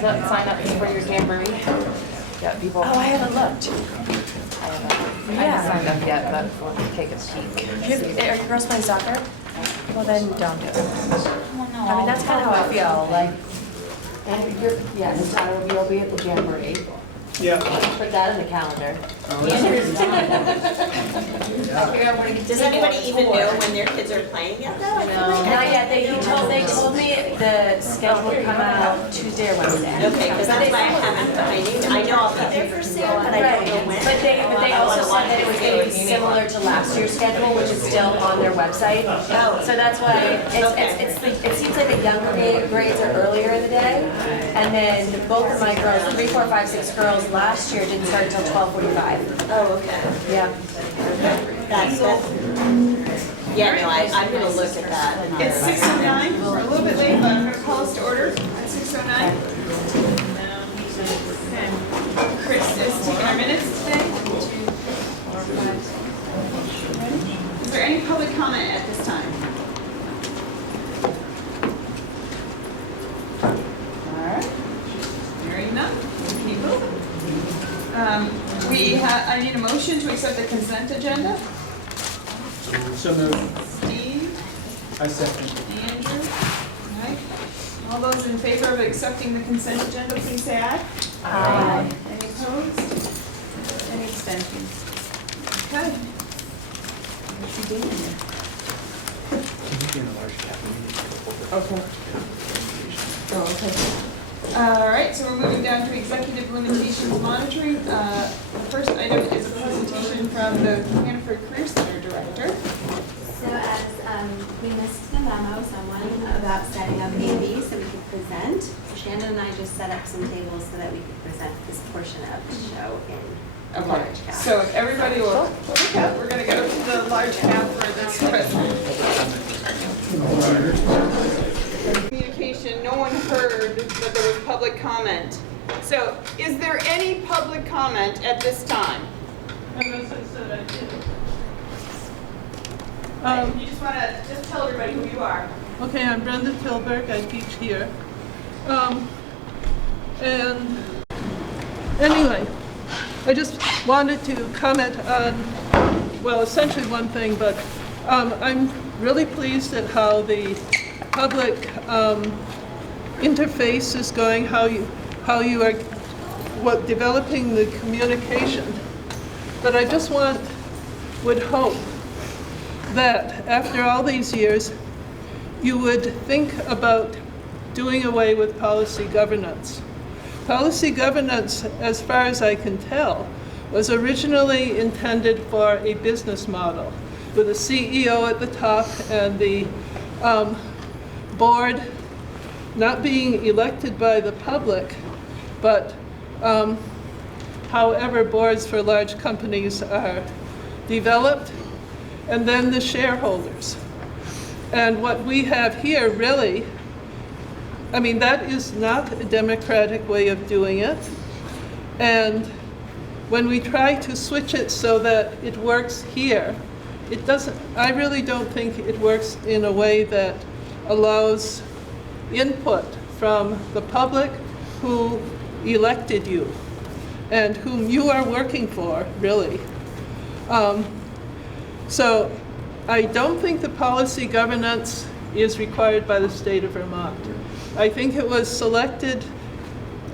sign up for your jamboree? Yeah, people. Oh, I haven't looked. I haven't signed up yet, but we'll take a peek. Are your girls playing soccer? Well, then don't do it. I mean, that's kind of how I feel. Like, And you're, yeah, the Tyler, you'll be at the jamboree. Yeah. Put that in the calendar. Does anybody even know when their kids are playing yet though? not yet. They told me the schedule would come out Tuesday or Wednesday. Okay, because that's why I haven't, I know I'll be there for soon, but I don't know when. But they also said that it was going to be similar to last year's schedule, which is still on their website. So that's why it seems like the younger grades are earlier in the day, and then both of my girls, 3, 4, 5, 6 girls last year didn't start until 12:45. Oh, okay. Yeah. That's, yeah, no, I'm gonna look at that. It's 6:09, we're a little bit late, but I'm gonna call us to order at 6:09. And Chris is taking our minutes today. Is there any public comment at this time? All right, hearing none, keep moving. I need a motion to accept the consent agenda. So moved. Steve? I second. Andrew? All right. All those in favor of accepting the consent agenda, please say aye. Aye. Any opposed? Any abstentions? Okay. What's he doing here? Can you be in a large cap? Okay. Oh, okay. All right, so we're moving down to executive limitations monitoring. The first item is a presentation from the Hannaford Career Center Director. So as we missed the memo, someone about setting up A&B so we could present. So Shannon and I just set up some tables so that we could present this portion of the show in a large cap. So if everybody will look up, we're going to go to the large cap for this communication. No one heard that there was public comment. So is there any public comment at this time? You just want to just tell everybody who you are. Okay, I'm Brenda Tilburg. I teach here. And anyway, I just wanted to comment on, well, essentially one thing, but I'm really pleased at how the public interface is going, how you are developing the communication. But I just would hope that after all these years, you would think about doing away with policy governance. Policy governance, as far as I can tell, was originally intended for a business model with a CEO at the top and the board not being elected by the public, but however boards for large companies are developed, and then the shareholders. And what we have here really, I mean, that is not a democratic way of doing it. And when we try to switch it so that it works here, it doesn't, I really don't think it works in a way that allows input from the public who elected you and whom you are working for, really. So I don't think the policy governance is required by the state of Vermont. I think it was selected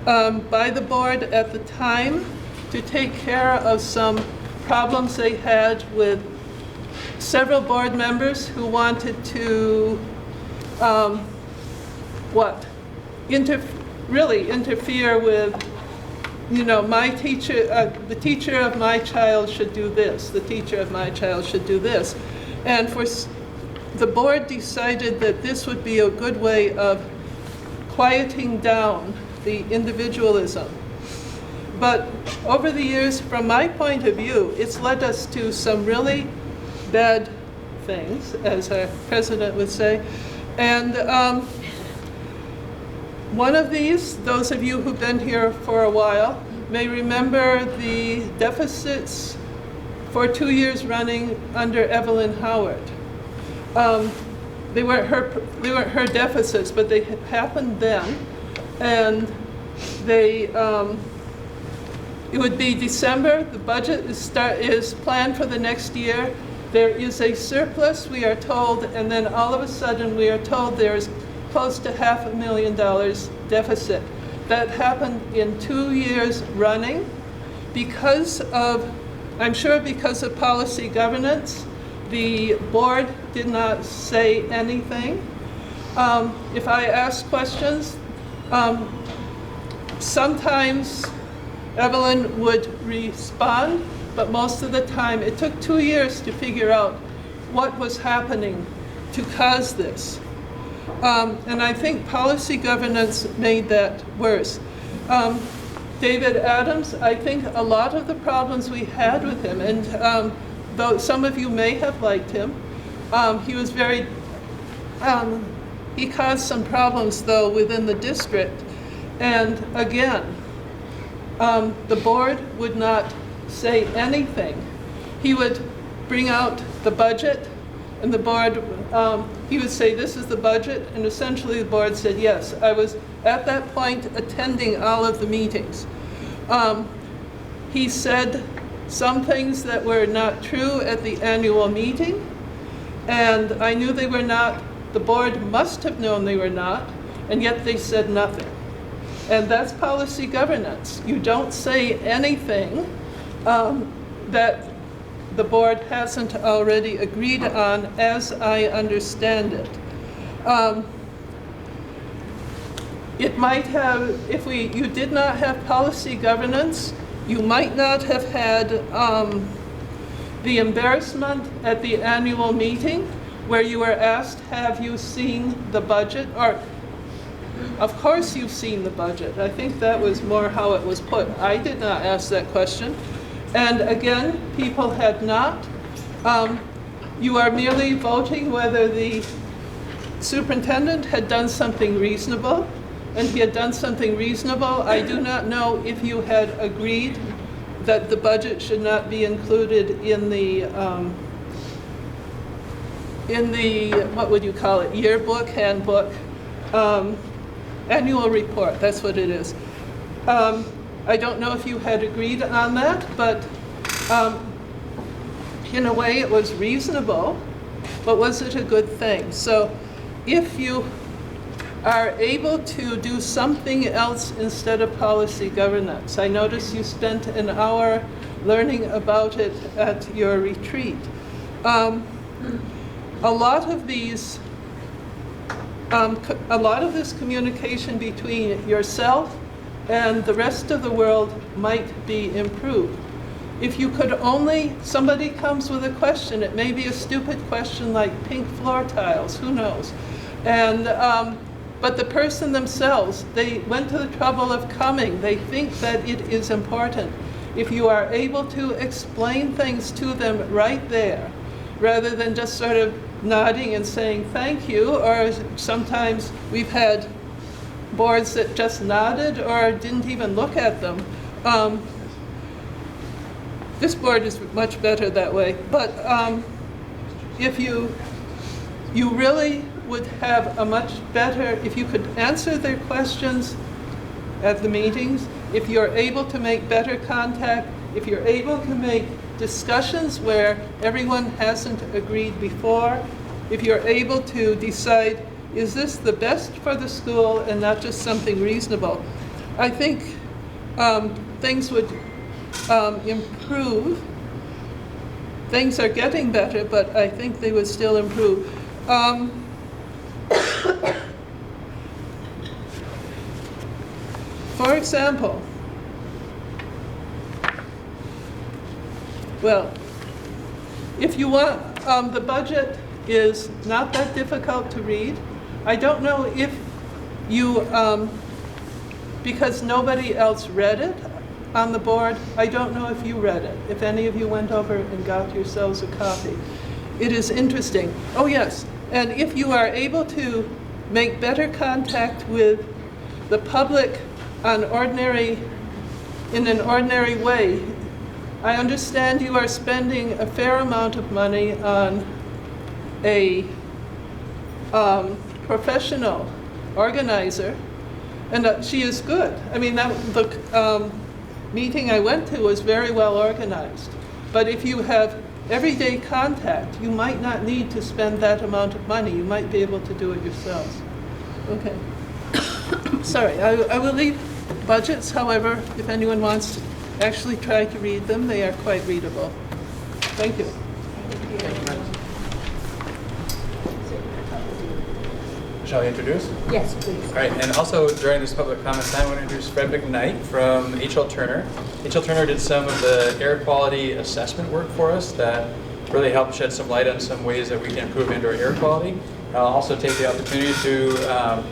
by the board at the time to take care of some problems they had with several board members who wanted to really interfere with, you know, my teacher, the teacher of my child should do this, the teacher of my child should do this. And the board decided that this would be a good way of quieting down the individualism. But over the years, from my point of view, it's led us to some really bad things, as our president would say. And one of these, those of you who've been here for a while, may remember the deficits for 2 years running under Evelyn Howard. They weren't her deficits, but they happened then. And They, it would be December, the budget is planned for the next year. There is a surplus, we are told, and then all of a sudden we are told there is close to $500,000 deficit. That happened in 2 years running because of, I'm sure because of policy governance. The board did not say anything. If I ask questions, sometimes Evelyn would respond, but most of the time, it took 2 years to figure out what was happening to cause this. And I think policy governance made that worse. David Adams, I think a lot of the problems we had with him, and though some of you may have liked him, he was very, he caused some problems though within the district. And again, the board would not say anything. He would bring out the budget, and the board, he would say, this is the budget, and essentially the board said, yes. I was at that point attending all of the meetings. He said some things that were not true at the annual meeting, and I knew they were not, the board must have known they were not, and yet they said nothing. And that's policy governance. You don't say anything that the board hasn't already agreed on, as I understand it. It might have, if you did not have policy governance, you might not have had the embarrassment at the annual meeting where you were asked, have you seen the budget? Or, of course you've seen the budget. I think that was more how it was put. I did not ask that question. And again, people had not. You are merely voting whether the superintendent had done something reasonable, and he had done something reasonable. I do not know if you had agreed that the budget should not be included in the what would you call it, yearbook, handbook, annual report, that's what it is. I don't know if you had agreed on that, but in a way it was reasonable, but was it a good thing? So if you are able to do something else instead of policy governance, I noticed you spent an hour learning about it at your retreat. A lot of this communication between yourself and the rest of the world might be improved. If you could only, somebody comes with a question, it may be a stupid question like pink floor tiles, who knows? And, but the person themselves, they went to the trouble of coming, they think that it is important. If you are able to explain things to them right there, rather than just sort of nodding and saying thank you, or sometimes we've had boards that just nodded or didn't even look at them. This board is much better that way, but if you really would have a much better, if you could answer their questions at the meetings, if you're able to make better contact, if you're able to make discussions where everyone hasn't agreed before, if you're able to decide, is this the best for the school and not just something reasonable, I think things would improve. Things are getting better, but I think they would still improve. For example, well, if you want, the budget is not that difficult to read. I don't know if you, because nobody else read it on the board, I don't know if you read it, if any of you went over and got yourselves a copy. It is interesting. Oh yes, and if you are able to make better contact with the public on in an ordinary way, I understand you are spending a fair amount of money on a professional organizer, And she is good. I mean, the meeting I went to was very well organized. But if you have everyday contact, you might not need to spend that amount of money. You might be able to do it yourselves. Okay. Sorry, I will leave budgets. However, if anyone wants to actually try to read them, they are quite readable. Thank you. Shall I introduce? Yes, please. All right, and also during this public comment time, I want to introduce Fred McKnight from H.L. Turner. H.L. Turner did some of the air quality assessment work for us that really helped shed some light on some ways that we can improve indoor air quality. I'll also take the opportunity to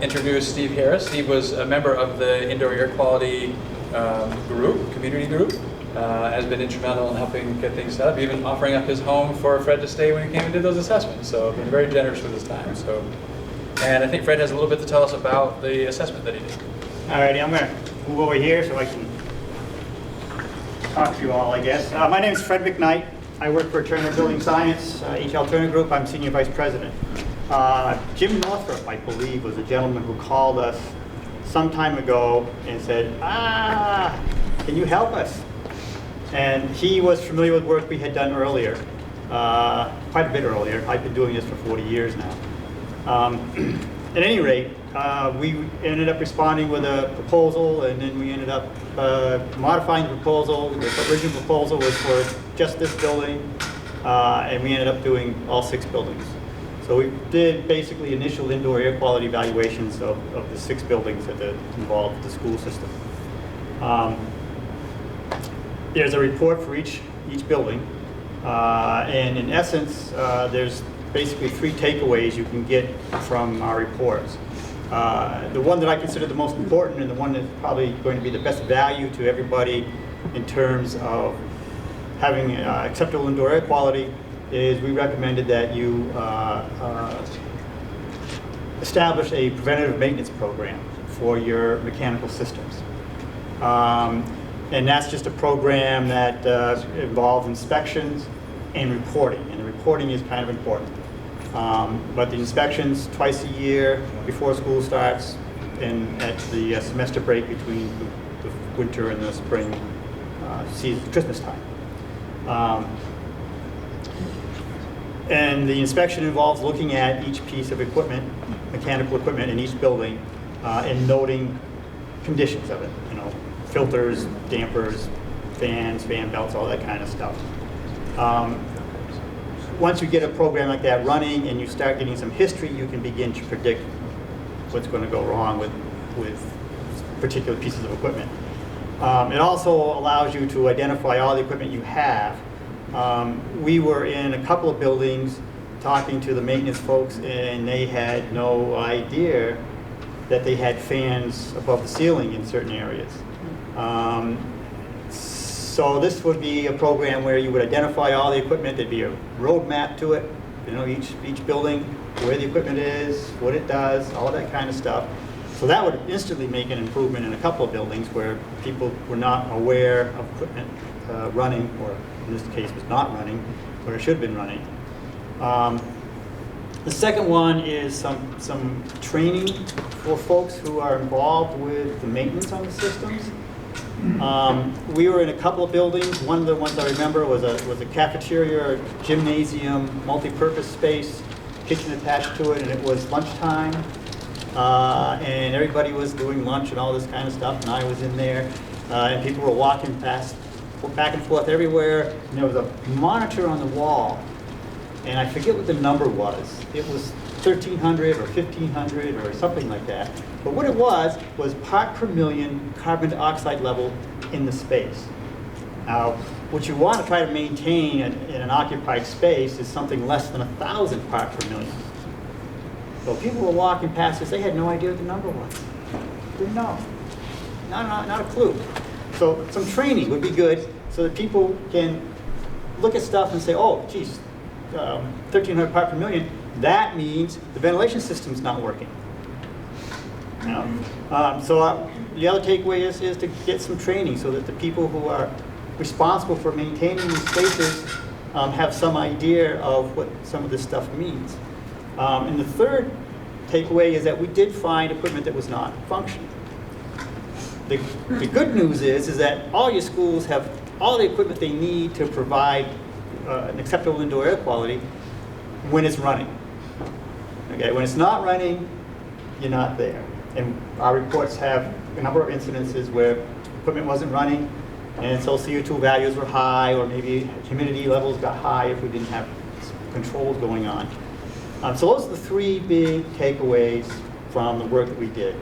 introduce Steve Harris. Steve was a member of the indoor air quality community group, has been instrumental in helping get things set up, even offering up his home for Fred to stay when he came and did those assessments. So been very generous with his time. And I think Fred has a little bit to tell us about the assessment that he did. Alrighty, I'm going to move over here so I can talk to you all, I guess. My name is Fred McKnight. I work for Turner Building Science, H.L. Turner Group. I'm Senior Vice President. Jim Northrup, I believe, was a gentleman who called us some time ago and said, can you help us? And he was familiar with work we had done earlier, quite a bit earlier. I've been doing this for 40 years now. At any rate, we ended up responding with a proposal, and then we ended up modifying the proposal. The original proposal was for just this building, and we ended up doing all 6 buildings. So we did basically initial indoor air quality evaluations of the 6 buildings that involved the school system. There's a report for each building, and in essence, there's basically 3 takeaways you can get from our reports. The one that I consider the most important, and the one that's probably going to be the best value to everybody in terms of having acceptable indoor air quality, is we recommended that you establish a preventative maintenance program for your mechanical systems. And that's just a program that involves inspections and reporting, and the reporting is kind of important. But the inspections twice a year before school starts, and at the semester break between the winter and the spring season, Christmas time. And the inspection involves looking at each piece of equipment, mechanical equipment in each building, and noting conditions of it. You know, filters, dampers, fans, fan belts, all that kind of stuff. Once you get a program like that running and you start getting some history, you can begin to predict what's going to go wrong with particular pieces of equipment. It also allows you to identify all the equipment you have. We were in a couple of buildings talking to the maintenance folks, and they had no idea that they had fans above the ceiling in certain areas. So this would be a program where you would identify all the equipment. There'd be a roadmap to it, you know, each building, where the equipment is, what it does, all that kind of stuff. So that would instantly make an improvement in a couple of buildings where people were not aware of equipment running, or in this case was not running, where it should have been running. The second one is some training for folks who are involved with the maintenance on the systems. We were in a couple of buildings. One of the ones I remember was a cafeteria, gymnasium, multi-purpose space, kitchen attached to it, and it was lunchtime. And everybody was doing lunch and all this kind of stuff, and I was in there, and people were walking past, back and forth everywhere, and there was a monitor on the wall, and I forget what the number was. It was 1,300 or 1,500 or something like that. But what it was part per million carbon dioxide level in the space. Now, what you want to try to maintain in an occupied space is something less than 1,000 part per million. So people were walking past this, they had no idea what the number was. Didn't know. Not a clue. So some training would be good so that people can look at stuff and say, oh, geez, 1,300 part per million, that means the ventilation system's not working. You know? So the other takeaway is to get some training so that the people who are responsible for maintaining these spaces have some idea of what some of this stuff means. And the third takeaway is that we did find equipment that was not functioning. The good news is that all your schools have all the equipment they need to provide an acceptable indoor air quality when it's running. Okay, when it's not running, you're not there. And our reports have a number of incidences where equipment wasn't running, and so CO2 values were high, or maybe humidity levels got high if we didn't have controls going on. So those are the three big takeaways from the work that we did.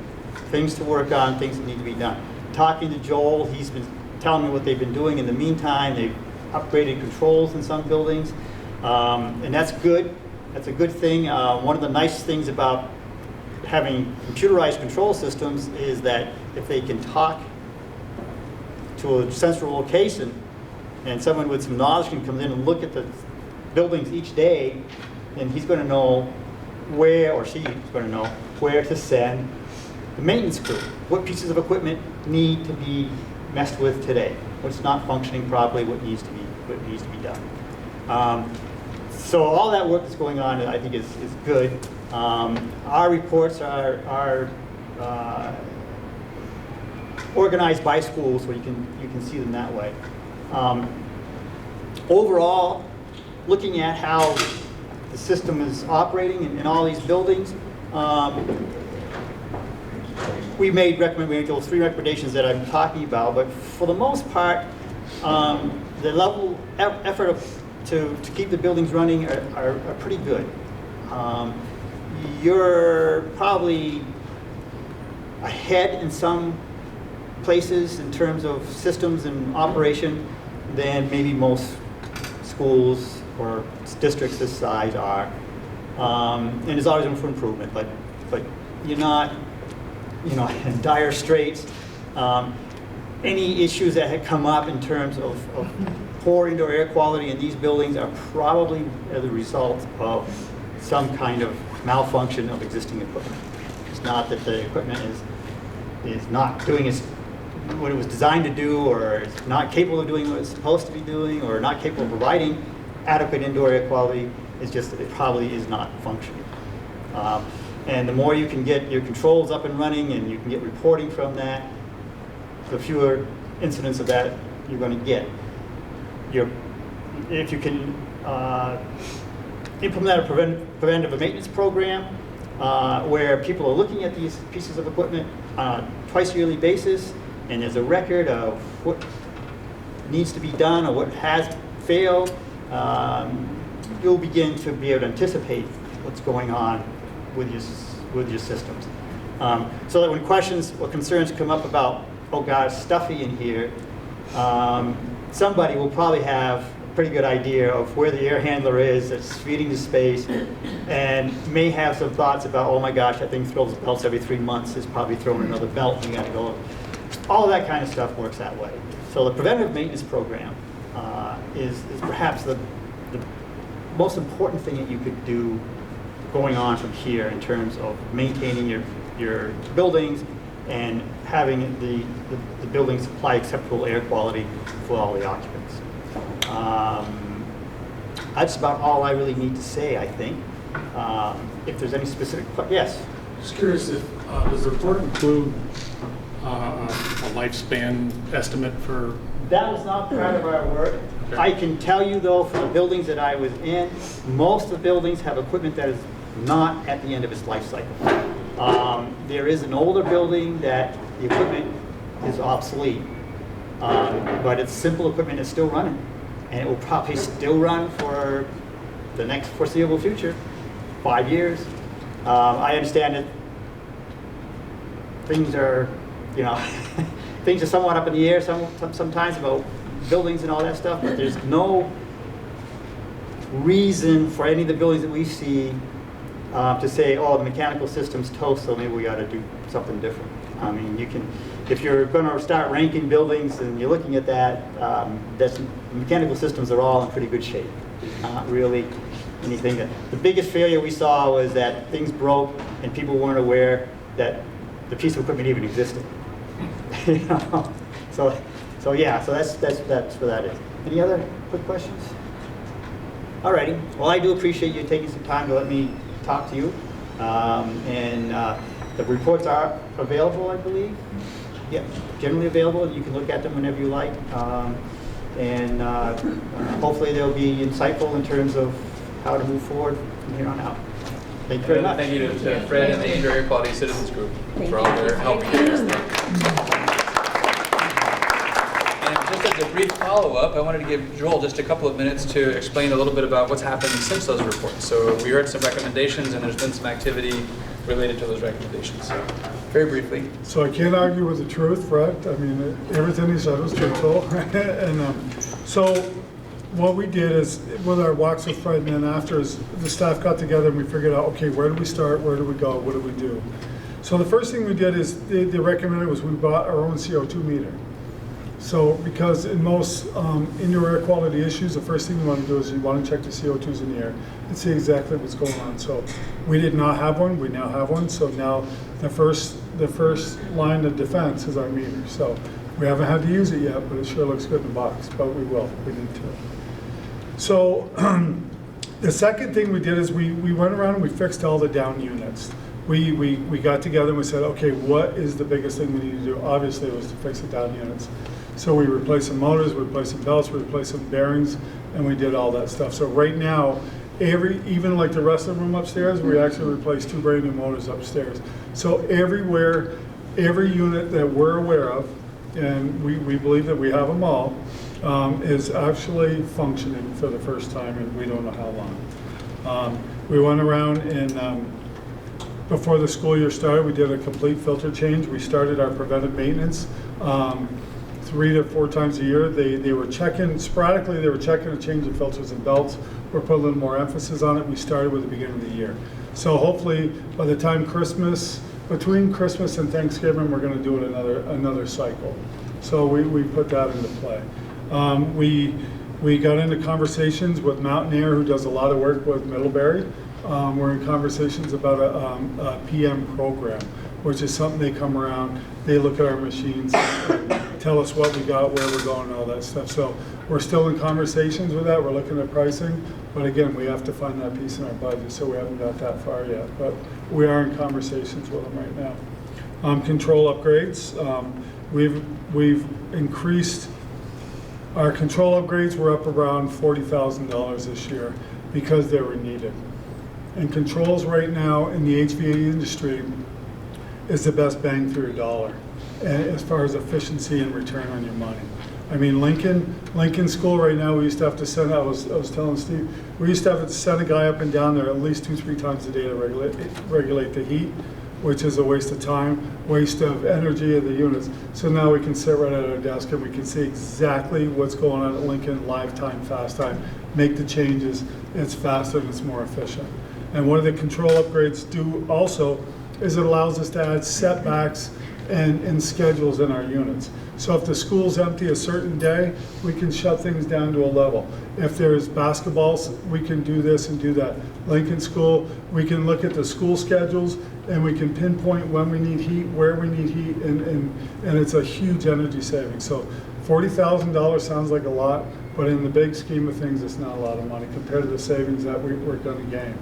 Things to work on, things that need to be done. Talking to Joel, he's been telling me what they've been doing in the meantime. They've upgraded controls in some buildings, and that's good. That's a good thing. One of the nice things about having computerized control systems is that if they can talk to a central location, and someone with some knowledge can come in and look at the buildings each day, and he's going to know where, or she's going to know where to send the maintenance crew. What pieces of equipment need to be messed with today? What's not functioning properly? What needs to be done? So all that work that's going on, I think, is good. Our reports are organized by schools, so you can see them that way. Overall, looking at how the system is operating in all these buildings, we made those three recommendations that I'm talking about, but for the most part, the level effort to keep the buildings running are pretty good. You're probably ahead in some places in terms of systems and operation than maybe most schools or districts this size are. And there's always room for improvement, but you're not, in dire straits. Any issues that had come up in terms of poor indoor air quality in these buildings are probably as a result of some kind of malfunction of existing equipment. It's not that the equipment is not doing what it was designed to do, or it's not capable of doing what it's supposed to be doing, or not capable of providing adequate indoor air quality. It's just that it probably is not functioning. And the more you can get your controls up and running and you can get reporting from that, the fewer incidents of that you're going to get. If you can implement a preventive maintenance program where people are looking at these pieces of equipment on a twice-yearly basis, and there's a record of what needs to be done or what has failed, you'll begin to be able to anticipate what's going on with your systems. So that when questions or concerns come up about, oh God, it's stuffy in here, somebody will probably have a pretty good idea of where the air handler is that's feeding the space, and may have some thoughts about, oh my gosh, that thing throws belts every 3 months, it's probably throwing another belt and you gotta go. All that kind of stuff works that way. So the preventive maintenance program is perhaps the most important thing that you could do going on from here in terms of maintaining your buildings and having the buildings supply acceptable air quality for all the occupants. That's about all I really need to say, I think. If there's any specific, yes? Just curious if, does the report include a lifespan estimate for? That was not part of our work. Okay. I can tell you though, for the buildings that I was in, most of the buildings have equipment that is not at the end of its life cycle. There is an older building that the equipment is obsolete, but it's simple equipment that's still running, and it will probably still run for the next foreseeable future, 5 years. I understand that things are, things are somewhat up in the air sometimes about buildings and all that stuff, but there's no reason for any of the buildings that we see to say, oh, the mechanical system's toast, so maybe we ought to do something different. I mean, if you're going to start ranking buildings and you're looking at that, mechanical systems are all in pretty good shape. There's not really anything the biggest failure we saw was that things broke and people weren't aware that the piece of equipment even existed. So yeah, so that's what that is. Any other quick questions? Alrighty. Well, I do appreciate you taking some time to let me talk to you. The reports are available, I believe. Yep, generally available. You can look at them whenever you like. Hopefully they'll be insightful in terms of how to move forward from here on out. Thank you very much. Thank you to Fred and the Indoor Air Quality Citizens Group for all their help. And just as a brief follow-up, I wanted to give Joel just a couple of minutes to explain a little bit about what's happened since those reports. So we heard some recommendations, and there's been some activity related to those recommendations. So very briefly. So I can't argue with the truth, Fred. I mean, everything he said was truthful. So what we did is, with our walks with Fred, and then after, is the staff got together and we figured out, okay, where do we start, where do we go, what do we do? So the first thing we did is, they recommended was we bought our own CO2 meter. So, because in most indoor air quality issues, the first thing you want to do is you want to check the CO2s in the air and see exactly what's going on. So we did not have one, we now have one. So now the first line of defense is our meter. So we haven't had to use it yet, but it sure looks good in the box, but we will, we need to. So the second thing we did is we went around and we fixed all the down units. We got together and we said, okay, what is the biggest thing we need to do? Obviously it was to fix the down units. So we replaced some motors, we replaced some belts, we replaced some bearings, and we did all that stuff. So right now, even like the rest of the room upstairs, we actually replaced 2 brand new motors upstairs. So everywhere, every unit that we're aware of, and we believe that we have them all, is actually functioning for the first time, and we don't know how long. We went around and before the school year started, we did a complete filter change. We started our preventive maintenance 3 to 4 times a year. They were checking, sporadically they were checking to change the filters and belts. We're putting a little more emphasis on it. We started with the beginning of the year. So hopefully by the time between Christmas and Thanksgiving, we're gonna do it another cycle. So we put that into play. We got into conversations with Mountain Air, who does a lot of work with Middlebury. We're in conversations about a PM program, which is something they come around, they look at our machines, tell us what we got, where we're going, all that stuff. So we're still in conversations with that. We're looking at pricing, but again, we have to find that piece in our budget, so we haven't got that far yet. But we are in conversations with them right now. Control upgrades. We've increased our control upgrades. We're up around $40,000 this year because they were needed. And controls right now in the HVAC industry is the best bang for your dollar as far as efficiency and return on your money. I mean, Lincoln School right now, we used to have to send, I was telling Steve, we used to have to send a guy up and down there at least 2-3 times a day to regulate the heat, which is a waste of time, waste of energy of the units. So now we can sit right at our desk and we can see exactly what's going on at Lincoln, live time, fast time, make the changes. It's faster and it's more efficient. And one of the control upgrades do also is it allows us to add setbacks and schedules in our units. So if the school's empty a certain day, we can shut things down to a level. If there's basketballs, we can do this and do that. Lincoln School, we can look at the school schedules and we can pinpoint when we need heat, where we need heat, and it's a huge energy saving. So $40,000 sounds like a lot, but in the big scheme of things, it's not a lot of money compared to the savings that we're going to gain.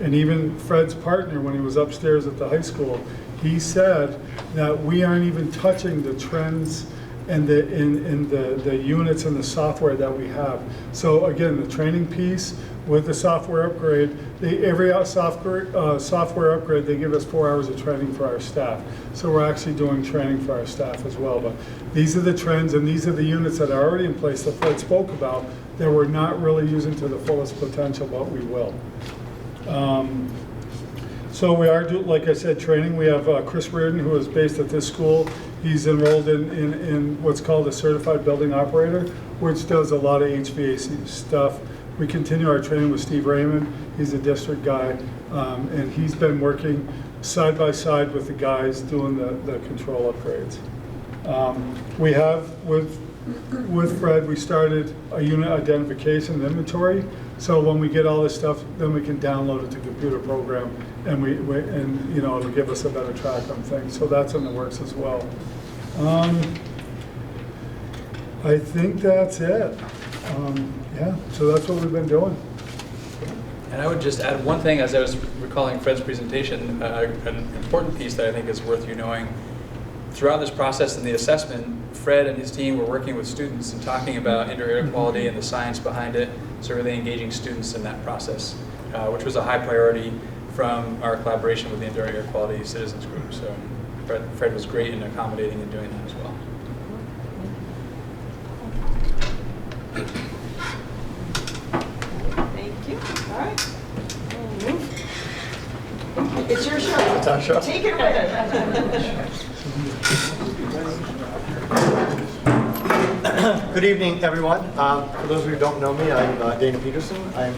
And even Fred's partner, when he was upstairs at the high school, he said that we aren't even touching the trends and the units and the software that we have. So again, the training piece with the software upgrade, every software upgrade, they give us 4 hours of training for our staff. So we're actually doing training for our staff as well. But these are the trends and these are the units that are already in place that Fred spoke about that we're not really using to the fullest potential, but we will. So we are, like I said, training. We have Chris Reardon, who is based at this school. He's enrolled in what's called a certified building operator, which does a lot of HVAC stuff. We continue our training with Steve Raymond. He's a district guy, and he's been working side by side with the guys doing the control upgrades. We have, with Fred, we started a unit identification and inventory. So when we get all this stuff, then we can download it to a computer program, and you know, it'll give us a better track on things. So that's in the works as well. I think that's it. Yeah, so that's what we've been doing. And I would just add one thing as I was recalling Fred's presentation, an important piece that I think is worth you knowing. Throughout this process and the assessment, Fred and his team were working with students and talking about indoor air quality and the science behind it, so really engaging students in that process, which was a high priority from our collaboration with the Indoor Air Quality Citizens Group. So Fred was great in accommodating and doing that as well. Thank you. All right. It's your show. It's our show. Take it away. Good evening, everyone. For those of you who don't know me, I'm Dana Peterson. I'm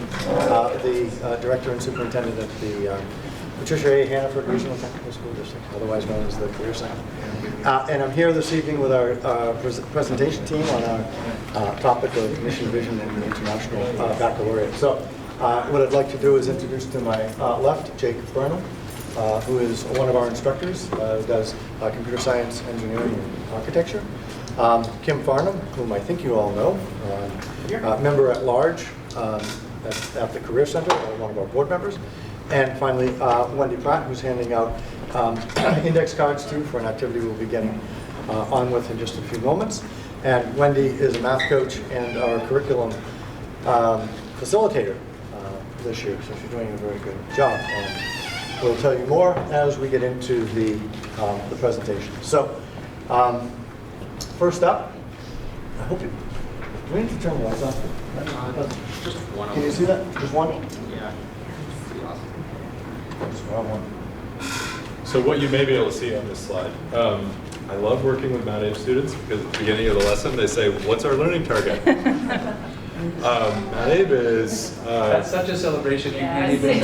the Director and Superintendent at the Patricia A. Hannaford Regional Technical School District, otherwise known as the Career Center. And I'm here this evening with our presentation team on our topic of mission, vision, and the International Baccalaureate. So what I'd like to do is introduce to my left Jake Burnham, who is one of our instructors, who does computer science, engineering, and architecture. Kim Farnham, whom I think you all know, member at large at the Career Center, one of our board members. And finally, Wendy Pratt, who's handing out index cards to for an activity we'll be getting on with in just a few moments. And Wendy is a math coach and our curriculum facilitator this year, so she's doing a very good job. And we'll tell you more as we get into the presentation. So. First up, I hope you. Do we need to turn the lights off? Just one of Can you see that? Just one? Yeah. Just one. So what you may be able to see on this slide, I love working with MAUSD students because at the beginning of the lesson they say, "What's our learning target?" MAUSD is That's such a celebration. You can't even.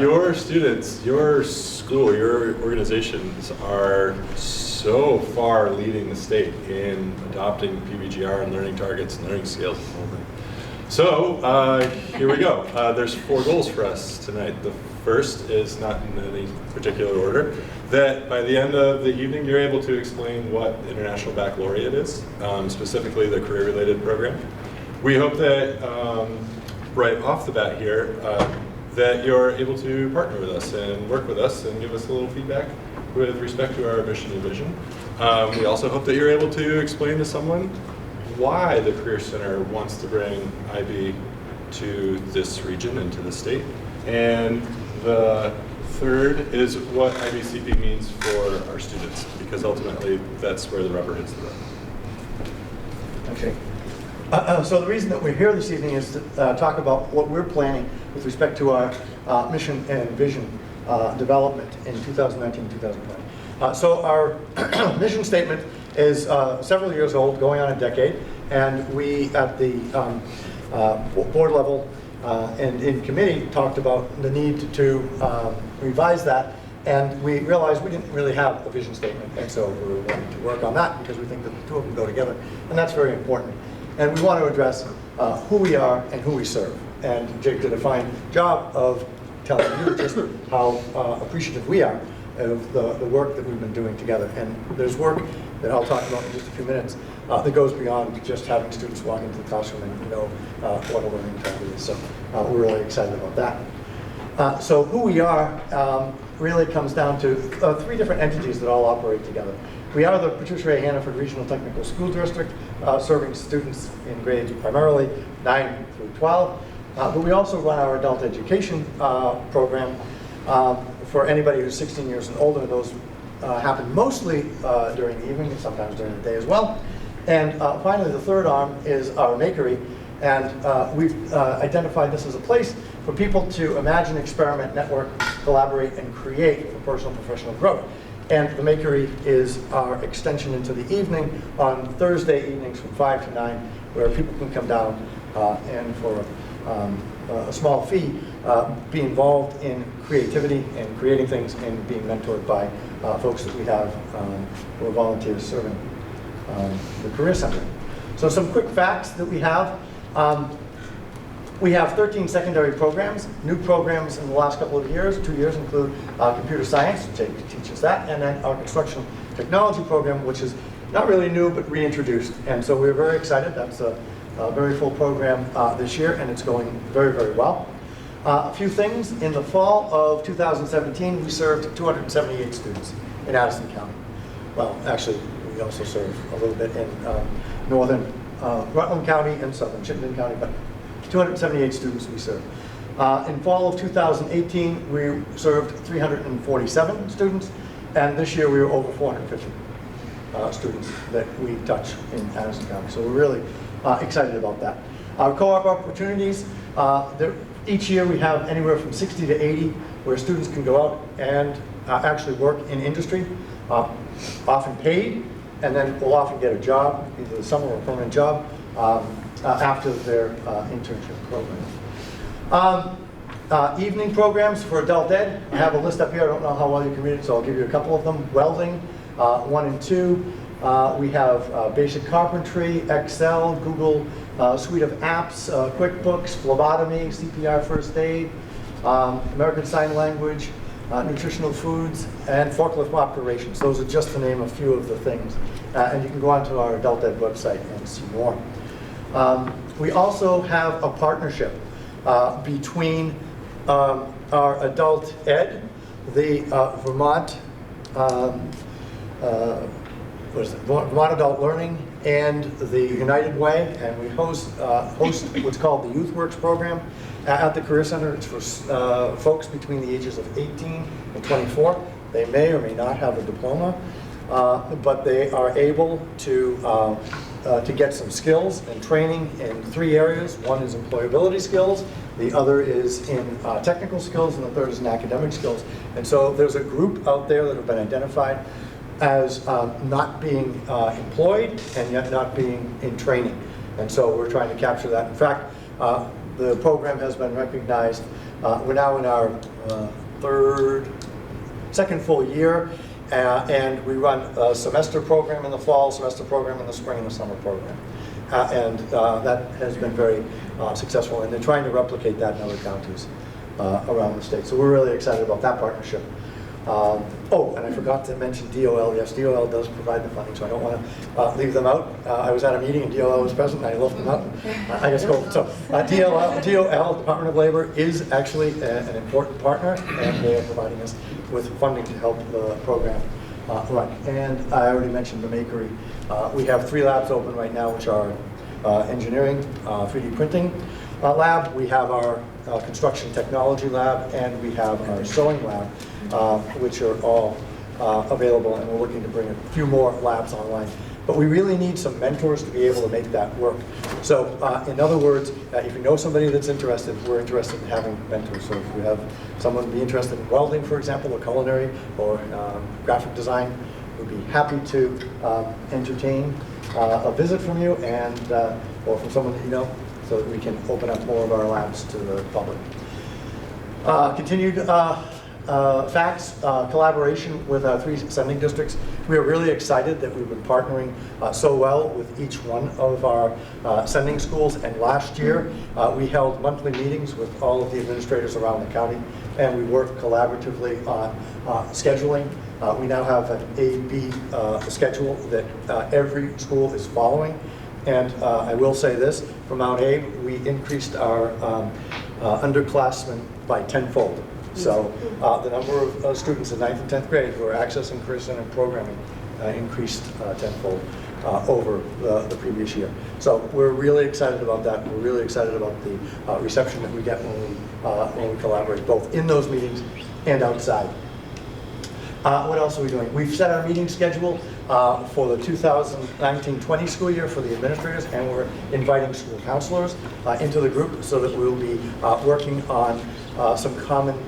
Your students, your school, your organizations are so far leading the state in adopting PBGR and learning targets and learning scales and the whole thing. So here we go. There's 4 goals for us tonight. The first is not in any particular order, that by the end of the evening you're able to explain what International Baccalaureate is, specifically the career-related program. We hope that right off the bat here, that you're able to partner with us and work with us and give us a little feedback with respect to our mission and vision. We also hope that you're able to explain to someone why the Career Center wants to bring IB to this region and to the state. And the third is what IBCP means for our students, because ultimately that's where the rubber hits the road. Okay. So the reason that we're here this evening is to talk about what we're planning with respect to our mission and vision development in 2019-2020. So our mission statement is several years old, going on a decade, and we at the board level and in committee talked about the need to revise that, and we realized we didn't really have a vision statement, and so we were wanting to work on that because we think that the two of them go together, and that's very important. And we want to address who we are and who we serve. And Jake did a fine job of telling you just how appreciative we are of the work that we've been doing together. And there's work that I'll talk about in just a few minutes that goes beyond just having students walk into the classroom and know what a learning target is. So we're really excited about that. So who we are really comes down to 3 different entities that all operate together. We are the Patricia A. Hannaford Regional Technical School District, serving students in grades primarily 9 through 12. But we also run our adult education program for anybody who's 16 years and older. Those happen mostly during the evening, sometimes during the day as well. And finally, the third arm is our makery. And we've identified this as a place for people to imagine, experiment, network, collaborate, and create for personal and professional growth. And the makery is our extension into the evening on Thursday evenings from 5 to 9, where people can come down and for a small fee, be involved in creativity and creating things and being mentored by folks that we have who are volunteers serving the Career Center. So some quick facts that we have. We have 13 secondary programs. New programs in the last couple of years, 2 years, include computer science, Jake teaches that, and then our construction technology program, which is not really new, but reintroduced. And so we're very excited. That's a very full program this year, and it's going very, very well. A few things. In the fall of 2017, we served 278 students in Addison County. Well, actually, we also serve a little bit in northern Rutland County and southern Chittenden County, but 278 students we served. In fall of 2018, we served 347 students, and this year we were over 450 students that we touch in Addison County. So we're really excited about that. Our co-op opportunities, each year we have anywhere from 60 to 80 where students can go out and actually work in industry, often paid, and then will often get a job, either a summer or a permanent job, after their internship program. Evening programs for adult ed. I have a list up here. I don't know how well you can read it, so I'll give you a couple of them. Welding, 1 and 2. We have basic carpentry, Excel, Google suite of apps, QuickBooks, phlebotomy, CPR first aid, American Sign Language, nutritional foods, and forklift operations. Those are just to name a few of the things. And you can go onto our adult ed website and see more. We also have a partnership between our adult ed, the Vermont Vermont Adult Learning, and the United Way, and we host what's called the Youth Works program at the Career Center. It's for folks between the ages of 18 and 24. They may or may not have a diploma, but they are able to get some skills and training in 3 areas. One is employability skills, the other is in technical skills, and the third is in academic skills. And so there's a group out there that have been identified as not being employed and yet not being in training. And so we're trying to capture that. In fact, the program has been recognized. We're now in our second full year, and we run a semester program in the fall, semester program in the spring, and a summer program. And that has been very successful, and they're trying to replicate that in other counties around the state. So we're really excited about that partnership. Oh, and I forgot to mention DOL. Yes, DOL does provide the funding, so I don't want to leave them out. I was at a meeting and DOL was present, and I left them out. I guess go. So DOL, Department of Labor, is actually an important partner, and they are providing us with funding to help the program run. And I already mentioned the Makery. We have 3 labs open right now, which are engineering, 3D printing lab. We have our construction technology lab, and we have our sewing lab, which are all available, and we're looking to bring a few more labs online. But we really need some mentors to be able to make that work. So in other words, if you know somebody that's interested, we're interested in having mentors. So if you have someone be interested in welding, for example, or culinary, or graphic design, we'd be happy to entertain a visit from you, and or from someone that you know, so that we can open up more of our labs to the public. Continued facts, collaboration with our 3 sending districts. We are really excited that we've been partnering so well with each one of our sending schools, and last year we held monthly meetings with all of the administrators around the county, and we worked collaboratively on scheduling. We now have an A-B schedule that every school is following. And I will say this, for Mount Abe, we increased our underclassmen by 10-fold. So the number of students in 9th and 10th grade who are accessing Career Center programming increased 10-fold over the previous year. So we're really excited about that. We're really excited about the reception that we get when we collaborate, both in those meetings and outside. What else are we doing? We've set our meeting schedule for the 2019-20 school year for the administrators, and we're inviting school counselors into the group so that we'll be working on some common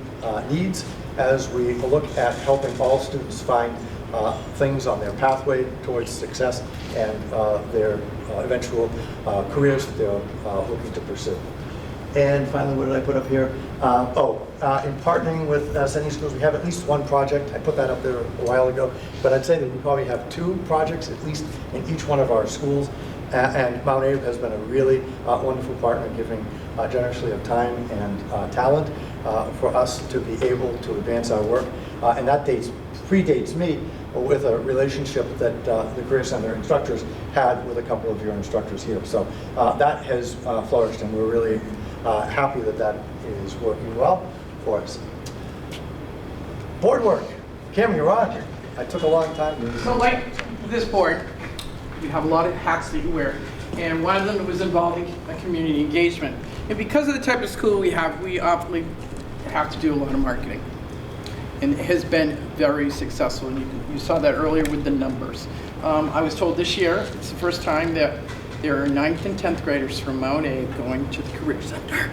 needs as we look at helping all students find things on their pathway towards success and their eventual careers that they're looking to pursue. And finally, what did I put up here? In partnering with sending schools, we have at least 1 project. I put that up there a while ago, but I'd say that we probably have 2 projects at least in each one of our schools. And Mount Abe has been a really wonderful partner, giving generously of time and talent for us to be able to advance our work. And that dates predates me, with a relationship that the Career Center instructors had with a couple of your instructors here. So that has flourished, and we're really happy that that is working well for us. Board work. Kim, you're on. I took a long time. So like this board, you have a lot of hats that you wear, and one of them was involving a community engagement. And because of the type of school we often have to do a lot of marketing. And it has been very successful, and you saw that earlier with the numbers. I was told this year, it's the first time that there are 9th and 10th graders from Mount A going to the Career Center.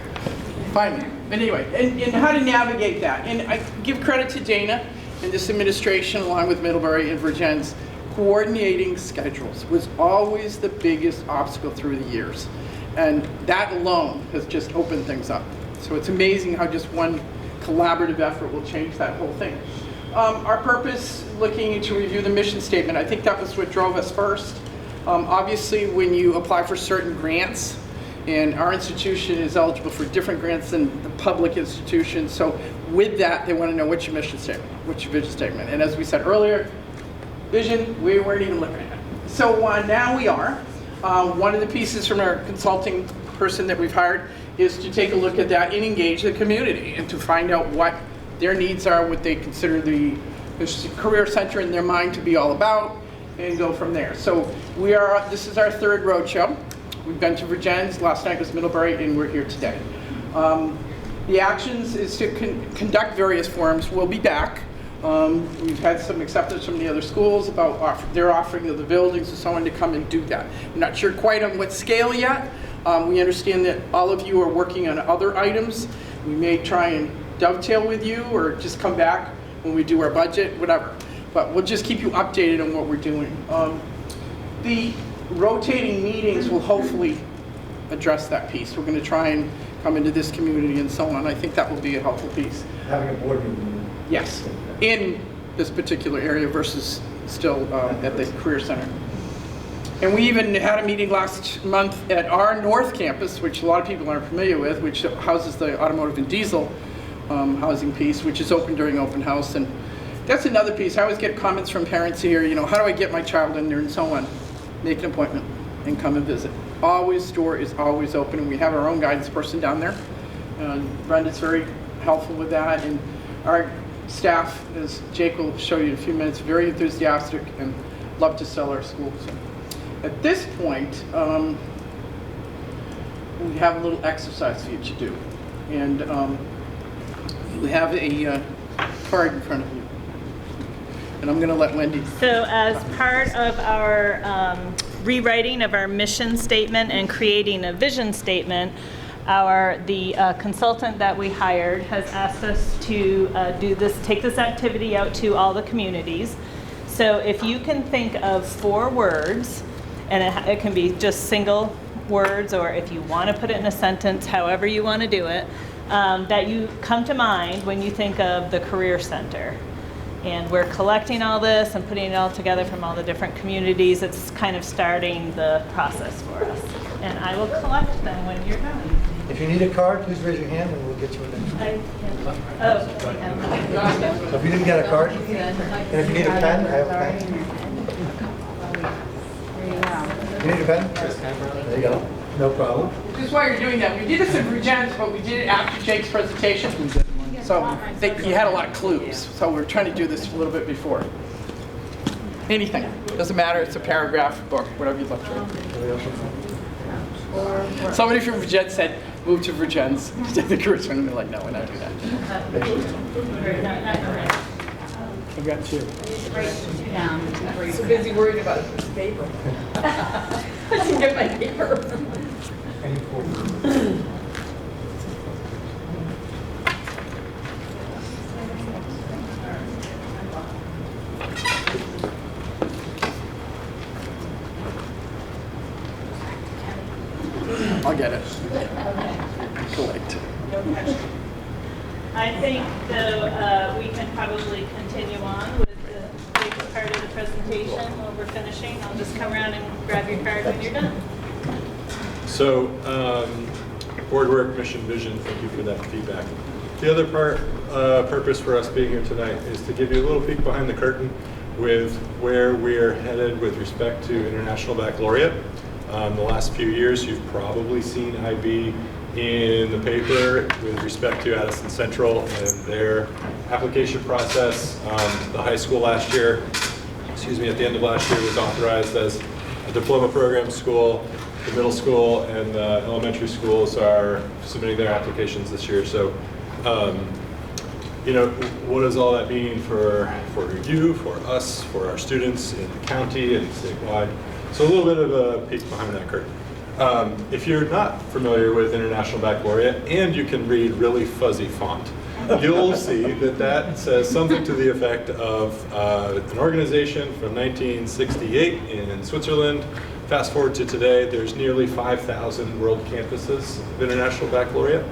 Finally. But anyway, and how to navigate that. And I give credit to Dana and this administration, along with Middlebury and Virgins. Coordinating schedules was always the biggest obstacle through the years. And that alone has just opened things up. So it's amazing how just one collaborative effort will change that whole thing. Our purpose, looking to review the mission statement, I think that was what drove us first. Obviously, when you apply for certain grants, and our institution is eligible for different grants than the public institutions, so with that, they want to know what's your mission statement, what's your vision statement. And as we said earlier, vision, we weren't even looking at it. So now we are. One of the pieces from our consulting person that we've hired is to take a look at that and engage the community and to find out what their needs are, what they consider the Career Center in their mind to be all about, and go from there. So this is our third roadshow. We've been to Virgins, last night was Middlebury, and we're here today. The actions is to conduct various forums. We'll be back. We've had some acceptance from the other schools about their offering of the buildings and so on to come and do that. I'm not sure quite on what scale yet. We understand that all of you are working on other items. We may try and dovetail with you or just come back when we do our budget, whatever. But we'll just keep you updated on what we're doing. The rotating meetings will hopefully address that piece. We're going to try and come into this community and so on. I think that will be a helpful piece. Having a board meeting. Yes, in this particular area versus still at the Career Center. And we even had a meeting last month at our North Campus, which a lot of people aren't familiar with, which houses the automotive and diesel housing piece, which is open during open house. And that's another piece. I always get comments from parents here, how do I get my child in there and so on. Make an appointment and come and visit. Door is always open, and we have our own guidance person down there. Brenda's very helpful with that, and our staff, as Jake will show you in a few minutes, very enthusiastic and love to sell our school. So at this point, we have a little exercise for you to do. And we have a card in front of you. And I'm going to let Wendy. So as part of our rewriting of our mission statement and creating a vision statement, the consultant that we hired has asked us to take this activity out to all the communities. So if you can think of 4 words, and it can be just single words, or if you want to put it in a sentence, however you want to do it, that you come to mind when you think of the Career Center. And we're collecting all this and putting it all together from all the different communities. It's kind of starting the process for us. And I will collect them when you're done. If you need a card, please raise your hand and we'll get you a name. So if you didn't get a card, and if you need a pen, I have a pen. You need a pen? There you go. No problem. Just while you're doing that, we did this in Virgins, but we did it after Jake's presentation. So you had a lot of clues. So we're trying to do this a little bit before. Anything. Doesn't matter. It's a paragraph, book, whatever you'd like to read. Somebody from Virgins said, move to Virgins. The Career Center, and they're like, no, we're not doing that. I've got 2. So busy worried about this paper. I didn't get my paper. I'll get it. Collect. I think, though, we can probably continue on with the big part of the presentation while we're finishing. I'll just come around and grab your card when you're done. So, board work, mission, vision, thank you for that feedback. The other purpose for us being here tonight is to give you a little peek behind the curtain with where we're headed with respect to International Baccalaureate. The last few years, you've probably seen IB in the paper with respect to Addison Central and their application process. The high school last year, at the end of last year, was authorized as a diploma program school. The middle school and the elementary schools are submitting their applications this year. So, what does all that mean for you, for us, for our students in the county and statewide? So a little bit of a peek behind that curtain. If you're not familiar with International Baccalaureate and you can read really fuzzy font, you'll see that says something to the effect of an organization from 1968 in Switzerland. Fast forward to today, there's nearly 5,000 world campuses of International Baccalaureate.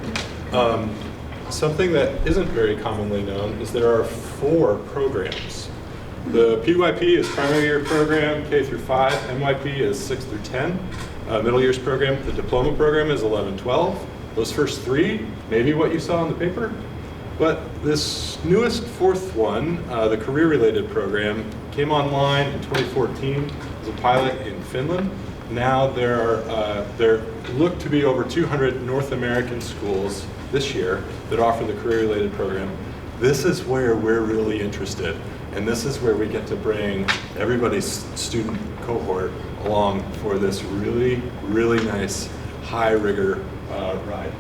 Something that isn't very commonly known is there are 4 programs. The PYP is primary year program, K through 5. MYP is 6 through 10. Middle years program, the diploma program is 11-12. Those first 3, maybe what you saw on the paper. But this newest 4th one, the career-related program, came online in 2014 as a pilot in Finland. Now there look to be over 200 North American schools this year that offer the career-related program. This is where we're really interested, and this is where we get to bring everybody's student cohort along for this really, really nice high-rigor ride.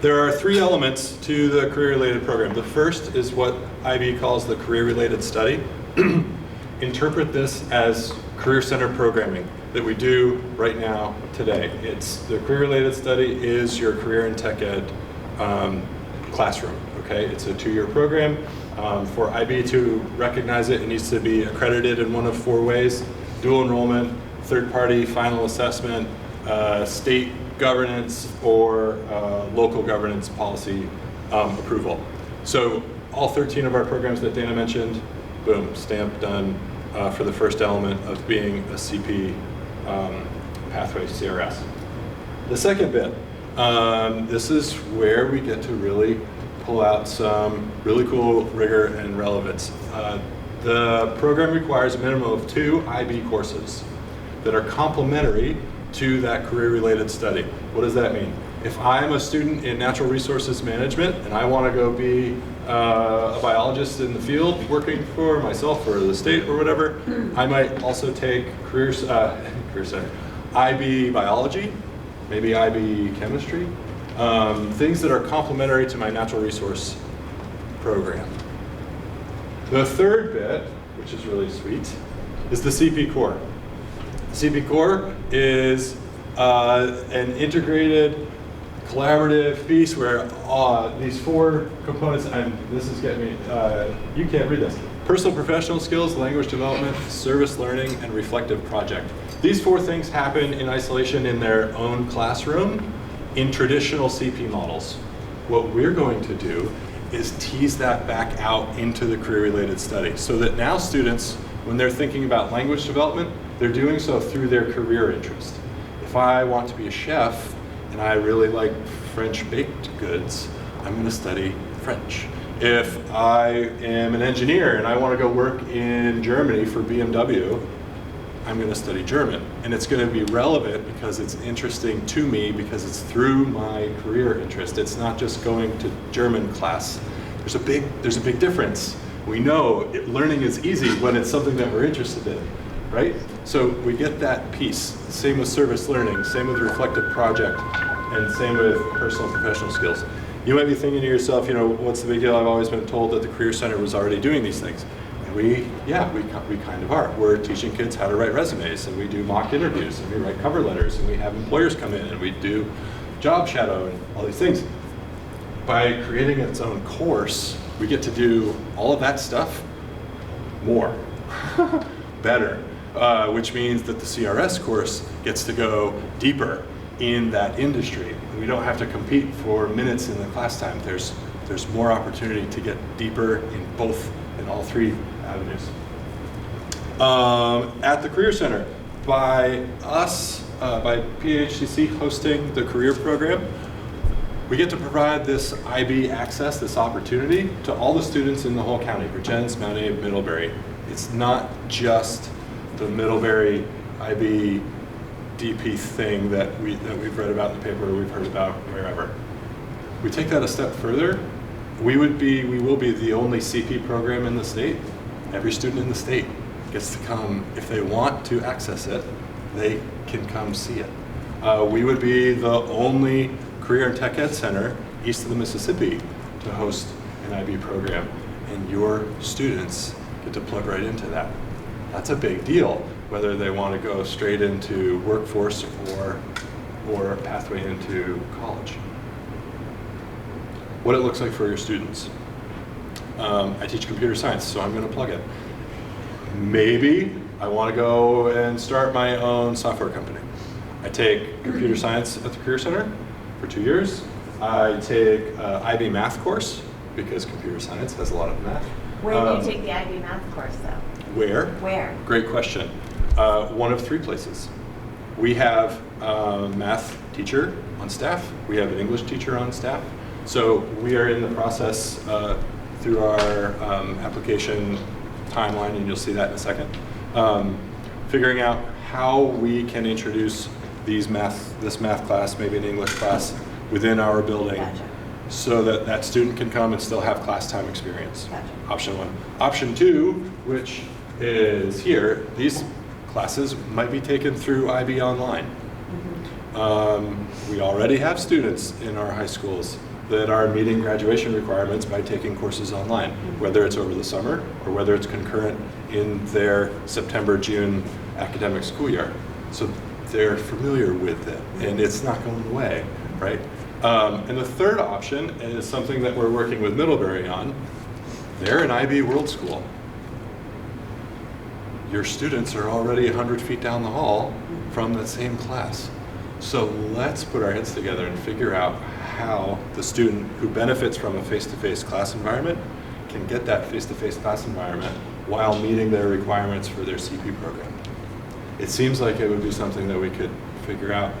There are 3 elements to the career-related program. The first is what IB calls the career-related study. Interpret this as career center programming that we do right now today. It's the career-related study is your career and tech ed classroom. Okay, it's a 2-year program. For IB to recognize it, it needs to be accredited in one of 4 ways: dual enrollment, third-party final assessment, state governance, or local governance policy approval. So all 13 of our programs that Dana mentioned, boom, stamp done for the first element of being a CP pathway CRS. The second bit, this is where we get to really pull out some really cool rigor and relevance. The program requires a minimum of 2 IB courses that are complementary to that career-related study. What does that mean? If I'm a student in natural resources management and I want to go be a biologist in the field working for myself or the state or whatever, I might also take career center, IB biology, maybe IB chemistry, things that are complementary to my natural resource program. The third bit, which is really sweet, is the CP Core. CP Core is an integrated, collaborative piece where these 4 components, and this is getting me, you can't read this. Personal professional skills, language development, service learning, and reflective project. These 4 things happen in isolation in their own classroom in traditional CP models. What we're going to do is tease that back out into the career-related study so that now students, when they're thinking about language development, they're doing so through their career interest. If I want to be a chef and I really like French baked goods, I'm going to study French. If I am an engineer and I want to go work in Germany for BMW, I'm going to study German. And it's going to be relevant because it's interesting to me because it's through my career interest. It's not just going to German class. There's a big difference. We know learning is easy when it's something that we're interested in, right? So we get that piece. Same with service learning, same with reflective project, and same with personal and professional skills. You might be thinking to yourself, what's the big deal? I've always been told that the Career Center was already doing these things. And we kind of are. We're teaching kids how to write resumes, and we do mock interviews, and we write cover letters, and we have employers come in, and we do job shadow, and all these things. By creating its own course, we get to do all of that stuff more, better, which means that the CRS course gets to go deeper in that industry. We don't have to compete for minutes in the class time. There's more opportunity to get deeper in all 3 avenues. At the Career Center, by PHCC hosting the career program, We get to provide this IB access, this opportunity, to all the students in the whole county, Regents, Mount Abe, Middlebury. It's not just the Middlebury IB DP thing that we've read about in the paper or we've heard about wherever. We take that a step further. We will be the only CP program in the state. Every student in the state gets to come, if they want to access it, they can come see it. We would be the only career and tech ed center east of the Mississippi to host an IB program, and your students get to plug right into that. That's a big deal, whether they want to go straight into workforce or a pathway into college. What it looks like for your students. I teach computer science, so I'm going to plug it. Maybe I want to go and start my own software company. I take computer science at the Career Center for 2 years. I take IB math course because computer science has a lot of math. Where do you take the IB math course though? Where? Where? Great question. One of 3 places. We have a math teacher on staff. We have an English teacher on staff. So we are in the process through our application timeline, and you'll see that in a second, figuring out how we can introduce this math class, maybe an English class, within our building. Gotcha. So that that student can come and still have class time experience. Gotcha. Option 1. Option 2, which is here, these classes might be taken through IB Online. We already have students in our high schools that are meeting graduation requirements by taking courses online, whether it's over the summer or whether it's concurrent in their September, June academic school year. So they're familiar with it, and it's not going away, right? And the third option is something that we're working with Middlebury on. They're an IB World School. Your students are already 100 feet down the hall from the same class. So let's put our heads together and figure out how the student who benefits from a face-to-face class environment can get that face-to-face class environment while meeting their requirements for their CP program. It seems like it would be something that we could figure out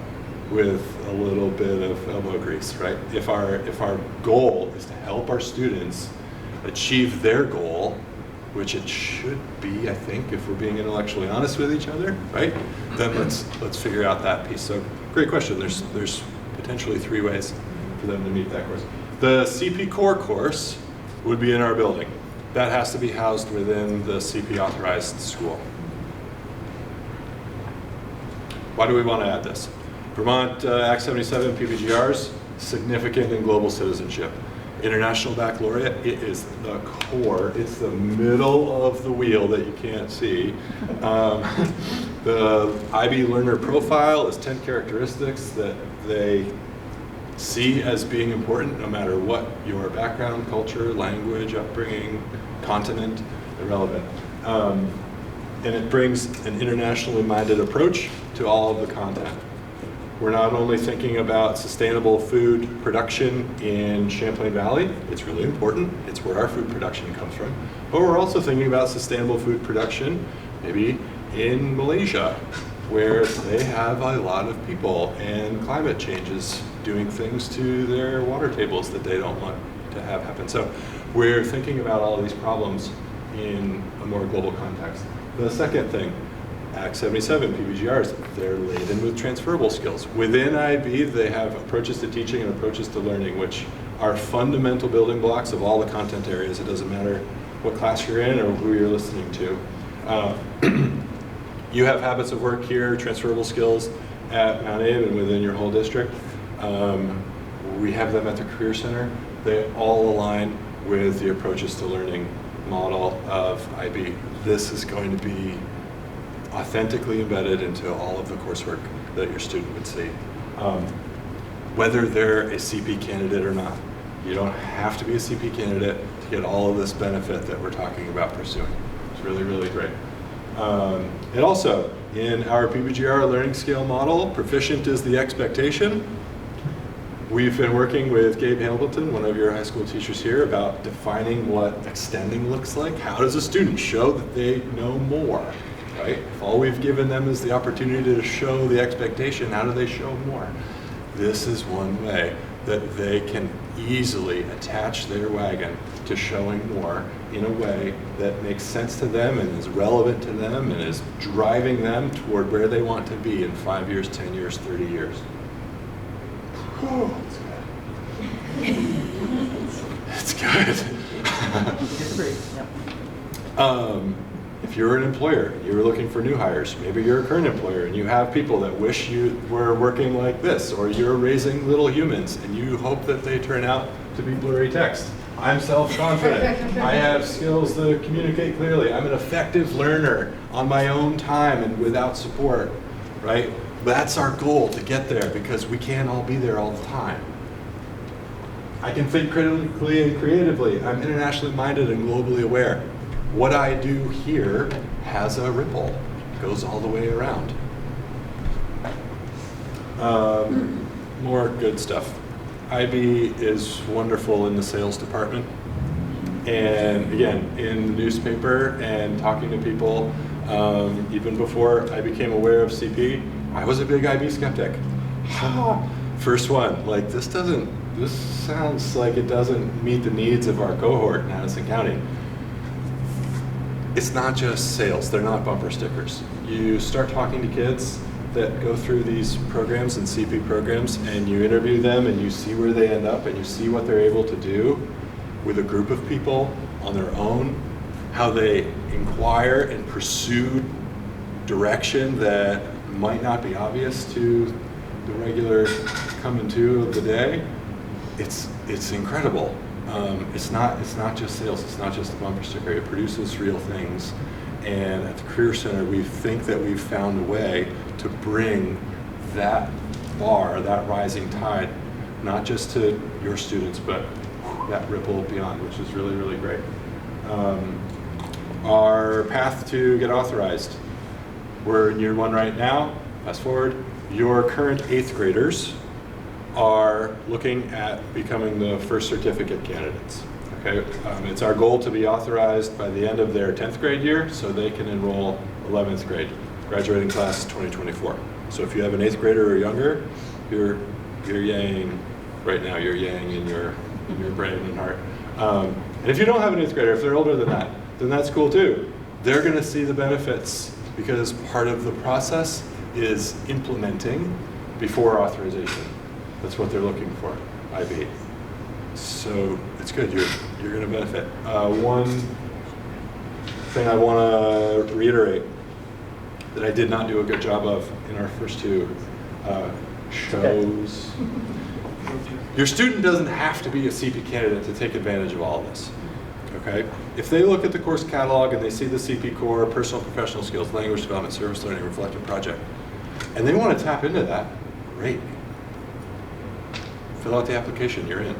with a little bit of elbow grease, right? If our goal is to help our students achieve their goal, which it should be, I think, if we're being intellectually honest with each other, right? Then let's figure out that piece. So great question. There's potentially 3 ways for them to meet that course. The CP Core course would be in our building. That has to be housed within the CP authorized school. Why do we want to add this? Vermont Act 77 PBGRs, significant in global citizenship. International Baccalaureate, it is the core, it's the middle of the wheel that you can't see. The IB learner profile is 10 characteristics that they see as being important no matter what your background, culture, language, upbringing, continent, irrelevant. And it brings an internationally minded approach to all of the content. We're not only thinking about sustainable food production in Champlain Valley, it's really important, it's where our food production comes from, but we're also thinking about sustainable food production maybe in Malaysia, where they have a lot of people and climate change is doing things to their water tables that they don't want to have happen. So we're thinking about all of these problems in a more global context. The second thing, Act 77 PBGRs, they're laden with transferable skills. Within IB, they have approaches to teaching and approaches to learning, which are fundamental building blocks of all the content areas. It doesn't matter what class you're in or who you're listening to. You have habits of work here, transferable skills at Mount Abe and within your whole district. We have them at the Career Center. They all align with the approaches to learning model of IB. This is going to be authentically embedded into all of the coursework that your student would see. Whether they're a CP candidate or not. You don't have to be a CP candidate to get all of this benefit that we're talking about pursuing. It's really, really great. And also, in our PBGR learning scale model, proficient is the expectation. We've been working with Gabe Hamilton, one of your high school teachers here, about defining what extending looks like. How does a student show that they know more? Right? If all we've given them is the opportunity to show the expectation, how do they show more? This is one way. that they can easily attach their wagon to showing more in a way that makes sense to them and is relevant to them and is driving them toward where they want to be in 5 years, 10 years, 30 years. It's good. If you're an employer, you're looking for new hires, maybe you're a current employer and you have people that wish you were working like this, or you're raising little humans and you hope that they turn out to be blurry text. I'm self-confident. I have skills to communicate clearly. I'm an effective learner on my own time and without support, right? That's our goal, to get there, because we can't all be there all the time. I can think critically and creatively. I'm internationally minded and globally aware. What I do here has a ripple. It goes all the way around. More good stuff. IB is wonderful in the sales department. And again, in the newspaper and talking to people, even before I became aware of CP, I was a big IB skeptic. First one, like this sounds like it doesn't meet the needs of our cohort in Addison County. It's not just sales, they're not bumper stickers. You start talking to kids that go through these programs and CP programs, and you interview them and you see where they end up and you see what they're able to do with a group of people on their own, how they inquire and pursue direction that might not be obvious to the regular come and to of the day. It's incredible. It's not just sales, it's not just a bumper sticker, it produces real things. And at the Career Center, we think that we've found a way to bring that bar, that rising tide, not just to your students, but that ripple beyond, which is really, really great. Our path to get authorized. We're in year 1 right now. Fast forward. Your current 8th graders are looking at becoming the first certificate candidates. Okay, it's our goal to be authorized by the end of their 10th grade year so they can enroll 11th grade, graduating class 2024. So if you have an 8th grader or younger, you're yang right now, you're yang in your brain and heart. And if you don't have an 8th grader, if they're older than that, then that's cool too. They're gonna see the benefits because part of the process is implementing before authorization. That's what they're looking for, IB. So it's good, you're gonna benefit. One thing I wanna reiterate that I did not do a good job of in our first 2 shows. Your student doesn't have to be a CP candidate to take advantage of all of this, okay? If they look at the course catalog and they see the CP core, personal and professional skills, language development, service learning, reflective project, and they wanna tap into that, great. Fill out the application, you're in.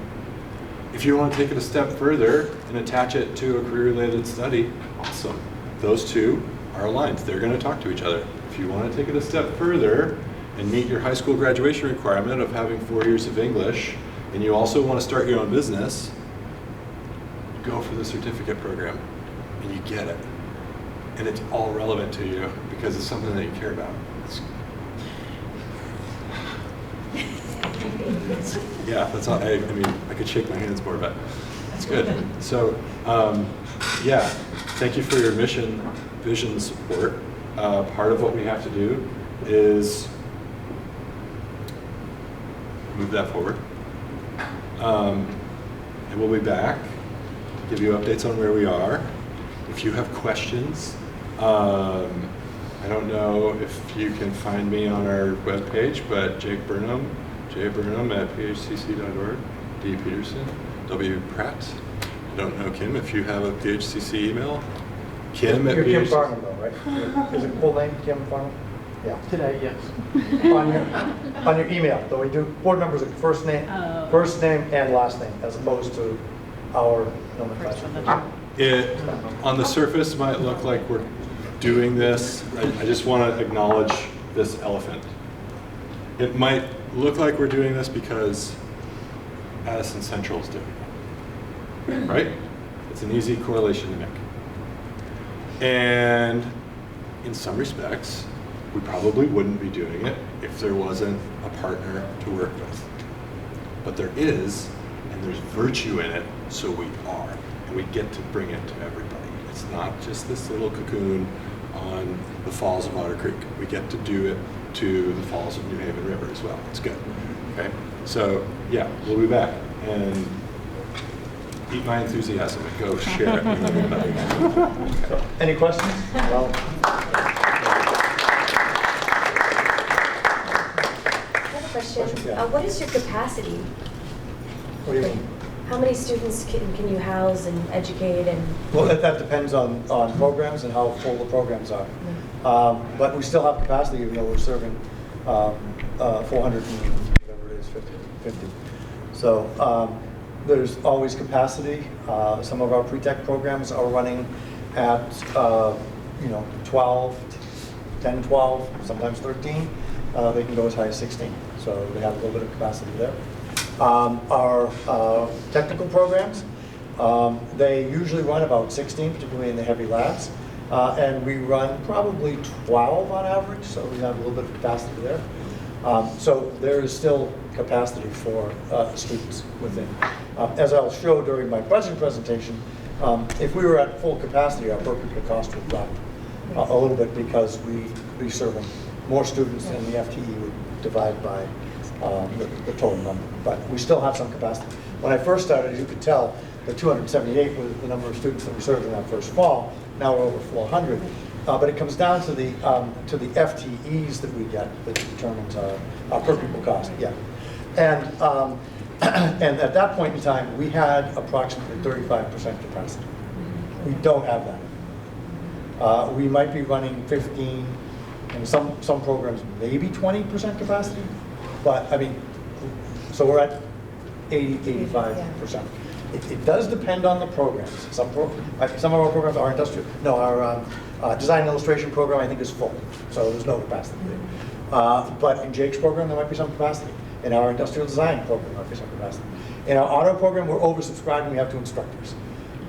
If you want to take it a step further and attach it to a career-related study, awesome. Those 2 are aligned. They're going to talk to each other. If you want to take it a step further and meet your high school graduation requirement of having 4 years of English, and you also want to start your own business, go for the certificate program, and you get it. And it's all relevant to you because it's something that you care about. Yeah, that's all. I mean, I could shake my hands more, but it's good. So, yeah, thank you for your vision support. Part of what we have to do is move that forward. And we'll be back to give you updates on where we are. If you have questions, I don't know if you can find me on our webpage, but Jake Burnham, jburnham@phcc.org, D. Peterson, W. Pratt. I don't know Kim, if you have a PHCC email. Kim at You're Kim PHCC. Farnham though, right? Is it full name, Kim Farnham? Yeah. Today, yes. On your email, though, we do board members are first name and last name, as opposed to our nomenclature. It, on the surface, might look like we're doing this. I just want to acknowledge this elephant. It might look like we're doing this because Addison Central is doing it, right? It's an easy correlation to make. And in some respects, we probably wouldn't be doing it if there wasn't a partner to work with. but there is, and there's virtue in it, so we are. And we get to bring it to everybody. It's not just this little cocoon on the falls of Otter Creek. We get to do it to the falls of New Haven River as well. It's good. Okay? So, yeah, we'll be back. And eat my enthusiasm and go share it with everybody. Any questions? Well, Question. Yeah. What is your capacity? What do you mean? How many students can you house and educate and? Well, that depends on programs and how full the programs are. But we still have capacity, even though we're serving 400 and whatever it is, 50. So there's always capacity. Some of our pre-tech programs are running at 12, 10, 12, sometimes 13. They can go as high as 16. So we have a little bit of capacity there. Our technical programs, they usually run about 16, particularly in the heavy labs. And we run probably 12 on average, so we have a little bit of capacity there. So there is still capacity for students within. As I'll show during my budget presentation, if we were at full capacity, our per pupil cost would drop a little bit because we'd be serving more students than the FTE would divide by the total number. But we still have some capacity. When I first started, as you could tell, the 278 was the number of students that we served in that first fall. Now we're over 400. But it comes down to the FTEs that we get that determines our per pupil cost. Yeah, and at that point in time, we had approximately 35% capacity. We don't have that. We might be running 15, and some programs maybe 20% capacity. But I mean, so we're at 80, 85%. It does depend on the programs. Some of our programs are industrial. No, our design and illustration program I think is full, so there's no capacity there. But in Jake's program there might be some capacity. In our industrial design program there might be some capacity. In our auto program we're oversubscribed and we have 2 instructors.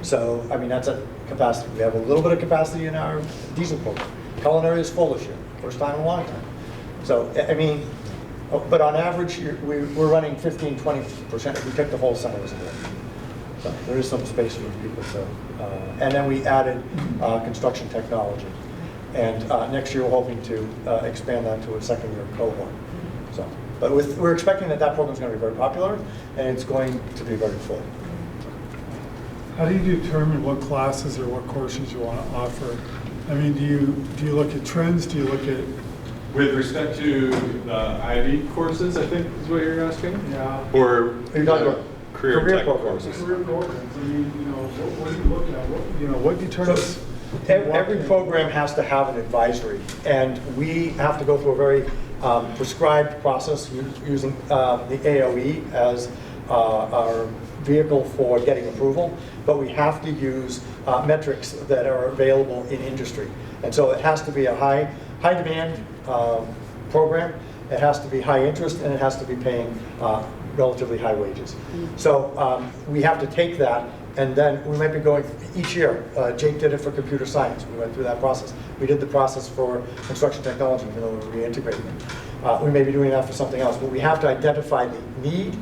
So I mean that's a capacity. We have a little bit of capacity in our diesel program. Culinary is full this year, first time in a long time. So I mean. But on average, we're running 15, 20% if we pick the whole center as a whole. So there is some space for people to, and then we added construction technology. And next year we're hoping to expand that to a second year cohort. So, but we're expecting that program is going to be very popular and it's going to be very full. How do you determine what classes or what courses you want to offer? I mean, do you look at trends? Do you look at With respect to the IB courses, I think is what you're asking? Yeah. Or you're talking about career tech courses? Career programs. I mean, what do you look at? What determines? Every program has to have an advisory, and we have to go through a very prescribed process using the AOE as our vehicle for getting approval, but we have to use metrics that are available in industry. And so it has to be a high demand program, it has to be high interest, and it has to be paying relatively high wages. So we have to take that, and then we might be going each year. Jake did it for computer science. We went through that process. We did the process for construction technology, even though we're reintegrating it. We may be doing that for something else, but we have to identify the need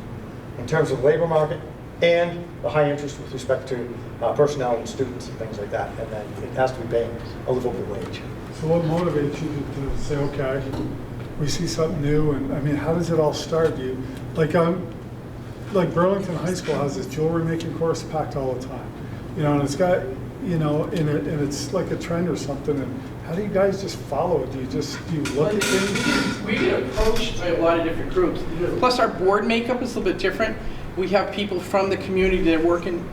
in terms of labor market and the high interest with respect to personnel and students and things like that, and then it has to be paying a livable wage. So what motivates you to say, okay, we see something new, and I mean, how does it all start? Like Burlington High School has this jewelry making course packed all the time, and it's got, and it's like a trend or something. And how do you guys just follow it? Do you look at things? We get approached by a lot of different groups. Plus our board makeup is a little bit different. We have people from the community that work in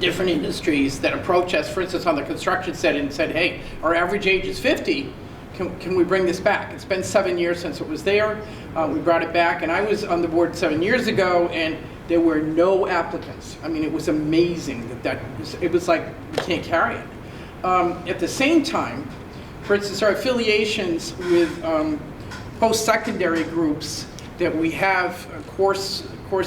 different industries that approach us, for instance, on the construction set and said, hey, our average age is 50. Can we bring this back? It's been 7 years since it was there. We brought it back, and I was on the board 7 years ago, and there were no applicants. I mean, it was amazing it was like we can't carry it. At the same time, for instance, our affiliations with post-secondary groups that we have course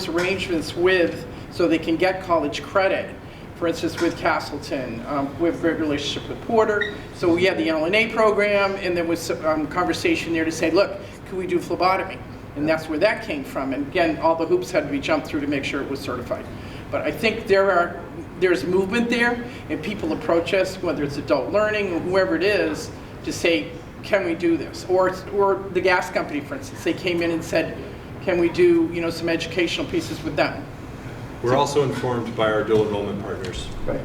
arrangements with, so they can get college credit. For instance, with Castleton, we have a great relationship with Porter. So we had the LNA program, and there was some conversation there to say, look, can we do phlebotomy? And that's where that came from. And again, all the hoops had to be jumped through to make sure it was certified. But I think there's movement there, and people approach us, whether it's adult learning or whoever it is, to say, can we do this? Or the gas company, for instance, they came in and said, can we do, you know, some educational pieces with them? We're also informed by our dual enrollment partners. Right.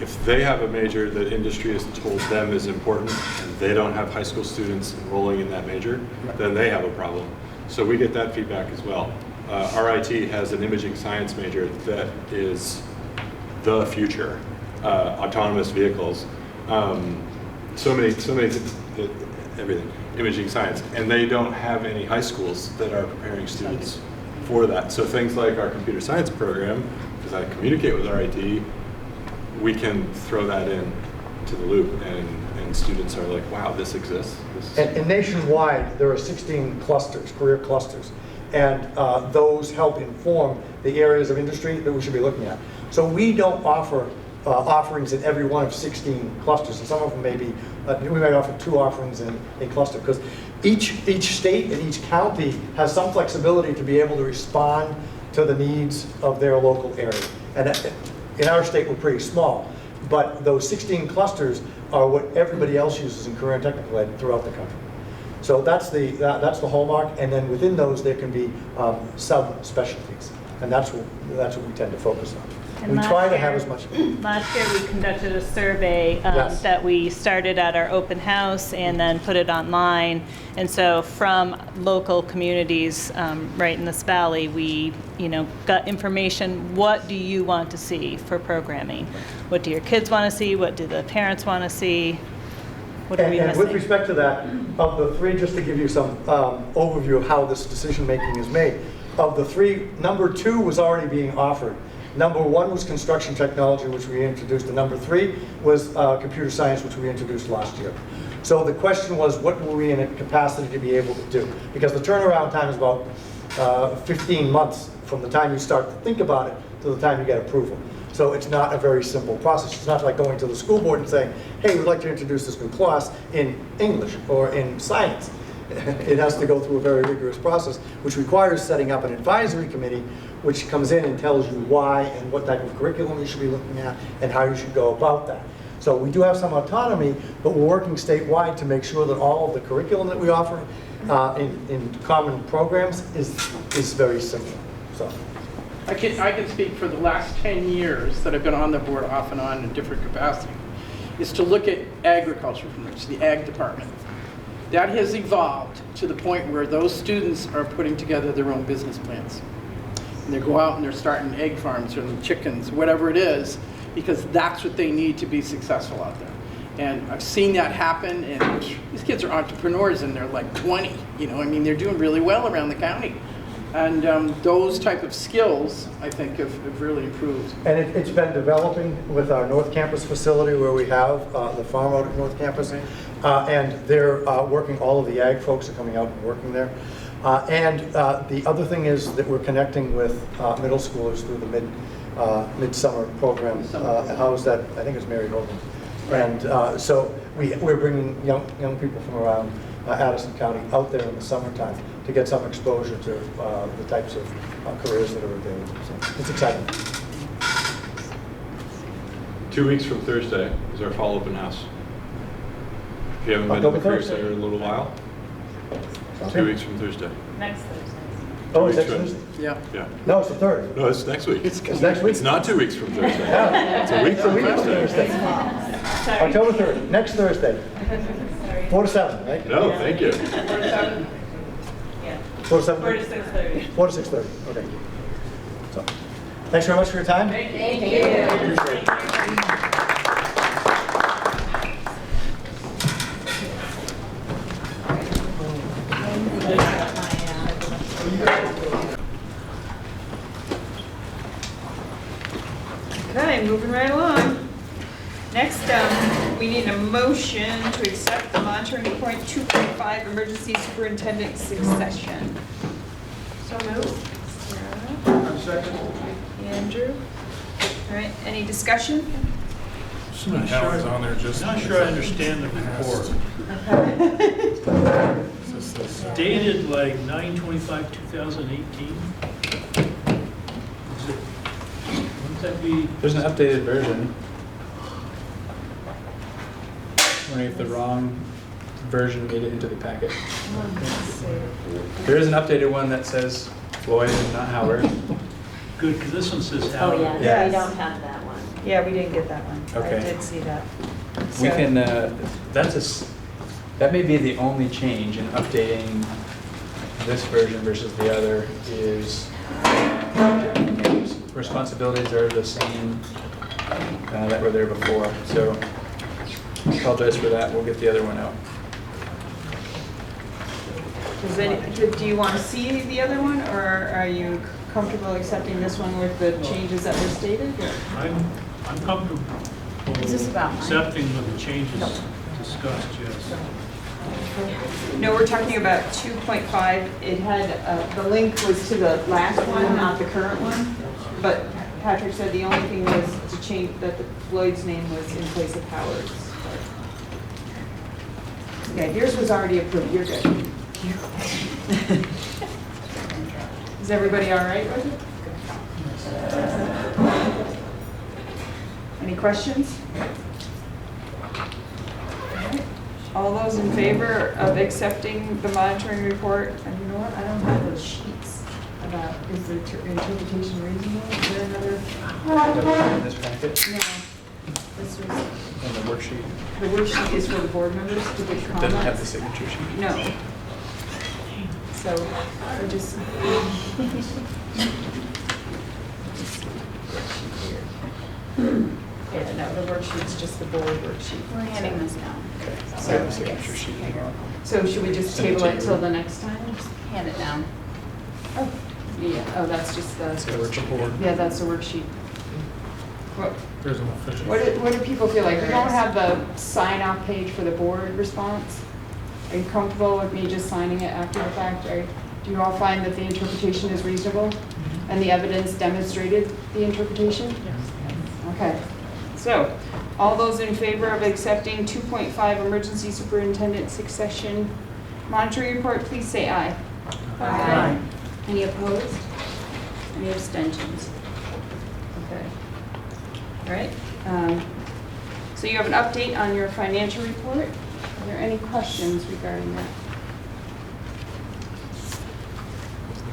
If they have a major that industry has told them is important and they don't have high school students enrolling in that major, then they have a problem. So we get that feedback as well. RIT has an imaging science major that is the future, autonomous vehicles, so many, everything, imaging science, and they don't have any high schools that are preparing students for that. So things like our computer science program, because I communicate with RIT, we can throw that in to the loop, and students are like, wow, this exists. And nationwide, there are 16 clusters, career clusters, and those help inform the areas of industry that we should be looking at. So we don't offer offerings in every one of 16 clusters, and some of them may be, we might offer 2 offerings in a cluster, because each state and each county has some flexibility to be able to respond to the needs of their local area. And in our state, we're pretty small, but those 16 clusters are what everybody else uses in career and technical ed throughout the country. So that's the hallmark, and then within those there can be sub-specialties, and that's what we tend to focus on. And we try to have as much. Last year we conducted a survey Yes. that we started at our open house and then put it online. And so from local communities right in this valley, we got information. What do you want to see for programming? What do your kids want to see? What do the parents want to see? What are we And missing? with respect to that, of the 3, just to give you some overview of how this decision making is made, of the 3, number 2 was already being offered. Number 1 was construction technology, which we introduced, and number 3 was computer science, which we introduced last year. So the question was, what were we in a capacity to be able to do? Because the turnaround time is about 15 months from the time you start to think about it to the time you get approval. So it's not a very simple process. It's not like going to the school board and saying, hey, we'd like to introduce this new class in English or in science. It has to go through a very rigorous process, which requires setting up an advisory committee, which comes in and tells you why and what type of curriculum you should be looking at and how you should go about that. So we do have some autonomy, but we're working statewide to make sure that all of the curriculum that we offer in common programs is very similar. So I can speak for the last 10 years that I've been on the board off and on in different capacity, is to look at agriculture from the ag department. That has evolved to the point where those students are putting together their own business plans. And they go out and they're starting egg farms or chickens, whatever it is, because that's what they need to be successful out there. And I've seen that happen, and these kids are entrepreneurs and they're like 20, I mean, they're doing really well around the county. And those type of skills, I think, have really improved. And it's been developing with our North Campus facility where we have the farm out at North Campus. And they're working, all of the ag folks are coming out and working there. And the other thing is that we're connecting with middle schoolers through the midsummer program. How's that? I think it's Mary Hogan. And so we're bringing young people from around Addison County out there in the summertime to get some exposure to the types of careers that are available. So it's exciting. 2 weeks from Thursday is our fall open house. If you haven't been to the Career Center in a little while, 2 weeks from Thursday. Next Thursday. Oh, it's next Thursday? Yeah. No, it's the 3rd. No, it's next week. It's next week? It's not 2 weeks from Thursday. Yeah. It's a week from Thursday. October 3rd, next Thursday. 4 to 7, right? No, thank you. 4 to 7? 4 to 6:30. 4 to 6:30, okay. So, thanks very much for your time. Thank you. Appreciate it. Okay, moving right along. Next, we need a motion to accept the monitoring point 2.5 emergency superintendent succession. So moved. Second. Andrew. All right, any discussion? Some of the on there just. Not sure I understand the report. So This is dated like 9/25/2018. Wouldn't that be? There's an updated version. Wondering if the wrong version made it into the packet. There is an updated one that says Floyd and not Howard. Good, because this one says Howard. Oh, yeah, I don't have that one. Yeah, we didn't get that one. Okay. I did see that. We So- can, that may be the only change in updating this version versus the other is responsibilities are the same that were there before. So I apologize for that. We'll get the other one out. Do you want to see the other one, or are you comfortable accepting this one with the changes that were stated? or- I'm comfortable Is this about mine? accepting with the changes discussed, yes. No, we're talking about 2.5. It had, the link was to the last one, not the current one. But Patrick said the only thing was to change, that the Floyd's name was in place of Howard's. Okay, yours was already approved, you're good. Is everybody all right with it? Any questions? All those in favor of accepting the monitoring report? And you know what, I don't have those sheets about, is the interpretation reasonable? Is there another? In this packet No. This was, and the worksheet. the worksheet is for the board members to give It doesn't have the comments? signature sheet. No. So, we're just. Yeah, no, the worksheet's just the board worksheet. We're handing this now. Okay. I So, have the signature sheet. So should we just Send it table to it you. till the next time? Just hand it down. Oh, yeah, oh, that's just It's the the, worksheet. yeah, that's the worksheet. What, There's an official. what do people feel like? We don't have the sign-off page for the board response. Are you comfortable with me just signing it after the fact? Or do you all find that the interpretation is reasonable? And the evidence demonstrated the interpretation? Okay. So, all those in favor of accepting 2.5 emergency superintendent succession monitoring report, please say aye. Aye. Any opposed? Any abstentions? Okay. All right. So you have an update on your financial report. Are there any questions regarding that?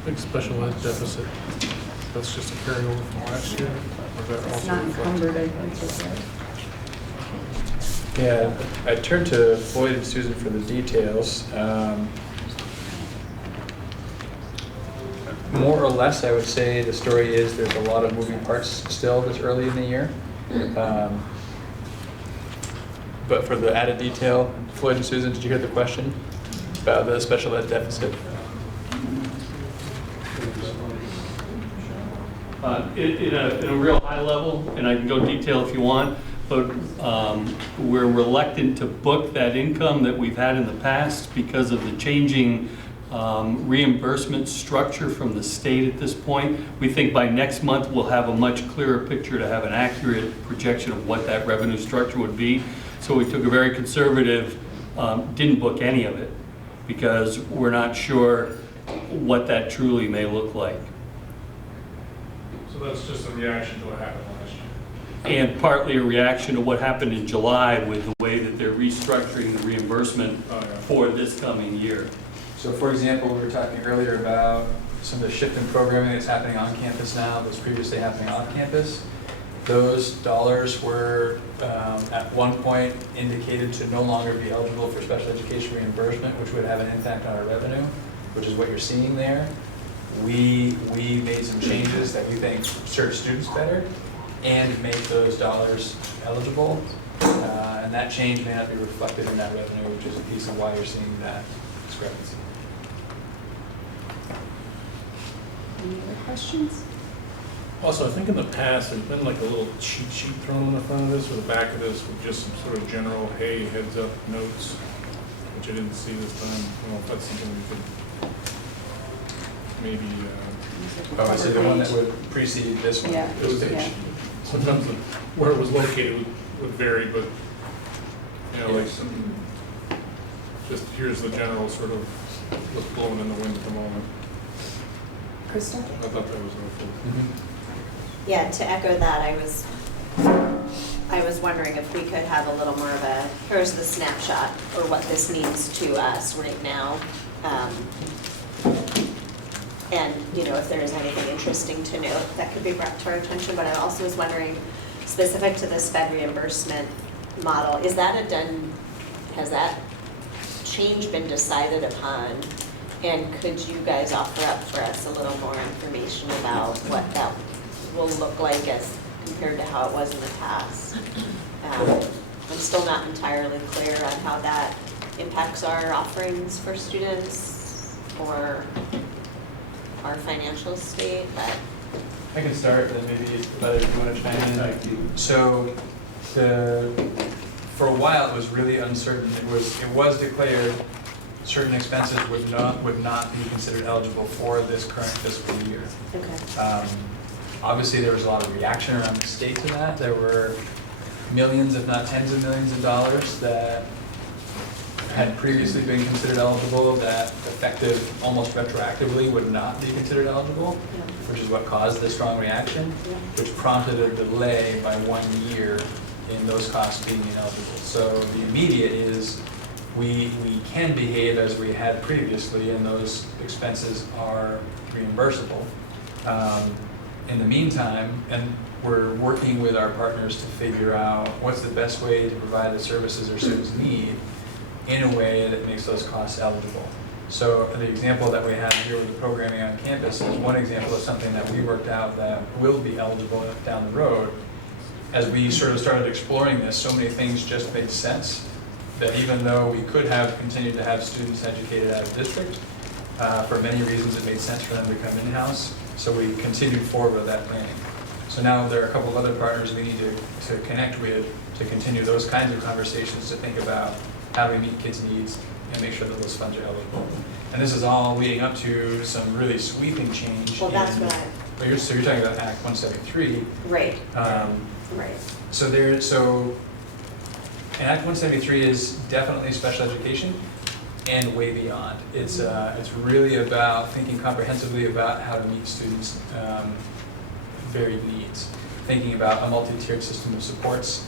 Big special ed deficit. That's just a carryover from last year. Or that It's also not reflected? encumbered, I think, is it? Yeah, I turned to Floyd and Susan for the details. More or less, I would say the story is there's a lot of moving parts still this early in the year. But for the added detail, Floyd and Susan, did you hear the question about the special ed deficit? In a real high level, and I can go detail if you want, but we're reluctant to book that income that we've had in the past because of the changing reimbursement structure from the state at this point. We think by next month we'll have a much clearer picture to have an accurate projection of what that revenue structure would be. So we took a very conservative, didn't book any of it because we're not sure what that truly may look like. So that's just a reaction to what happened last year. And partly a reaction to what happened in July with the way that they're restructuring the reimbursement for this coming year. So for example, we were talking earlier about some of the shift in programming that's happening on campus now that's previously happening off campus. Those dollars were at one point indicated to no longer be eligible for special education reimbursement, which would have an impact on our revenue, which is what you're seeing there. We made some changes that we think serve students better and make those dollars eligible. And that change may not be reflected in that revenue, which is a piece of why you're seeing that discrepancy. Any other questions? Also, I think in the past, there's been like a little cheat sheet thrown in the front of this or the back of this with just some sort of general, hey, heads up notes, which I didn't see this time. I don't know if that's something we could maybe, Oh, I see, the one that would precede this one, Yeah. this page. Yeah. sometimes where it was located would vary, but, you know, like some, just here's the general sort of what's blowing in the wind at the moment. Krista? I thought that was helpful. Yeah, to echo that, I was wondering if we could have a little more of a, here's the snapshot, or what this means to us right now. And, if there is anything interesting to note that could be brought to our attention, but I also was wondering, specific to this Fed reimbursement model, has that change been decided upon? And could you guys offer up for us a little more information about what that will look like as compared to how it was in the past? I'm still not entirely clear on how that impacts our offerings for students or our financial state, but. I can start, then maybe if others want to chime in. So, for a while, it was really uncertain. It was declared certain expenses would not be considered eligible for this current fiscal year. Okay. Obviously, there was a lot of reaction around the state to that. There were millions, if not tens of millions of dollars that had previously been considered eligible that effective almost retroactively would not be considered eligible, which is what caused the strong reaction, which prompted a delay by 1 year in those costs being ineligible. So the immediate is we can behave as we had previously, and those expenses are reimbursable. In the meantime, and we're working with our partners to figure out what's the best way to provide the services our students need in a way that makes those costs eligible. So the example that we have here with the programming on campus is one example of something that we worked out that will be eligible down the road. As we sort of started exploring this, so many things just made sense that even though we could have continued to have students educated out of district, for many reasons it made sense for them to come in-house. So we continued forward with that planning. So now there are a couple of other partners we need to connect with to continue those kinds of conversations, to think about how do we meet kids' needs and make sure that those funds are eligible. And this is all leading up to some really sweeping change. Well, that's what So you're talking about Act 173. Right. Right. So and Act 173 is definitely special education and way beyond. It's really about thinking comprehensively about how to meet students' varied needs, thinking about a multi-tiered system of supports.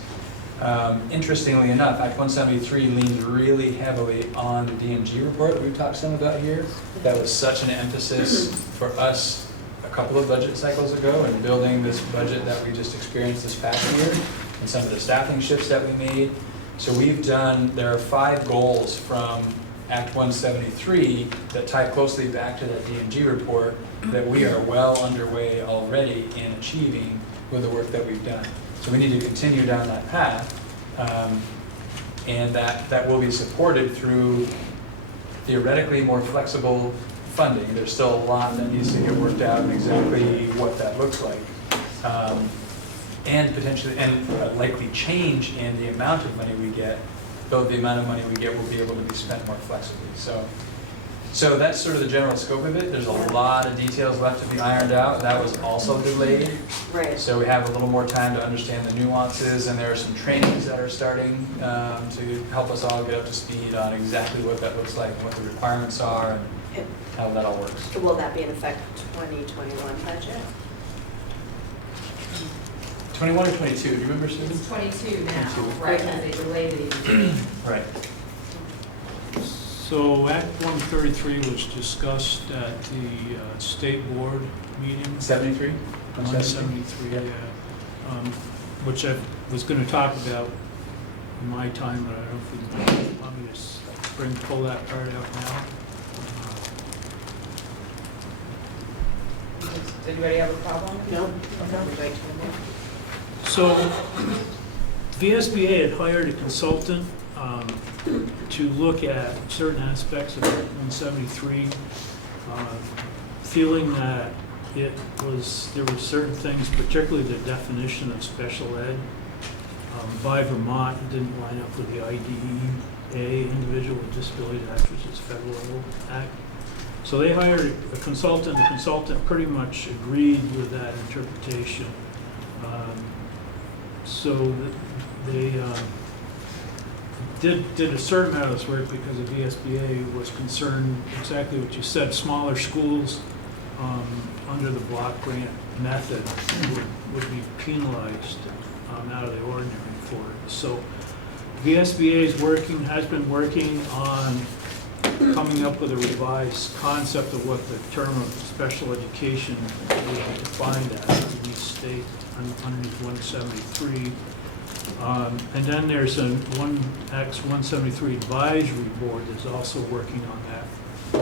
Interestingly enough, Act 173 leans really heavily on the DMG report that we've talked some about here. That was such an emphasis for us a couple of budget cycles ago in building this budget that we just experienced this past year, and some of the staffing shifts that we made. So there are 5 goals from Act 173 that tie closely back to that DMG report that we are well underway already in achieving with the work that we've done. So we need to continue down that path, and that will be supported through theoretically more flexible funding. There's still a lot that needs to get worked out and exactly what that looks like. And potentially, and a likely change in the amount of money we get, though the amount of money we get will be able to be spent more flexibly. So that's sort of the general scope of it. There's a lot of details left to be ironed out. That was also delayed. Right. So we have a little more time to understand the nuances, and there are some trainings that are starting to help us all get up to speed on exactly what that looks like and what the requirements are and how that all works. Will that be in effect 2021 budget? 21 or 22, do you remember, Susan? It's 22 now, 22. right, because they delayed it. Right. So Act 133 was discussed at the state board meeting. 73? 173, yeah. Which I was going to talk about in my time, but I don't know if you want me to pull that part out now. Does anybody have a problem? No. Okay. We'd like to know. So VSBA had hired a consultant to look at certain aspects of 173, feeling that there were certain things, particularly the definition of special ed, by Vermont, it didn't line up with the IDEA, Individual with Disabilities Act, which is federal act. So they hired a consultant. The consultant pretty much agreed with that interpretation. So they did a certain amount of this work because the VSBA was concerned exactly what you said, smaller schools under the block grant method would be penalized out of the ordinary for it. So VSBA has been working on coming up with a revised concept of what the term of special education would be defined as in each state underneath 173. And then there's a 173 advisory board that's also working on that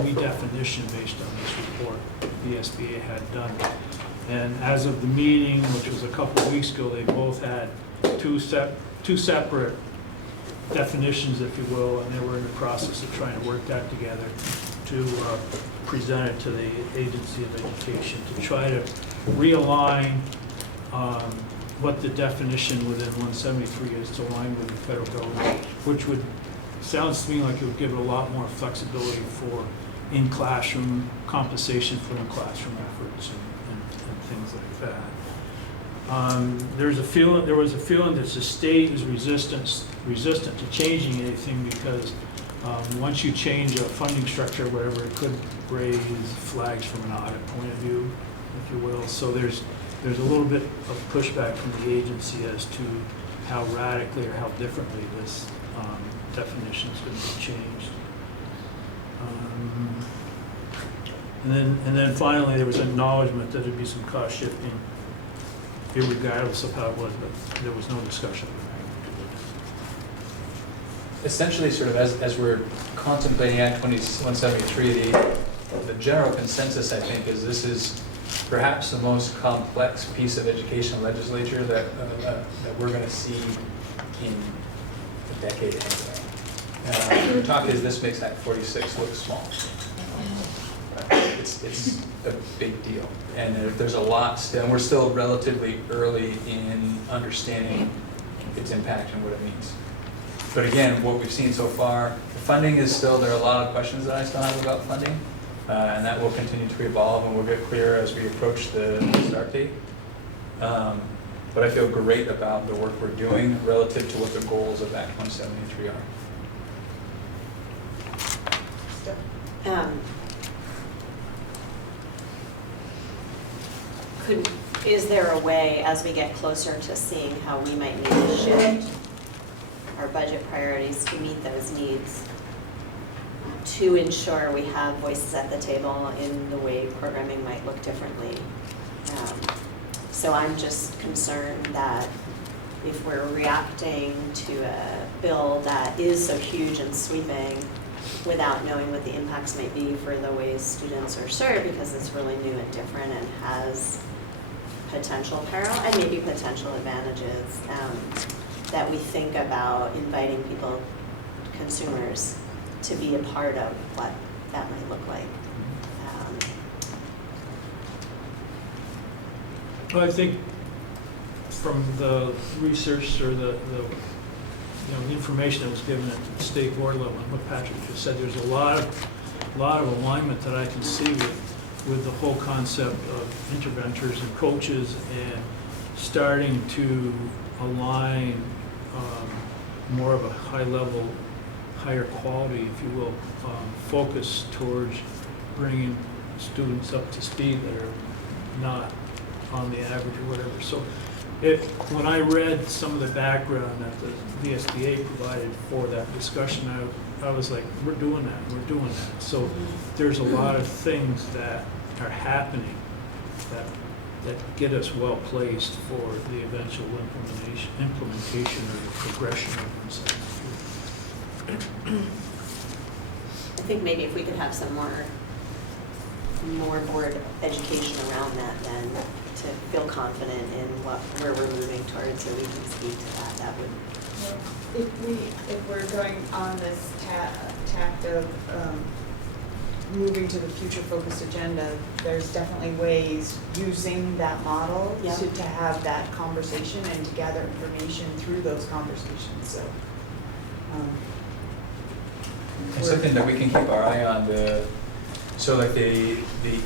redefinition based on this report the SBA had done. And as of the meeting, which was a couple of weeks ago, they both had two separate definitions, if you will, and they were in the process of trying to work that together to present it to the Agency of Education to try to realign what the definition within 173 is to align with the federal government, which sounds to me like it would give it a lot more flexibility for in-classroom compensation for the classroom efforts and things like that. There was a feeling that the state is resistant to changing anything because once you change a funding structure or whatever, it could raise flags from an audit point of view, if you will. So there's a little bit of pushback from the agency as to how radically or how differently this definition is going to be changed. And then finally, there was acknowledgement that there'd be some cost shifting, irregardless of how it was, but there was no discussion. Essentially, sort of as we're contemplating Act 173, the general consensus, I think, is this is perhaps the most complex piece of education legislature that we're going to see in a decade anyway. The talk is this makes Act 46 look small. It's a big deal, and there's a lot still, and we're still relatively early in understanding its impact and what it means. But again, what we've seen so far, the funding is still, there are a lot of questions that I still have about funding, and that will continue to evolve, and we'll get clearer as we approach the start date. But I feel great about the work we're doing relative to what the goals of Act 173 are. Is there a way, as we get closer to seeing how we might need to shift our budget priorities to meet those needs, to ensure we have voices at the table in the way programming might look differently? So I'm just concerned that if we're reacting to a bill that is so huge and sweeping without knowing what the impacts might be for the ways students are served, because it's really new and different and has potential peril and maybe potential advantages, that we think about inviting people, consumers, to be a part of what that might look like. Well, I think from the research or the information that was given at the state board level and what Patrick just said, there's a lot of alignment that I can see with the whole concept of interventors and coaches and starting to align more of a high level, higher quality, if you will, focus towards bringing students up to speed that are not on the average or whatever. So when I read some of the background that the VSBA provided for that discussion, I was like, we're doing that. So there's a lot of things that are happening that get us well placed for the eventual implementation or the progression of them. I think maybe if we could have some more board education around that, then to feel confident in where we're moving towards, so we can speak to that would. If we're going on this tact of moving to the future-focused agenda, there's definitely ways using that model to have that conversation and to gather information through those conversations. So, it's something that we can keep our eye on. So like the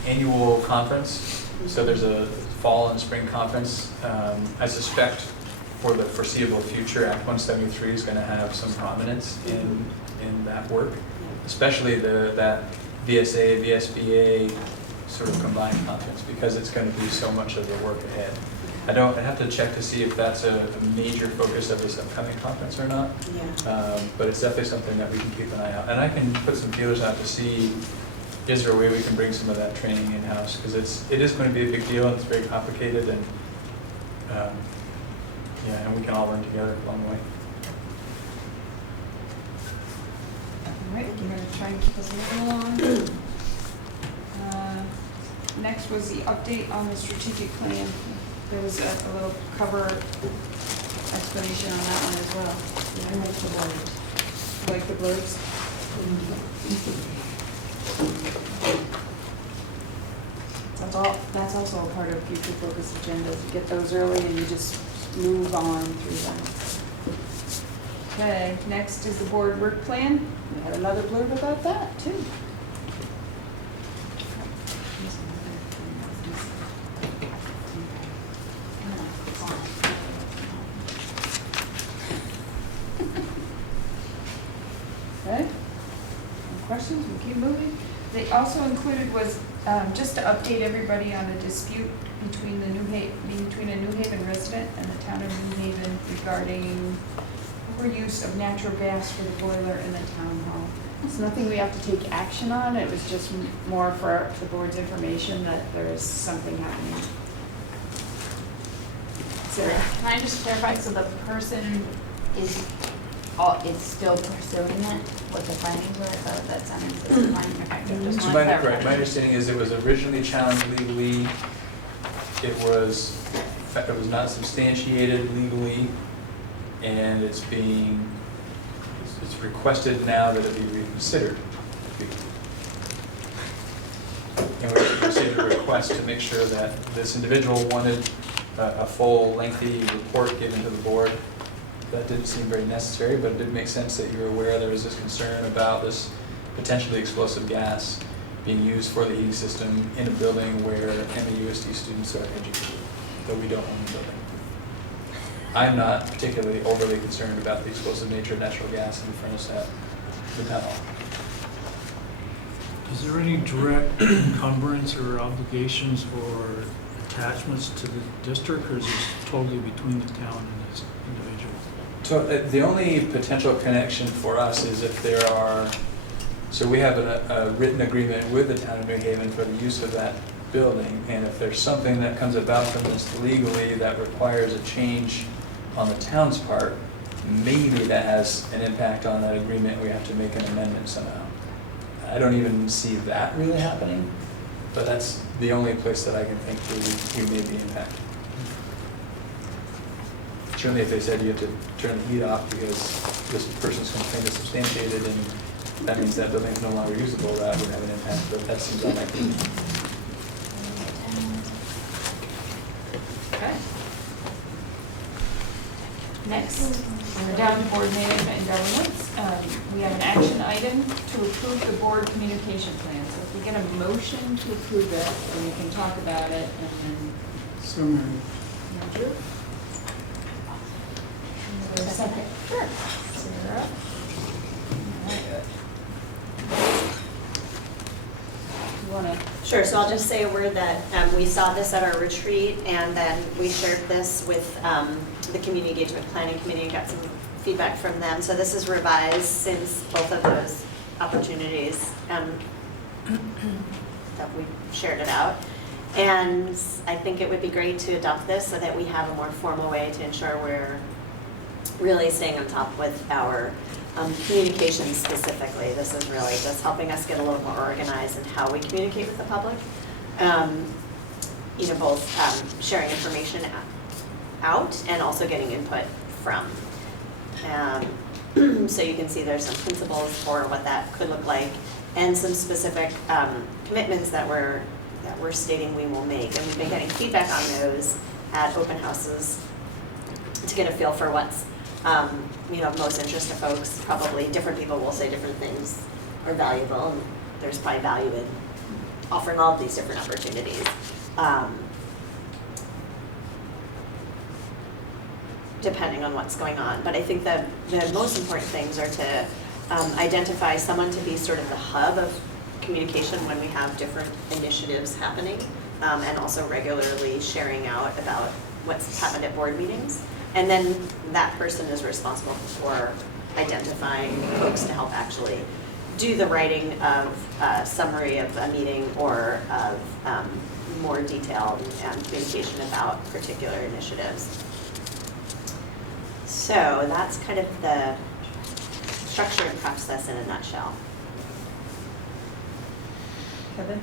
annual conference. So there's a fall and spring conference. I suspect for the foreseeable future, Act 173 is going to have some prominence in that work, especially that VSA, VSBA sort of combined conference, because it's going to be so much of the work ahead. I'd have to check to see if that's a major focus of this upcoming conference or not. Yeah. But it's definitely something that we can keep an eye out. And I can put some feelers out to see, is there a way we can bring some of that training in-house? Because it is going to be a big deal, and it's very complicated, and yeah, and we can all learn together along the way. All right, we're going to try and keep us moving along. Next was the update on the strategic plan. There was a little cover explanation on that one as well. I like the words. Like the blurbs? That's also a part of future focus agendas. You get those early and you just move on through them. Okay, next is the board work plan. We had another blurb about that too. Okay, any questions? We keep moving. They also included was just to update everybody on a dispute between a New Haven resident and the town of New Haven regarding overuse of natural gas for the boiler in the town hall. It's nothing we have to take action on. It was just more for the board's information that there is something happening. Sarah? Can I just clarify, so the person is still pursuing it, what the findings were, so that sentence is fine, okay, just So want to my clarify. understanding is it was originally challenged legally. It was not substantiated legally, and it's requested now that it be reconsidered. And we received a request to make sure that this individual wanted a full, lengthy report given to the board. That didn't seem very necessary, but it did make sense that you were aware there was this concern about this potentially explosive gas being used for the heating system in a building where MAUSD students are educated, though we don't own the building. I'm not particularly overly concerned about the explosive nature of natural gas in the furnace at the town hall. Is there any direct encumbrance or obligations or attachments to the district, or is this totally between the town and this individual? So the only potential connection for us is if there are, so we have a written agreement with the town of New Haven for the use of that building, and if there's something that comes about from this legally that requires a change on the town's part, maybe that has an impact on that agreement, we have to make an amendment somehow. I don't even see that really happening, but that's the only place that I can think we may be impacted. Certainly if they said you have to turn the heat off because this person's complaint is substantiated and that means that building is no longer usable, that would have an impact, but that seems unlikely. Okay. Next, we're down to board management and governance. We have an action item to approve the board communication plan. So if we get a motion to approve it, then we can talk about it and then. So moved. Andrew? Is there a second? Sure. Sarah? You wanna? Sure, so I'll just say a word that we saw this at our retreat, and then we shared this with the Community Engagement Planning Committee and got some feedback from them. So this is revised since both of those opportunities that we shared it out. And I think it would be great to adopt this so that we have a more formal way to ensure we're really staying on top with our communications specifically. This is really just helping us get a little more organized in how we communicate with the public. Both sharing information out and also getting input from. So you can see there's some principles for what that could look like and some specific commitments that we're stating we will make. And we've been getting feedback on those at open houses to get a feel for what's of most interest to folks. Probably different people will say different things are valuable, and there's probably value in offering all of these different opportunities. depending on what's going on. But I think the most important things are to identify someone to be sort of the hub of communication when we have different initiatives happening, and also regularly sharing out about what's happened at board meetings. And then that person is responsible for identifying folks to help actually do the writing of a summary of a meeting or of more detailed communication about particular initiatives. So that's kind of the structure and process in a nutshell. Kevin?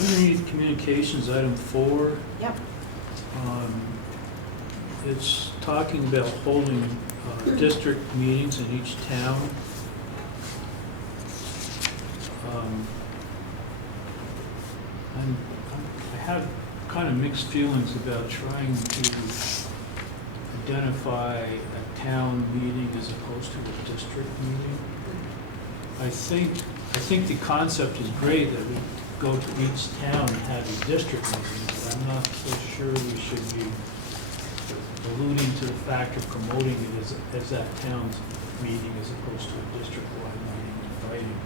Underneath communications, item 4. Yep. It's talking about holding district meetings in each town. I have kind of mixed feelings about trying to identify a town meeting as opposed to a district meeting. I think the concept is great that we go to each town and have a district meeting, but I'm not so sure we should be alluding to the fact of promoting it as that town's meeting as opposed to a district-wide meeting, inviting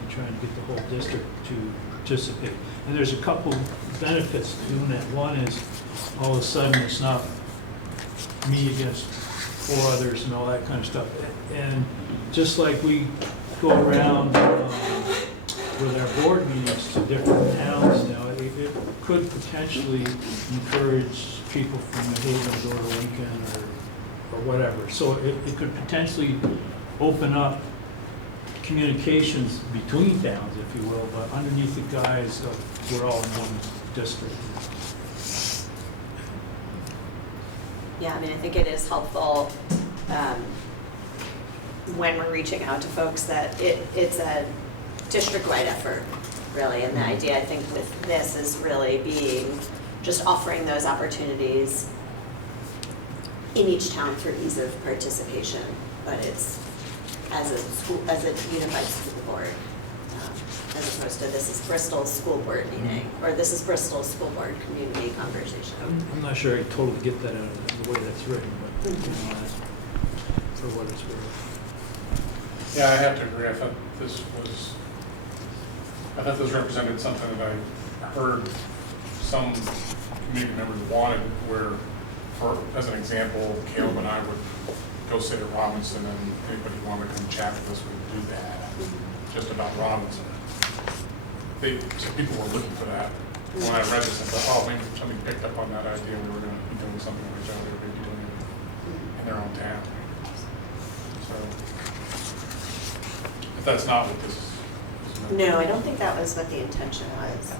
and trying to get the whole district to participate. And there's a couple benefits to doing that. One is all of a sudden it's not me against 4 others and all that kind of stuff. And just like we go around with our board meetings to different towns now, it could potentially encourage people from New Haven or Lincoln or whatever. So it could potentially open up communications between towns, if you will, but underneath the guise of we're all in one district. Yeah, I mean, I think it is helpful when we're reaching out to folks that it's a district-wide effort, really. And the idea, I think, with this is really being just offering those opportunities in each town for ease of participation, but it's as a unified school board, as opposed to this is Bristol's school board meeting, or this is Bristol's school board community conversation. I'm not sure I totally get that out of the way that's written, but you know, for what it's worth. Yeah, I have to agree. I thought this represented something that I heard some community members wanted, where, as an example, Caleb and I would go sit at Robinson, and anybody who wanted to come chat with us would do that, just about Robinson. So people were looking for that. When I read this, I thought, oh, maybe somebody picked up on that idea. We were going to be doing something like that. They were going to be doing it in their own town. So, if that's not what this is. No, I don't think that was what the intention was.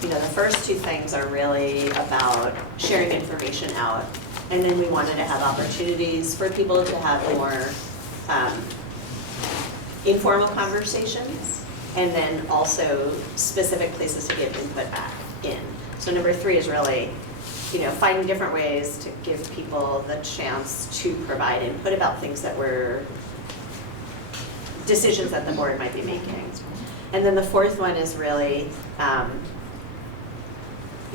You know, the first 2 things are really about sharing information out, and then we wanted to have opportunities for people to have more informal conversations, and then also specific places to give input back in. So number 3 is really, you know, finding different ways to give people the chance to provide input about things that were decisions that the board might be making. And then the 4th one is really,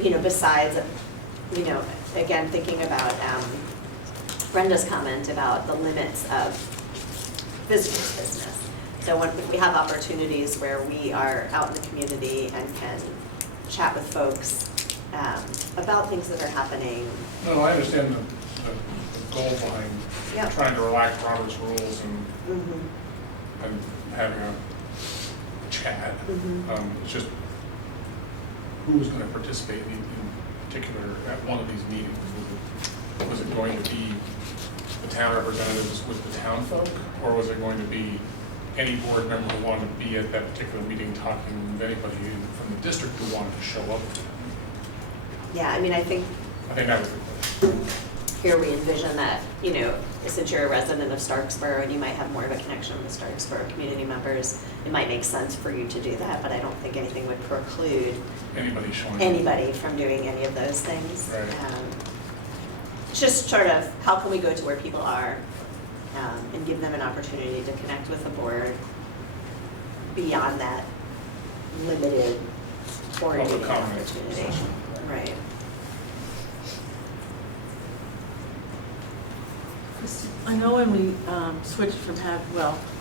you know, besides, you know, again, thinking about Brenda's comment about the limits of visitors' business. So if we have opportunities where we are out in the community and can chat with folks about things that are happening. No, I understand the goal behind trying to relax Robert's rules and having a chat. It's just who's going to participate in particular at one of these meetings. Was it going to be the town representatives with the town folk, or was it going to be any board member who wanted to be at that particular meeting talking with anybody from the district who wanted to show up? Yeah, I mean, I think that was the question. Here we envision that, you know, since you're a resident of Starksboro and you might have more of a connection with Starksboro community members, it might make sense for you to do that, but I don't think anything would preclude anybody from doing any of those things. Right. Just sort of, how can we go to where people are and give them an opportunity to connect with the board beyond that limited board meeting opportunity. Right. I know when we switched from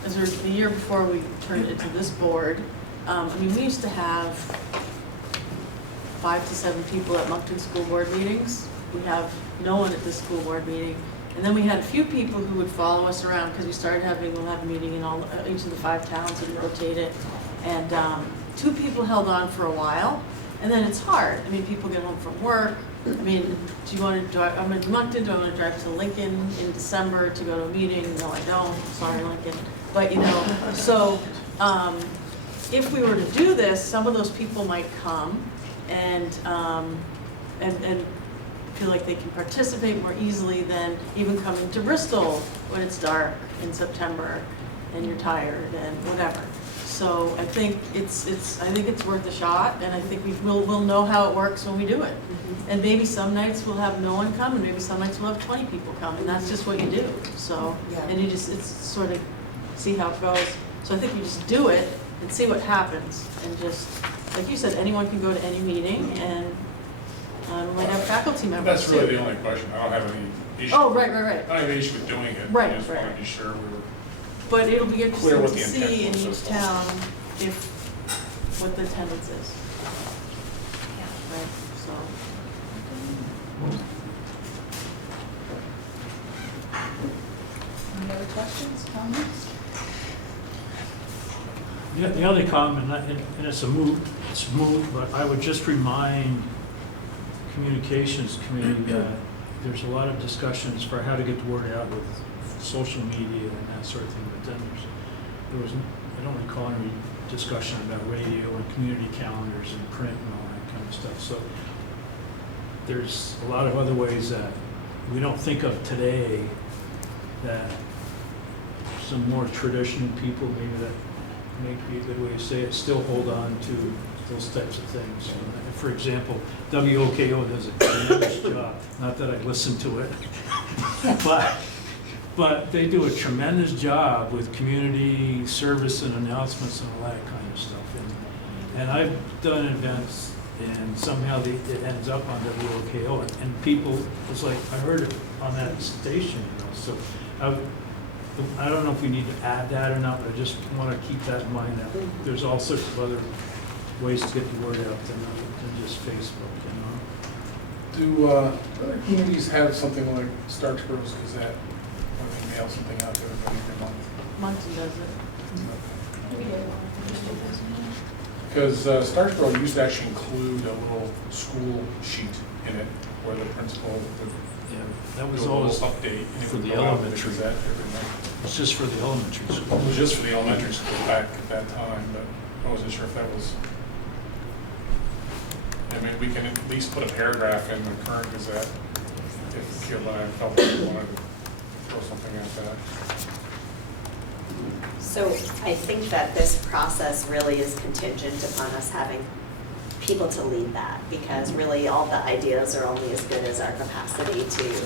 as the year before we turned it to this board, I mean, we used to have 5 to 7 people at Moncton School Board meetings. We have no one at this school board meeting. And then we had a few people who would follow us around because we'll have a meeting in each of the 5 towns and rotate it. And 2 people held on for a while. And then it's hard. I mean, people get home from work. I mean, do you want to drive, I'm in Moncton, do I want to drive to Lincoln in December to go to a meeting? No, I don't, sorry, Lincoln. But, so if we were to do this, some of those people might come and feel like they can participate more easily than even coming to Bristol when it's dark in September and you're tired and whatever. So I think it's worth a shot, and I think we'll know how it works when we do it. And maybe some nights we'll have no one come, and maybe some nights we'll have 20 people come, and that's just what you do. So, and it's sort of see how it goes. So I think you just do it and see what happens, and just, like you said, anyone can go to any meeting, and we might have faculty members. That's really the only question. I don't have any issue. Oh, right. I don't have any issue with doing it. Right, I just want to be sure we were. But it'll be Clear interesting what to the see in intent each town what the attendance is. Right, so. Any other questions, comments? Yeah, the only comment, and it's moot, but I would just remind communications committee that there's a lot of discussions for how to get the word out with social media and that sort of thing, but then I don't recall any discussion about radio and community calendars and print and all that kind of stuff. So there's a lot of other ways that we don't think of today that some more traditional people, maybe that may be a good way to say it, still hold on to those types of things. For example, WOKO does a tremendous job. Not that I listen to it, but they do a tremendous job with community service and announcements and all that kind of stuff. And I've done events, and somehow it ends up on WOKO, and people, it's like, I heard it on that station, So I don't know if we need to add that or not, but I just want to keep that in mind, that there's all sorts of other ways to get the word out than just Facebook, Do other communities have something like Starksboro's Gazette, when they mail something out to everybody every month? Moncton does it. We do. Because Starksboro used to actually include a little school sheet in it where the principal would that was do a always little update. And it for would the go out with elementary. Gazette every month. It's just for the elementary school. It was just for the elementary school back at that time, but I wasn't sure if that was. I mean, we can at least put a paragraph in the current Gazette if Kayla and I felt like we wanted to throw something at that. So I think that this process really is contingent upon us having people to lead that, because really all the ideas are only as good as our capacity to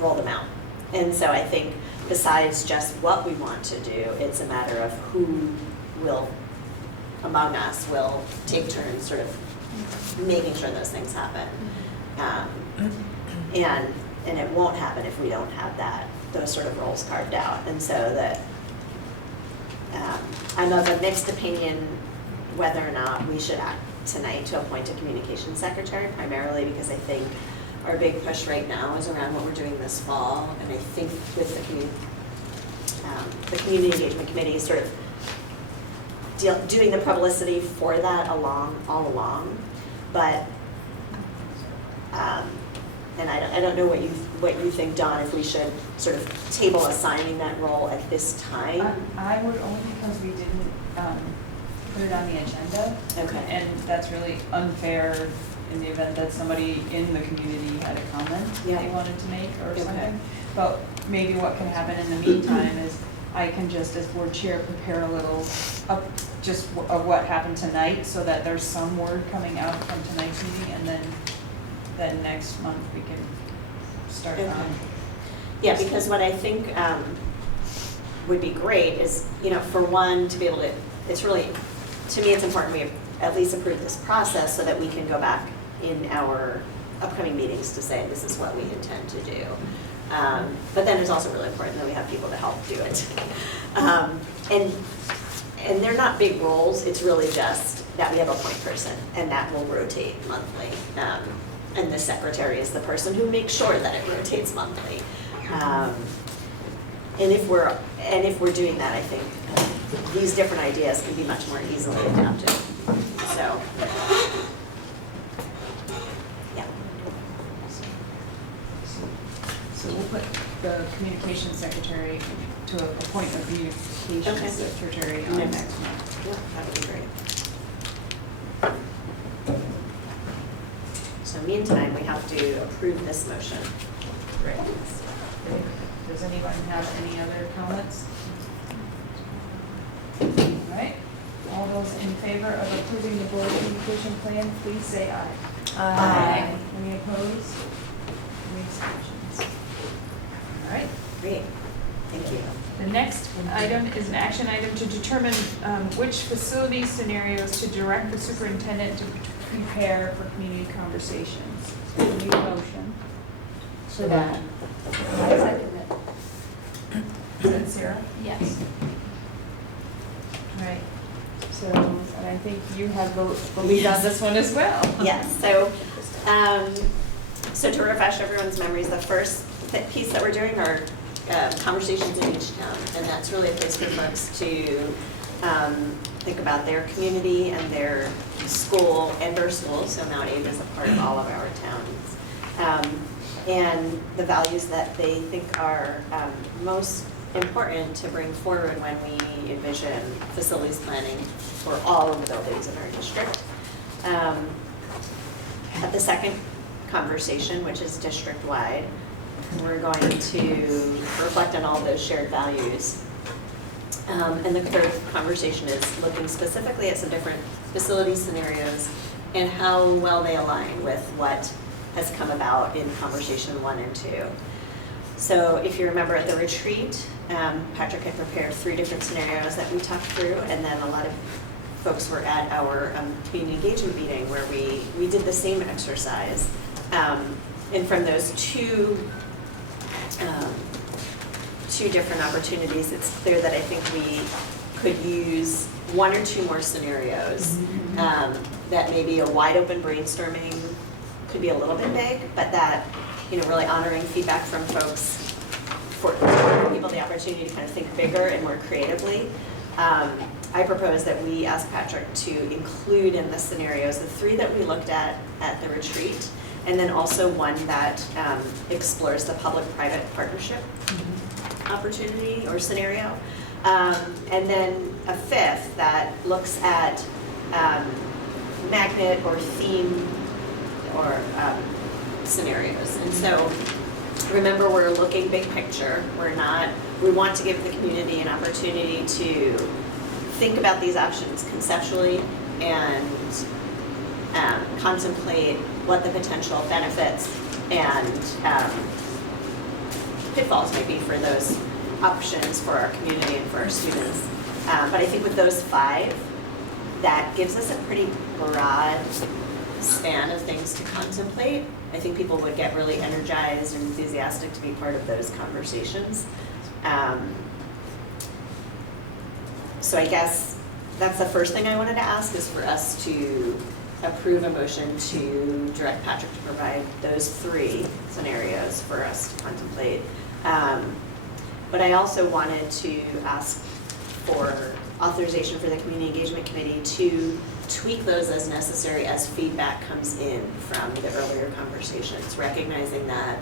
roll them out. And so I think besides just what we want to do, it's a matter of who will, among us, will take turns sort of making sure those things happen. And it won't happen if we don't have those sort of roles carved out. And so that I'm of a mixed opinion whether or not we should act tonight to appoint a communications secretary, primarily because I think our big push right now is around what we're doing this fall. And I think with the community engagement committee sort of doing the publicity for that all along. But and I don't know what you think, Dawn, if we should sort of table assigning that role at this time. I would, only because we didn't put it on the agenda. Okay. And that's really unfair in the event that somebody in the community had a comment they wanted to make or something. But maybe what can happen in the meantime is I can just, as board chair, prepare a little of what happened tonight, so that there's some word coming out from tonight's meeting, and then next month we can start on. Yeah, because what I think would be great is, for one, to be able to, it's really, to me, it's important we at least approve this process so that we can go back in our upcoming meetings to say this is what we intend to do. But then it's also really important that we have people to help do it. And they're not big roles, it's really just that we have a point person, and that will rotate monthly. And the secretary is the person who makes sure that it rotates monthly. And if we're doing that, I think these different ideas can be much more easily adapted. So, yeah. So we'll put the communications secretary to appoint a communications secretary on next month. Yeah, that would be great. So meantime, we have to approve this motion. Right. Does anyone have any other comments? All right. All those in favor of approving the board communication plan, please say aye. Aye. Any opposed? Any abstentions? All right. Great. Thank you. The next item is an action item to determine which facility scenarios to direct the superintendent to prepare for community conversations. So we need a motion for that. I second it. Is that Sarah? Yes. All right. So, and I think you have the lead on this one as well. Yes, so to refresh everyone's memories, the first piece that we're doing are conversations in each town, and that's really a place for folks to think about their community and their school and their schools, so MAUSD is a part of all of our towns, and the values that they think are most important to bring forward when we envision facilities planning for all of the buildings in our district. At the second conversation, which is district-wide, we're going to reflect on all those shared values. And the third conversation is looking specifically at some different facility scenarios and how well they align with what has come about in conversation 1 and 2. So if you remember at the retreat, Patrick had prepared 3 different scenarios that we talked through, and then a lot of folks were at our community engagement meeting where we did the same exercise. And from those two different opportunities, it's clear that I think we could use 1 or 2 more scenarios that maybe a wide open brainstorming could be a little bit big, but that, really honoring feedback from folks for people the opportunity to kind of think bigger and more creatively. I propose that we ask Patrick to include in the scenarios the 3 that we looked at the retreat, and then also one that explores the public-private partnership opportunity or scenario. And then a 5th that looks at magnet or theme or scenarios. And so remember, we're looking big picture. We want to give the community an opportunity to think about these options conceptually and contemplate what the potential benefits and pitfalls may be for those options for our community and for our students. But I think with those 5, that gives us a pretty broad span of things to contemplate. I think people would get really energized and enthusiastic to be part of those conversations. So I guess that's the first thing I wanted to ask, is for us to approve a motion to direct Patrick to provide those 3 scenarios for us to contemplate. But I also wanted to ask for authorization for the Community Engagement Committee to tweak those as necessary as feedback comes in from the earlier conversations, recognizing that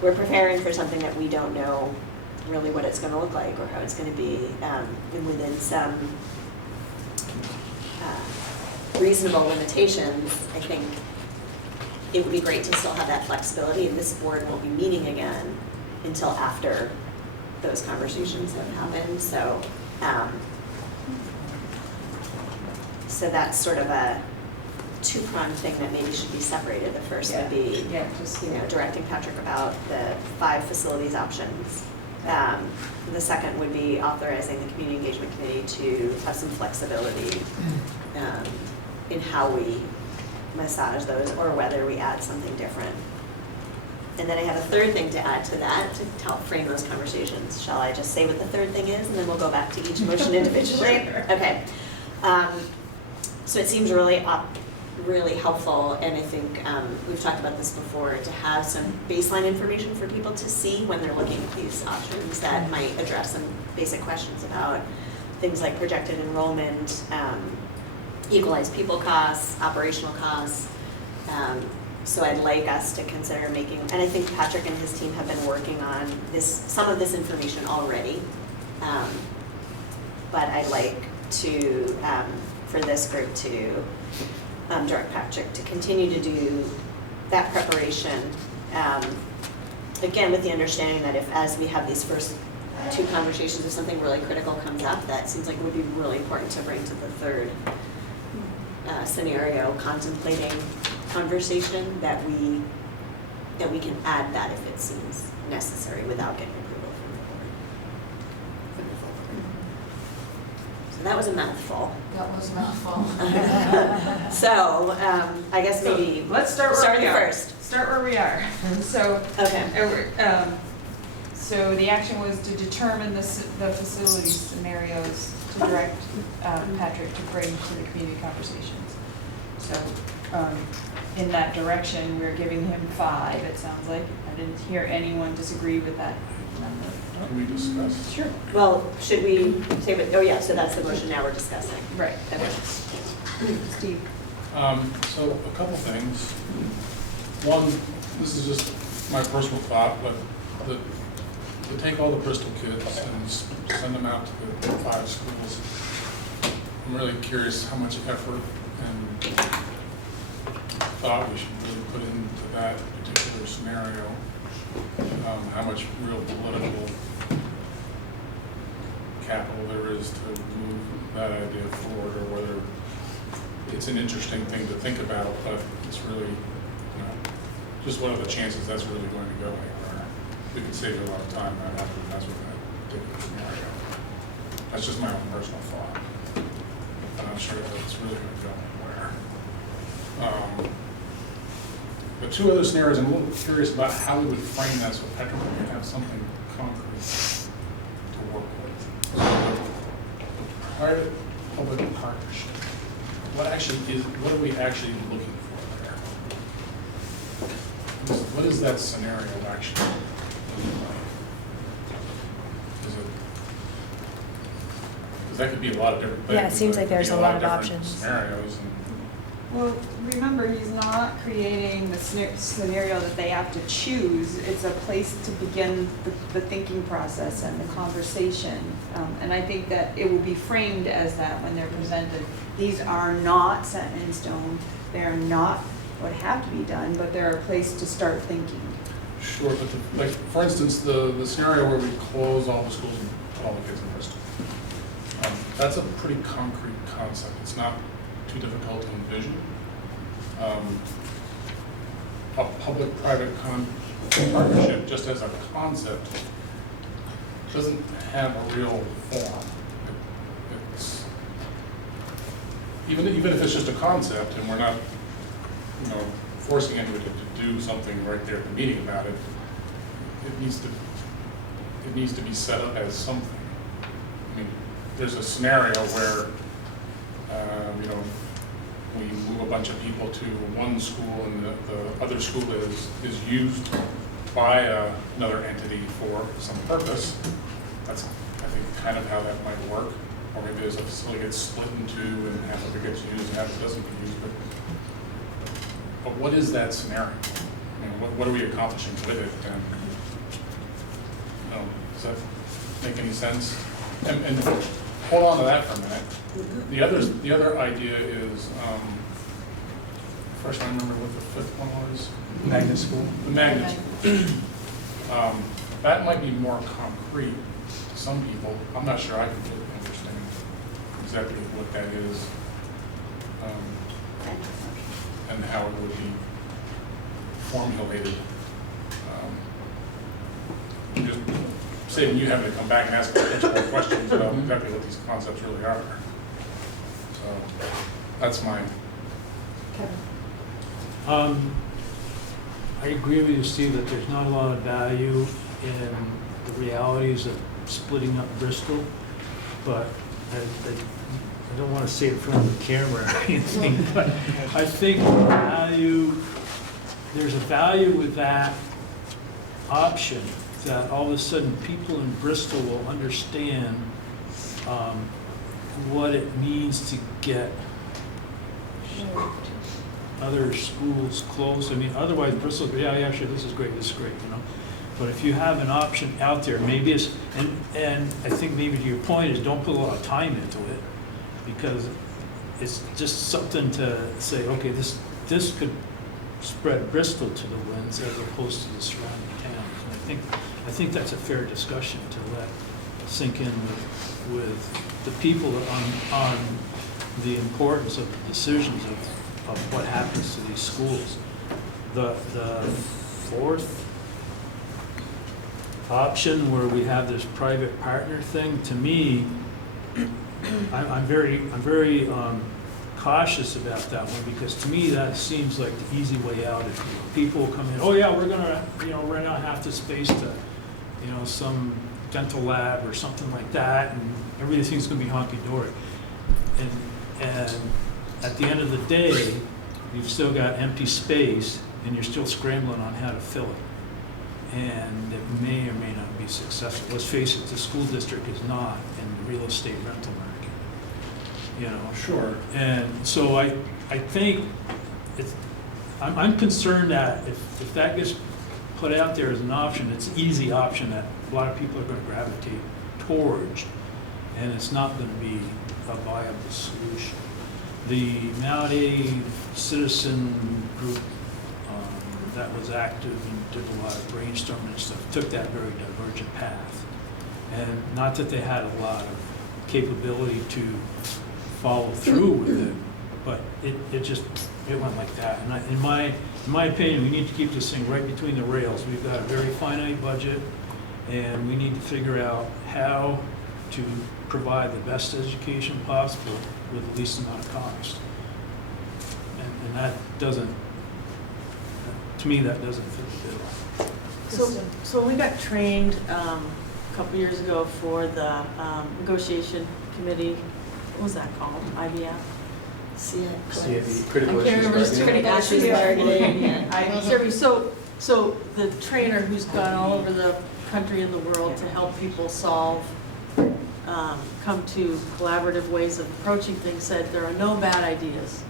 we're preparing for something that we don't know really what it's going to look like or how it's going to be, and within some reasonable limitations. I think it would be great to still have that flexibility, and this board won't be meeting again until after those conversations have happened. So, so that's sort of a 2-pronged thing that maybe should be separated. The first would be, directing Patrick about the 5 facilities options. The second would be authorizing the Community Engagement Committee to have some flexibility in how we massage those, or whether we add something different. And then I have a third thing to add to that, to help frame those conversations. Shall I just say what the third thing is, and then we'll go back to each motion individually? Okay. So it seems really helpful, and I think we've talked about this before, to have some baseline information for people to see when they're looking at these options that might address some basic questions about things like projected enrollment, equalized people costs, operational costs. So I'd like us to consider making, and I think Patrick and his team have been working on some of this information already. But I'd like to, for this group to direct Patrick to continue to do that preparation. Again, with the understanding that as we have these first two conversations, if something really critical comes up, that seems like it would be really important to bring to the third scenario, contemplating conversation, that we can add that if it seems necessary without getting approval from the board. So that was a mouthful. That was a mouthful. So I guess maybe let's start where we are. first. Start where we are. So okay. So the action was to determine the facility scenarios to direct Patrick to bring to the community conversations. So in that direction, we're giving him 5, it sounds like. I didn't hear anyone disagree with that number. Can we discuss? Sure. Well, should we say what, oh yeah, so that's the motion now we're discussing. Right. Okay. Steve. So a couple things. One, this is just my personal thought, but to take all the Bristol kids and send them out to the 5 schools, I'm really curious how much effort and thought we should really put into that particular scenario. How much real political capital there is to move that idea forward, or whether it's an interesting thing to think about, but it's really, just what are the chances that's really going to go anywhere? We could save a lot of time not having to mess with that particular scenario. That's just my own personal thought. I'm not sure that it's really going to go anywhere. But 2 other scenarios, I'm a little curious about how we would frame that so Patrick would have something concrete to work with. So, private-public partnership. What are we actually looking for there? What is that scenario actually looking like? Because that could be a lot of different things. Yeah, it seems like there's a lot of options. Scenarios. Well, remember, he's not creating the scenario that they have to choose. It's a place to begin the thinking process and the conversation. And I think that it will be framed as that when they're presented. These are not set in stone. They are not what have to be done, but they're a place to start thinking. Sure, but like for instance, the scenario where we close all the schools and put all the kids in Bristol. That's a pretty concrete concept. It's not too difficult to envision. A public-private partnership, just as a concept, doesn't have a real form. It's even if it's just a concept, and we're not, forcing anybody to do something right there at the meeting about it. It needs to be set up as something. I mean, there's a scenario where, we move a bunch of people to one school and the other school is used by another entity for some purpose. That's, I think, kind of how that might work. Or maybe there's a facility gets split in 2 and half of it gets used and half of it doesn't get used. But what is that scenario? What are we accomplishing with it? And does that make any sense? And hold on to that for a minute. The other idea is, first I remember what the 5th one was. Magnet school. The magnet school. That might be more concrete to some people. I'm not sure I can really understand exactly what that is, and how it would be formulated. Just saving you having to come back and ask a bunch more questions about exactly what these concepts really are. So that's mine. I I agree with you, Steve, that there's not a lot of value in the realities of splitting up Bristol, but I don't want to say it in front of the camera or anything, but I think there's a value with that option, that all of a sudden people in Bristol will understand what it means to get other schools close. I mean, otherwise Bristol, yeah, sure, this is great, you know. But if you have an option out there, maybe it's, and I think maybe to your point is don't put a lot of time into it, because it's just something to say, okay, this could spread Bristol to the winds as opposed to the surrounding towns. And I think that's a fair discussion to let sink in with the people on the importance of the decisions of what happens to these schools. The fourth option where we have this private partner thing, to me, I'm very cautious about that one, because to me that seems like the easy way out. If people come in, oh yeah, we're gonna rent out half the space to some dental lab or something like that, and everything's gonna be honky-dory. And at the end of the day, you've still got empty space and you're still scrambling on how to fill it. And it may or may not be successful. Let's face it, the school district is not in the real estate rental market. Sure. And so I think I'm concerned that if that gets put out there as an option, it's an easy option that a lot of people are going to gravitate towards, and it's not going to be a viable solution. The MAUSD citizen group that was active and did a lot of brainstorming and stuff took that very divergent path. And not that they had a lot of capability to follow through with it, but it went like that. And in my opinion, we need to keep this thing right between the rails. We've got a very finite budget, and we need to figure out how to provide the best education possible with the least amount of cost. And that doesn't, to me, that doesn't fit the bill. So when we got trained a couple years ago for the negotiation committee, what was that called? IBF? CIB, critical I can't remember. issues bargaining. So the trainer who's gone all over the country and the world to help people solve, come to collaborative ways of approaching things, said there are no bad ideas.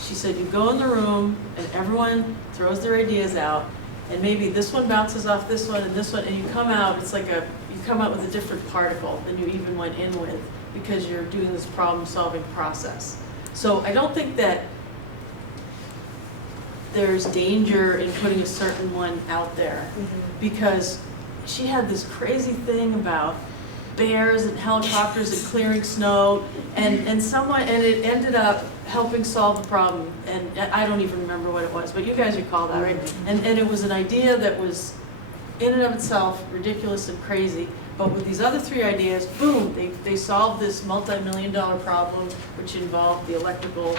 She said you go in the room and everyone throws their ideas out, and maybe this one bounces off this one, and you come out, it's like you come out with a different particle than you even went in with, because you're doing this problem-solving process. So I don't think that there's danger in putting a certain one out there, because she had this crazy thing about bears and helicopters and clearing snow, and it ended up helping solve the problem. And I don't even remember what it was, but you guys recall that, right? And it was an idea that was in and of itself ridiculous and crazy, but with these other three ideas, boom, they solved this multi-million-dollar problem, which involved the electrical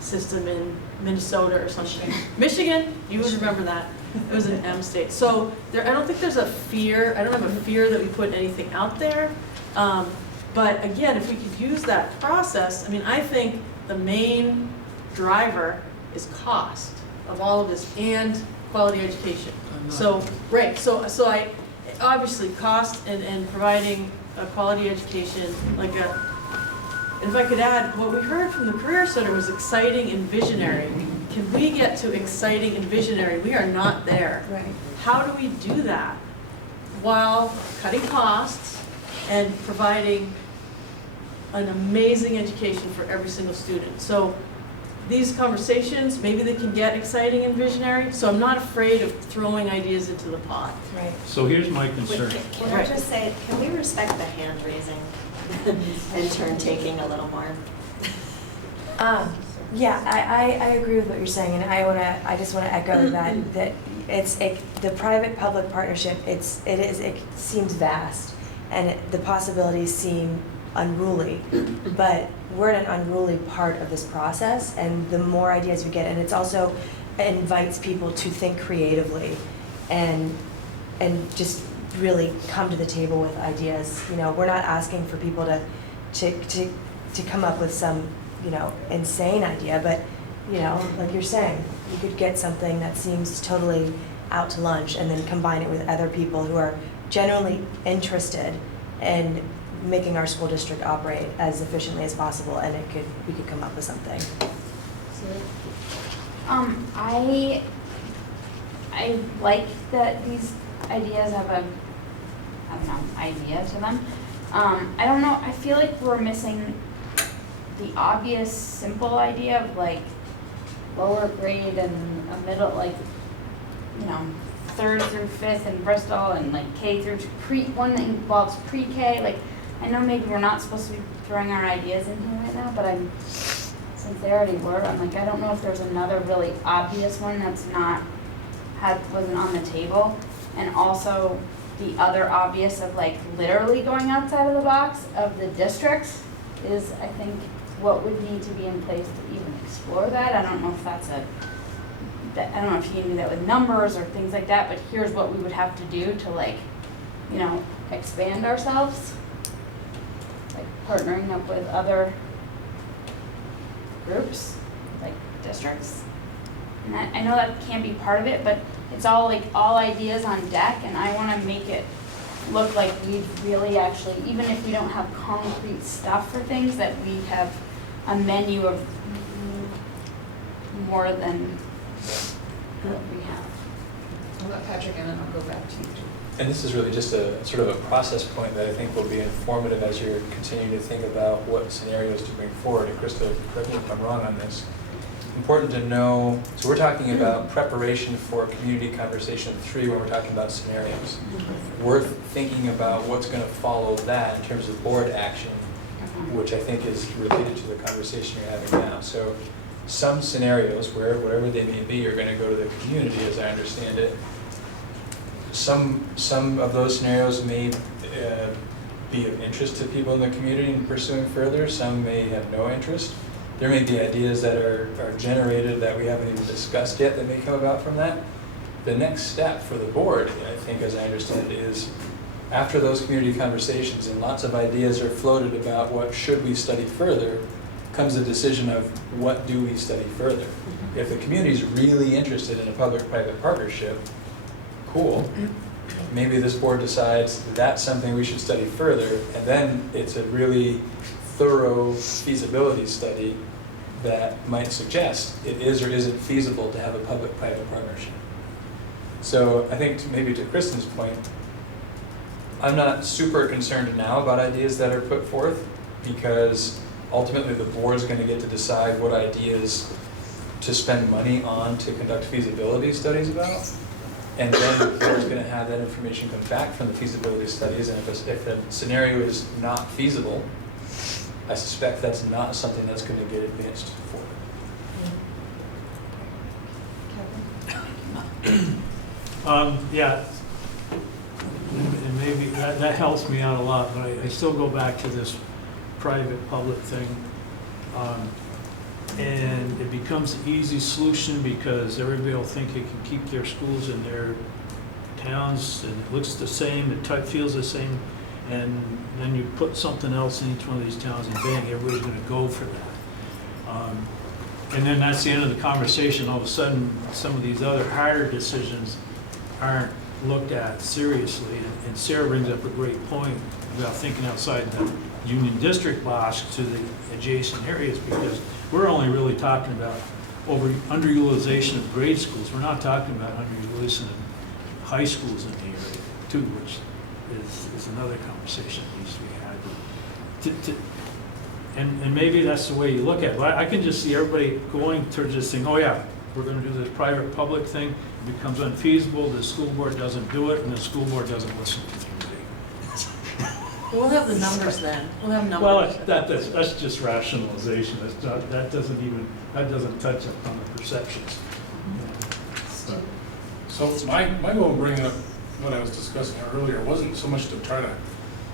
system in Minnesota or something. Michigan, you would remember that. It was an M state. So I don't think there's a fear. I don't have a fear that we put anything out there. But again, if we could use that process, I mean, I think the main driver is cost of all of this and quality education. So, right, so I, obviously cost and providing a quality education, and if I could add, what we heard from the Career Center was exciting and visionary. Can we get to exciting and visionary? We are not there. Right. How do we do that while cutting costs and providing an amazing education for every single student? So these conversations, maybe they can get exciting and visionary, so I'm not afraid of throwing ideas into the pot. Right. So here's my concern. Can I just say, can we respect the hand raising and turn taking a little more? Yeah, I agree with what you're saying, and I just want to echo that the private-public partnership. It seems vast, and the possibilities seem unruly, but we're at an unruly part of this process, and the more ideas we get, and it's also invites people to think creatively and just really come to the table with ideas. You know, we're not asking for people to come up with some, you know, insane idea, but, you know, like you're saying, you could get something that seems totally out to lunch and then combine it with other people who are genuinely interested in making our school district operate as efficiently as possible, and we could come up with something. I like that these ideas have a, I don't know, idea to them. I don't know, I feel like we're missing the obvious, simple idea of like lower grade and a middle, like, you know, 3rd through 5th in Bristol, and like K through one that involves pre-K. Like, I know maybe we're not supposed to be throwing our ideas in here right now, but since they already were, I'm like, I don't know if there's another really obvious one that's wasn't on the table. And also the other obvious of like literally going outside of the box of the districts is, I think, what would need to be in place to even explore that. I don't know if I don't know if you can do that with numbers or things like that, but here's what we would have to do to, like, you know, expand ourselves. Like partnering up with other groups, like districts. And I know that can't be part of it, but it's all ideas on deck, and I want to make it look like we really actually, even if we don't have concrete stuff for things, that we have a menu of more than what we have. I'll let Patrick, and then I'll go back to you. And this is really just a sort of a process point that I think will be informative as you're continuing to think about what scenarios to bring forward. And Krista, correct me if I'm wrong on this. Important to know, so we're talking about preparation for community conversation 3 when we're talking about scenarios. Worth thinking about what's going to follow that in terms of board action, which I think is related to the conversation you're having now. So some scenarios, where whatever they may be, are going to go to the community, as I understand it. Some of those scenarios may be of interest to people in the community in pursuing further. Some may have no interest. There may be ideas that are generated that we haven't even discussed yet that may come about from that. The next step for the board, I think, as I understand it, is after those community conversations and lots of ideas are floated about what should we study further, comes a decision of what do we study further. If the community is really interested in a public-private partnership, cool. Maybe this board decides that's something we should study further, and then it's a really thorough feasibility study that might suggest it is or isn't feasible to have a public-private partnership. So I think maybe to Kristen's point, I'm not super concerned now about ideas that are put forth, because ultimately the board's going to get to decide what ideas to spend money on to conduct feasibility studies about. And then the board's going to have that information come back from the feasibility studies, and if the scenario is not feasible, I suspect that's not something that's going to get advanced forward. Yeah, and maybe that helps me out a lot, but I still go back to this private-public thing. And it becomes an easy solution because everybody will think they can keep their schools in their towns, and it looks the same, it feels the same, and then you put something else in each one of these towns and bang, everybody's going to go for that. And then that's the end of the conversation. All of a sudden, some of these other harder decisions aren't looked at seriously. And Sarah brings up a great point about thinking outside the Union District box to the adjacent areas, because we're only really talking about underutilization of grade schools. We're not talking about underutilization of high schools in the area too, which is another conversation that needs to be had. And maybe that's the way you look at it. But I can just see everybody going towards this thing, oh yeah, we're going to do this private-public thing. It becomes unfeasible, the school board doesn't do it, and the school board doesn't listen to the community. We'll have the numbers then. We'll have numbers. Well, that's just rationalization. That doesn't touch upon the perceptions. So my goal in bringing up what I was discussing earlier wasn't so much to try to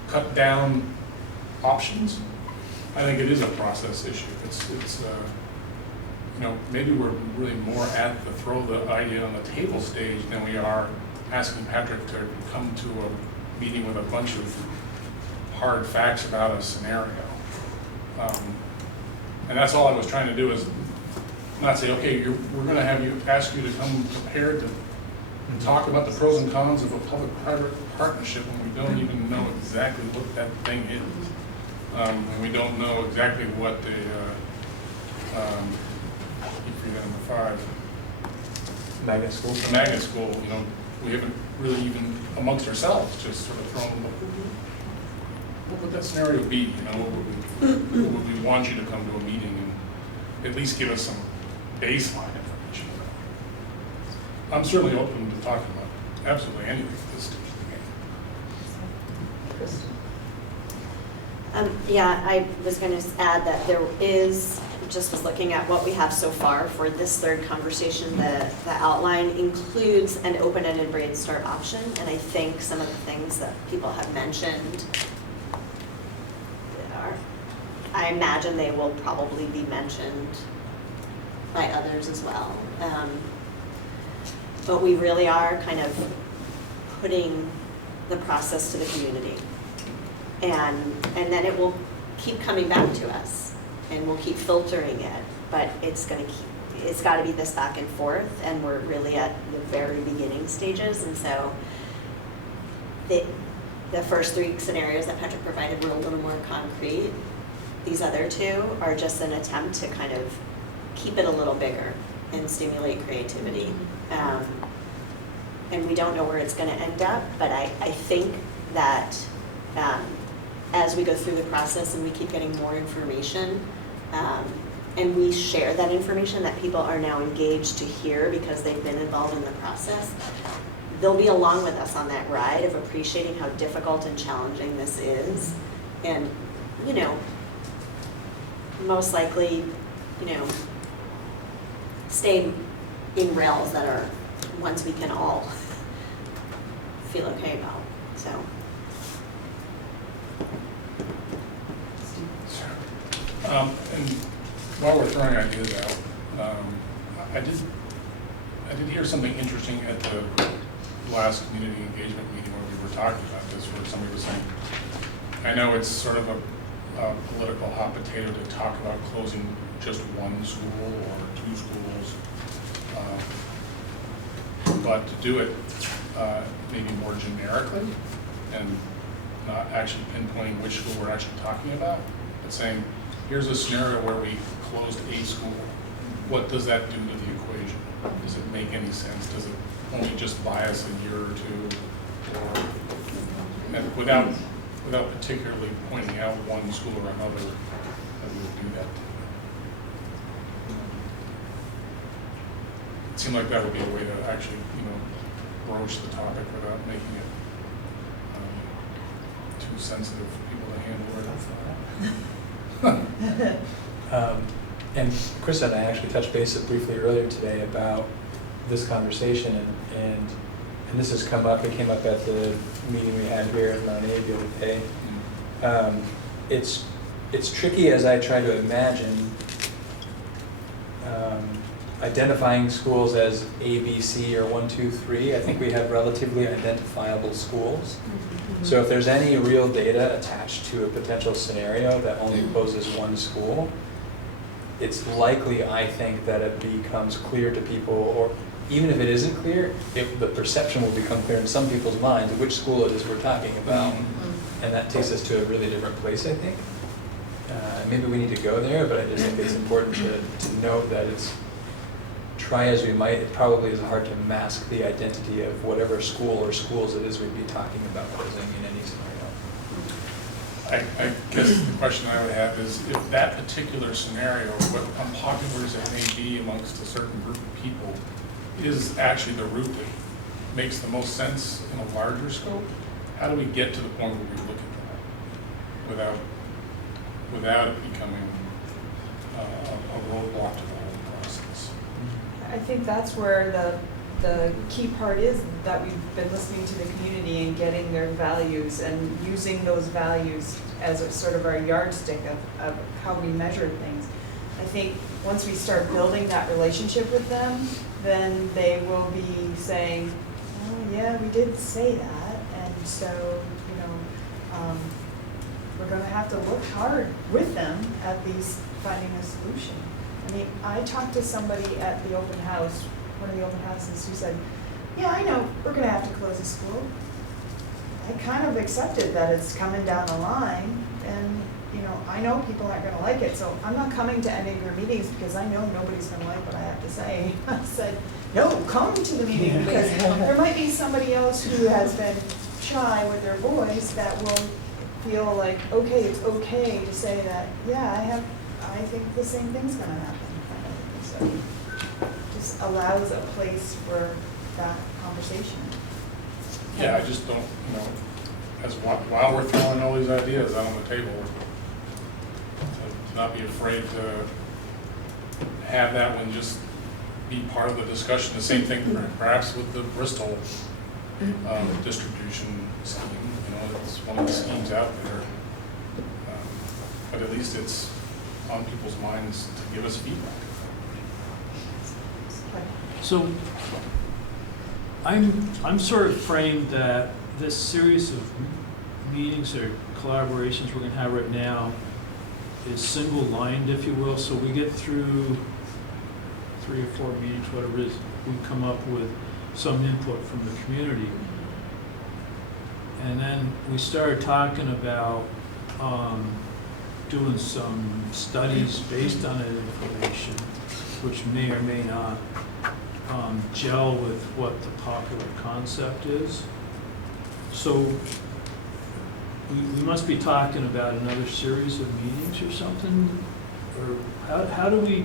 cut down options. I think it is a process issue. It's maybe we're really more at the throw the idea on the table stage than we are asking Patrick to come to a meeting with a bunch of hard facts about a scenario. And that's all I was trying to do, is not say, okay, we're going to ask you to come prepared to talk about the pros and cons of a public-private partnership when we don't even know exactly what that thing is. And we don't know exactly what the, keep forgetting the 5. Magnet school. The magnet school, we haven't really even amongst ourselves just sort of thrown, what would that scenario be? What would we want you to come to a meeting and at least give us some baseline information? I'm certainly open to talking about absolutely anything at this stage of the game. Yeah, I was going to add that there is, just was looking at what we have so far for this third conversation, the outline includes an open-ended brain start option, and I think some of the things that people have mentioned I imagine they will probably be mentioned by others as well. But we really are kind of putting the process to the community. And then it will keep coming back to us and we'll keep filtering it, but it's got to be this back and forth, and we're really at the very beginning stages. And so the first 3 scenarios that Patrick provided were a little more concrete. These other 2 are just an attempt to kind of keep it a little bigger and stimulate creativity. And we don't know where it's going to end up, but I think that as we go through the process and we keep getting more information, and we share that information that people are now engaged to hear because they've been involved in the process, they'll be along with us on that ride of appreciating how difficult and challenging this is. And, most likely, stay in rails that are ones we can all feel okay about. So. And while we're throwing ideas out, I did hear something interesting at the last community engagement meeting where we were talking about this, where somebody was saying, I know it's sort of a political hot potato to talk about closing just one school or 2 schools, but to do it maybe more generically and not actually pinpointing which school we're actually talking about, but saying, here's a scenario where we closed a school. What does that do to the equation? Does it make any sense? Does it only just buy us a year or 2? Or, and without particularly pointing out one school or another, that we would do that. It seemed like that would be a way to actually, broach the topic without making it too sensitive for people to handle. And Chris and I actually touched base briefly earlier today about this conversation, and this has come up. It came up at the meeting we had here at Mount A the other day. It's tricky as I try to imagine identifying schools as A, B, C, or 1, 2, 3. I think we have relatively identifiable schools. So if there's any real data attached to a potential scenario that only poses one school, it's likely, I think, that it becomes clear to people, or even if it isn't clear, the perception will become clear in some people's minds of which school it is we're talking about. And that takes us to a really different place, I think. Maybe we need to go there, but I just think it's important to note that try as we might, it probably is hard to mask the identity of whatever school or schools it is we'd be talking about closing in any scenario. I guess the question I would have is, if that particular scenario, what unpopular as it may be amongst a certain group of people, is actually the route that makes the most sense in a larger scope, how do we get to the point where we look at that without it becoming a roadblock to the whole process? I think that's where the the key part is that we've been listening to the community and getting their values and using those values as a sort of our yardstick of how we measure things. I think once we start building that relationship with them, then they will be saying, oh yeah, we did say that, and so, you know, we're gonna have to look hard with them at these, finding a solution. I mean, I talked to somebody at the open house, one of the open houses, who said, yeah, I know, we're gonna have to close the school. I kind of accepted that it's coming down the line, and, you know, I know people aren't gonna like it, so I'm not coming to any of your meetings because I know nobody's gonna like what I have to say. I said, no, come to the meeting, because there might be somebody else who has been shy with their voice that will feel like, okay, it's okay to say that, yeah, I think the same thing's gonna happen. So just allows a place for that conversation. Yeah, I just don't, you know, as while we're throwing all these ideas out on the table, to not be afraid to have that one just be part of the discussion. The same thing perhaps with the Bristol distribution scheme. You know, it's one of the schemes out there, but at least it's on people's minds to give us feedback. So I'm sort of framed that this series of meetings or collaborations we're going to have right now is single-lined, if you will. So we get through 3 or 4 meetings, whatever it is, we come up with some input from the community. And then we started talking about doing some studies based on that information, which may or may not gel with what the popular concept is. So we must be talking about another series of meetings or something, or how do we,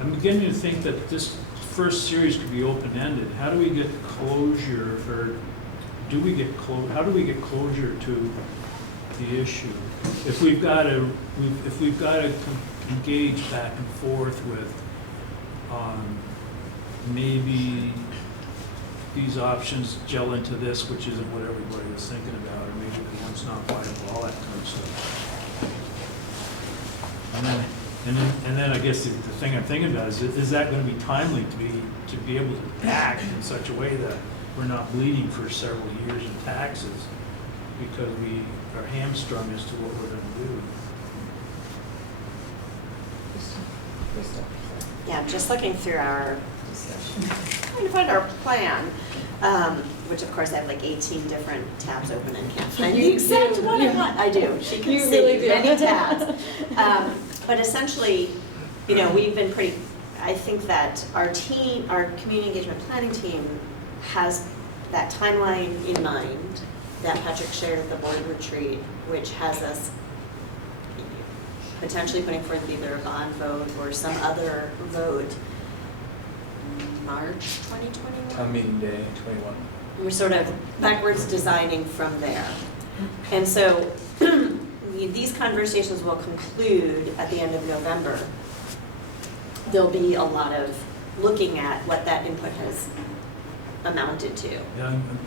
I'm beginning to think that this first series could be open-ended. How do we get closure, or do we get how do we get closure to the issue? If we've got to engage back and forth with maybe these options gel into this, which isn't what everybody was thinking about, or maybe the one's not viable, all that kind of stuff. And then I guess the thing I'm thinking about is that going to be timely to be able to act in such a way that we're not bleeding for several years in taxes because we are hamstrung as to what we're going to do. Yeah, just looking through our trying to find our plan, which of course I have like 18 different tabs open and can't find the exact one I want. I do. She can see many tabs. But essentially, you know, we've been pretty, I think that our team, our community engagement planning team has that timeline in mind that Patrick shared at the board retreat, which has us potentially putting forth either a bond vote or some other vote March 2021. Town meeting day 21. We're sort of backwards designing from there. And so these conversations will conclude at the end of November. There'll be a lot of looking at what that input has amounted to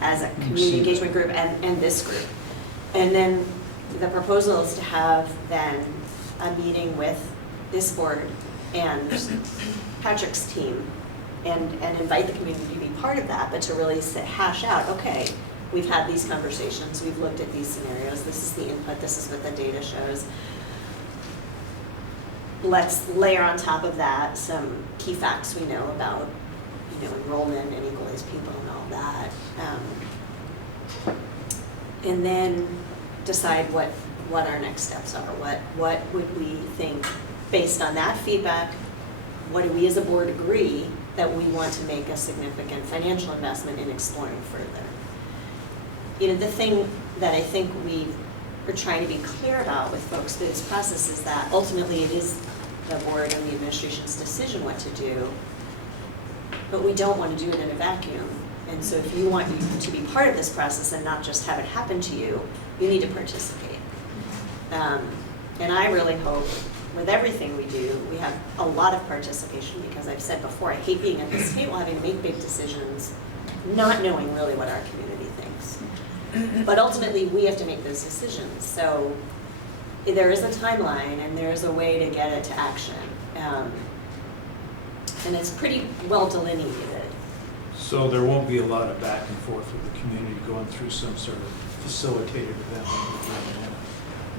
as a community engagement group and this group. And then the proposal is to have then a meeting with this board and Patrick's team and invite the community to be part of that, but to really hash out, okay, we've had these conversations, we've looked at these scenarios, this is the input, this is what the data shows. Let's layer on top of that some key facts we know about, you know, enrollment and equalized people and all that. And then decide what our next steps are. What would we think based on that feedback? What do we as a board agree that we want to make a significant financial investment in exploring further? You know, the thing that I think we are trying to be clear about with folks through this process is that ultimately it is the board and the administration's decision what to do, but we don't want to do it in a vacuum. And so if you want to be part of this process and not just have it happen to you, you need to participate. And I really hope with everything we do, we have a lot of participation because I've said before, I hate being at this table having to make big decisions, not knowing really what our community thinks. But ultimately, we have to make those decisions. So there is a timeline and there is a way to get it to action. And it's pretty well delineated. So there won't be a lot of back and forth with the community going through some sort of facilitated event.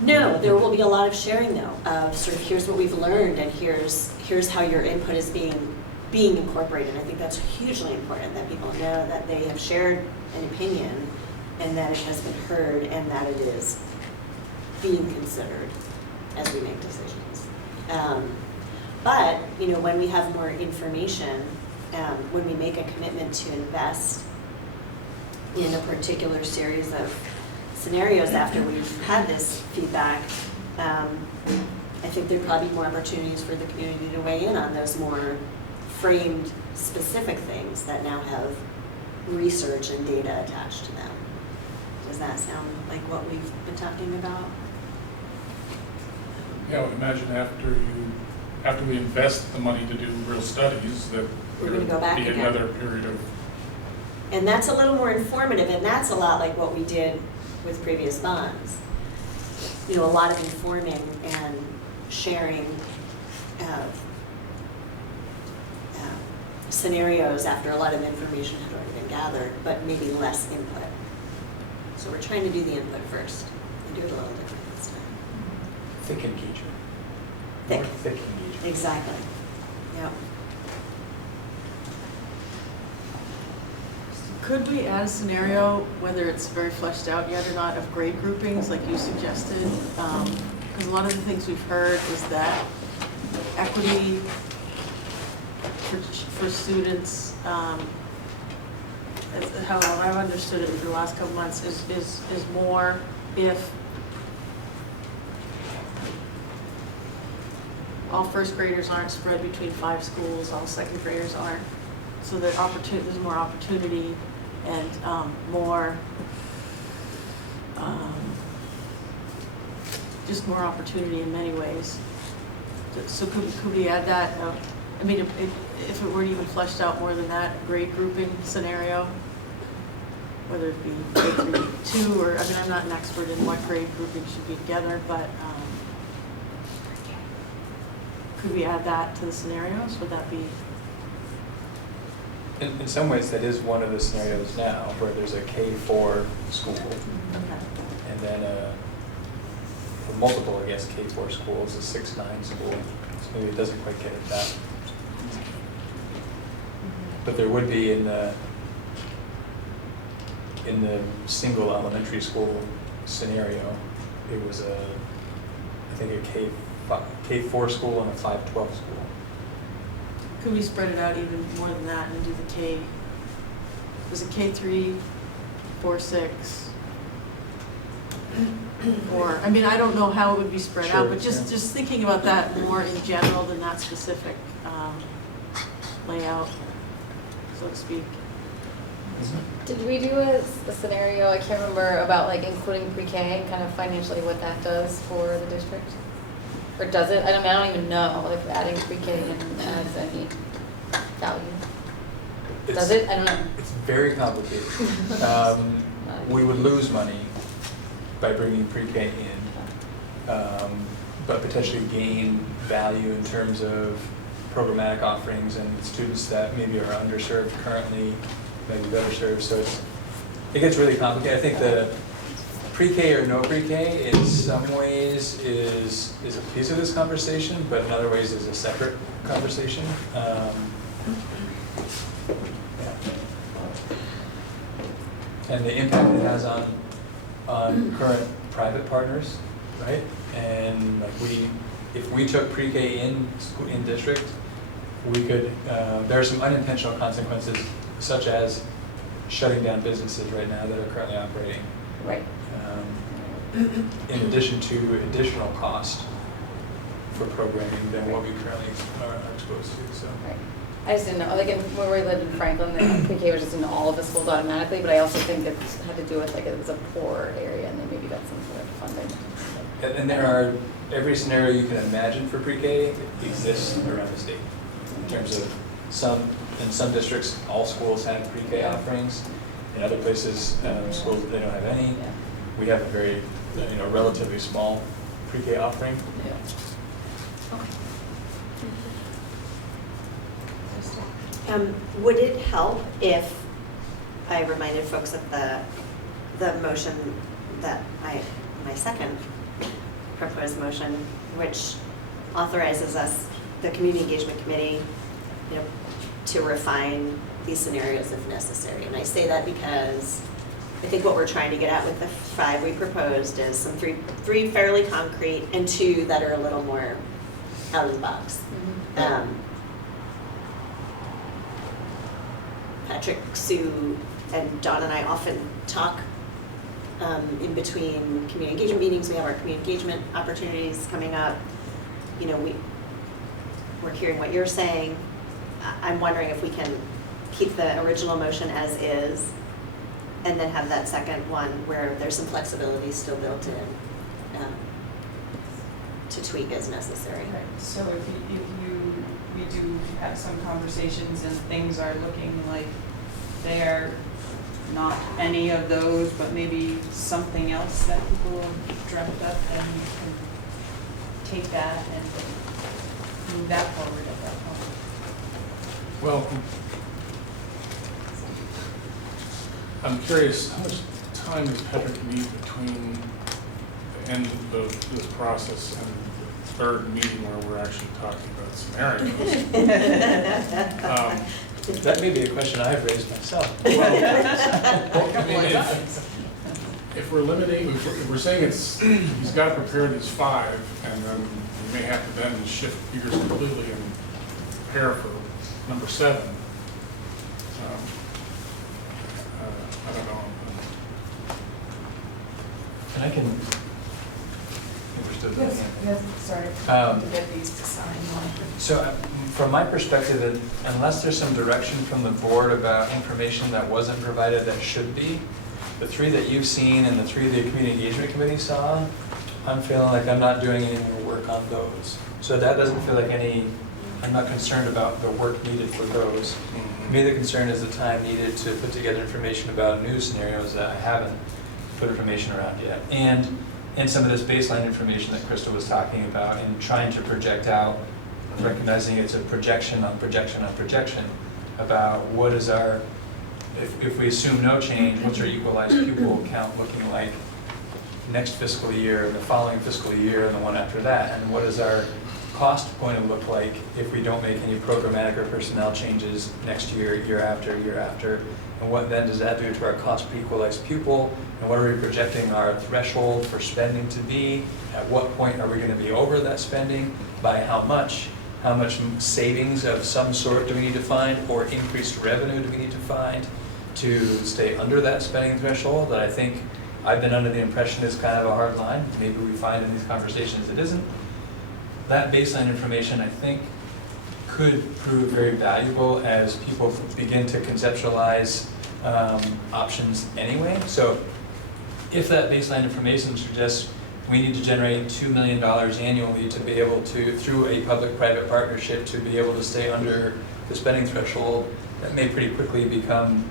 No, there will be a lot of sharing though, of sort of here's what we've learned and here's how your input is being incorporated. I think that's hugely important that people know that they have shared an opinion and that it has been heard and that it is being considered as we make decisions. But, you know, when we have more information, when we make a commitment to invest in a particular series of scenarios after we've had this feedback, I think there'd probably be more opportunities for the community to weigh in on those more framed, specific things that now have research and data attached to them. Does that sound like what we've been talking about? Yeah, I would imagine after we invest the money to do real studies, that we're going to go back be again. another period of. And that's a little more informative, and that's a lot like what we did with previous bonds. You know, a lot of informing and sharing scenarios after a lot of information had already been gathered, but maybe less input. So we're trying to do the input first and do it a little different this time. Thick engagement. Thick. More thick engagement. Exactly. Yep. Could we add a scenario, whether it's very fleshed out yet or not, of grade groupings like you suggested? Because a lot of the things we've heard is that equity for students, how I've understood it in the last couple months, is more if all first graders aren't spread between 5 schools, all second graders aren't, so that there's more opportunity and just more opportunity in many ways. So could we add that? I mean, if it weren't even fleshed out more than that, a grade grouping scenario, whether it be K-2 or, I mean, I'm not an expert in what grade grouping should be together, but could we add that to the scenarios? Would that be? In some ways, that is one of the scenarios now, where there's a K-4 school, and then for multiple, I guess, K-4 schools, a 6-9 school. So maybe it doesn't quite get at that. But there would be in the single elementary school scenario, it was I think a K-4 school and a 5-12 school. Could we spread it out even more than that and do the K? Was it K3, 4, 6? Or, I mean, I don't know how it would be spread out, but just thinking about that more in general than that specific layout, so to speak. Did we do a scenario, I can't remember, about like including pre-K and kind of financially what that does for the district? Or does it? I don't even know if adding pre-K adds any value. Does it? I don't know. It's very complicated. We would lose money by bringing pre-K in, but potentially gain value in terms of programmatic offerings and students that maybe are underserved currently, maybe better served. So it gets really complicated. I think the pre-K or no pre-K in some ways is a piece of this conversation, but in other ways is a separate conversation. And the impact it has on current private partners, right? And like if we took pre-K in district, we could, there are some unintentional consequences, such as shutting down businesses right now that are currently operating. Right. In addition to additional cost for programming than what we currently are exposed to. So. Right. I just didn't know, like when we lived in Franklin, the pre-K was just in all of the schools automatically, but I also think it had to do with like it was a poor area and they maybe got some sort of funding. And there are, every scenario you can imagine for pre-K exists around the state. In terms of in some districts, all schools have pre-K offerings. In other places, schools, they don't have any. We have a very, relatively small pre-K offering. Would it help if I reminded folks of the motion that my second proposed motion, which authorizes us, the Community Engagement Committee, to refine these scenarios if necessary. And I say that because I think what we're trying to get at with the 5 we proposed is some three fairly concrete and 2 that are a little more out of the box. Patrick, Sue, and Dawn and I often talk in between community engagement meetings. We have our community engagement opportunities coming up. We're hearing what you're saying. I'm wondering if we can keep the original motion as is and then have that second one where there's some flexibility still built in to tweak as necessary. Right. So if we do have some conversations and things are looking like they are not any of those, but maybe something else that people have dreamt up, and you can take that and move that forward at that point. Well, I'm curious, how much time does Patrick need between the end of this process and the third meeting where we're actually talking about scenarios? That may be a question I've raised myself. If we're limiting, if we're saying he's got to prepare these 5, and then we may have to then shift gears completely and prepare for number 7. I don't know. And I can. Yes, sorry. To get these to sign on. So from my perspective, unless there's some direction from the board about information that wasn't provided that should be, the 3 that you've seen and the 3 the Community Engagement Committee saw, I'm feeling like I'm not doing any more work on those. So that doesn't feel like I'm not concerned about the work needed for those. To me, the concern is the time needed to put together information about new scenarios that I haven't put information around yet. And some of this baseline information that Krista was talking about, and trying to project out, recognizing it's a projection on projection on projection about what is our, if we assume no change, what's our equalized pupil count looking like next fiscal year, the following fiscal year, and the one after that, and what is our cost going to look like if we don't make any programmatic or personnel changes next year, year after, and what then does that do to our cost per equalized pupil, and what are we projecting our threshold for spending to be, at what point are we going to be over that spending, by how much savings of some sort do we need to find, or increased revenue do we need to find to stay under that spending threshold that I think I've been under the impression is kind of a hard line. Maybe we find in these conversations it isn't. That baseline information, I think, could prove very valuable as people begin to conceptualize options anyway. So if that baseline information suggests we need to generate $2 million annually to be able to, through a public-private partnership, to be able to stay under the spending threshold, that may pretty quickly become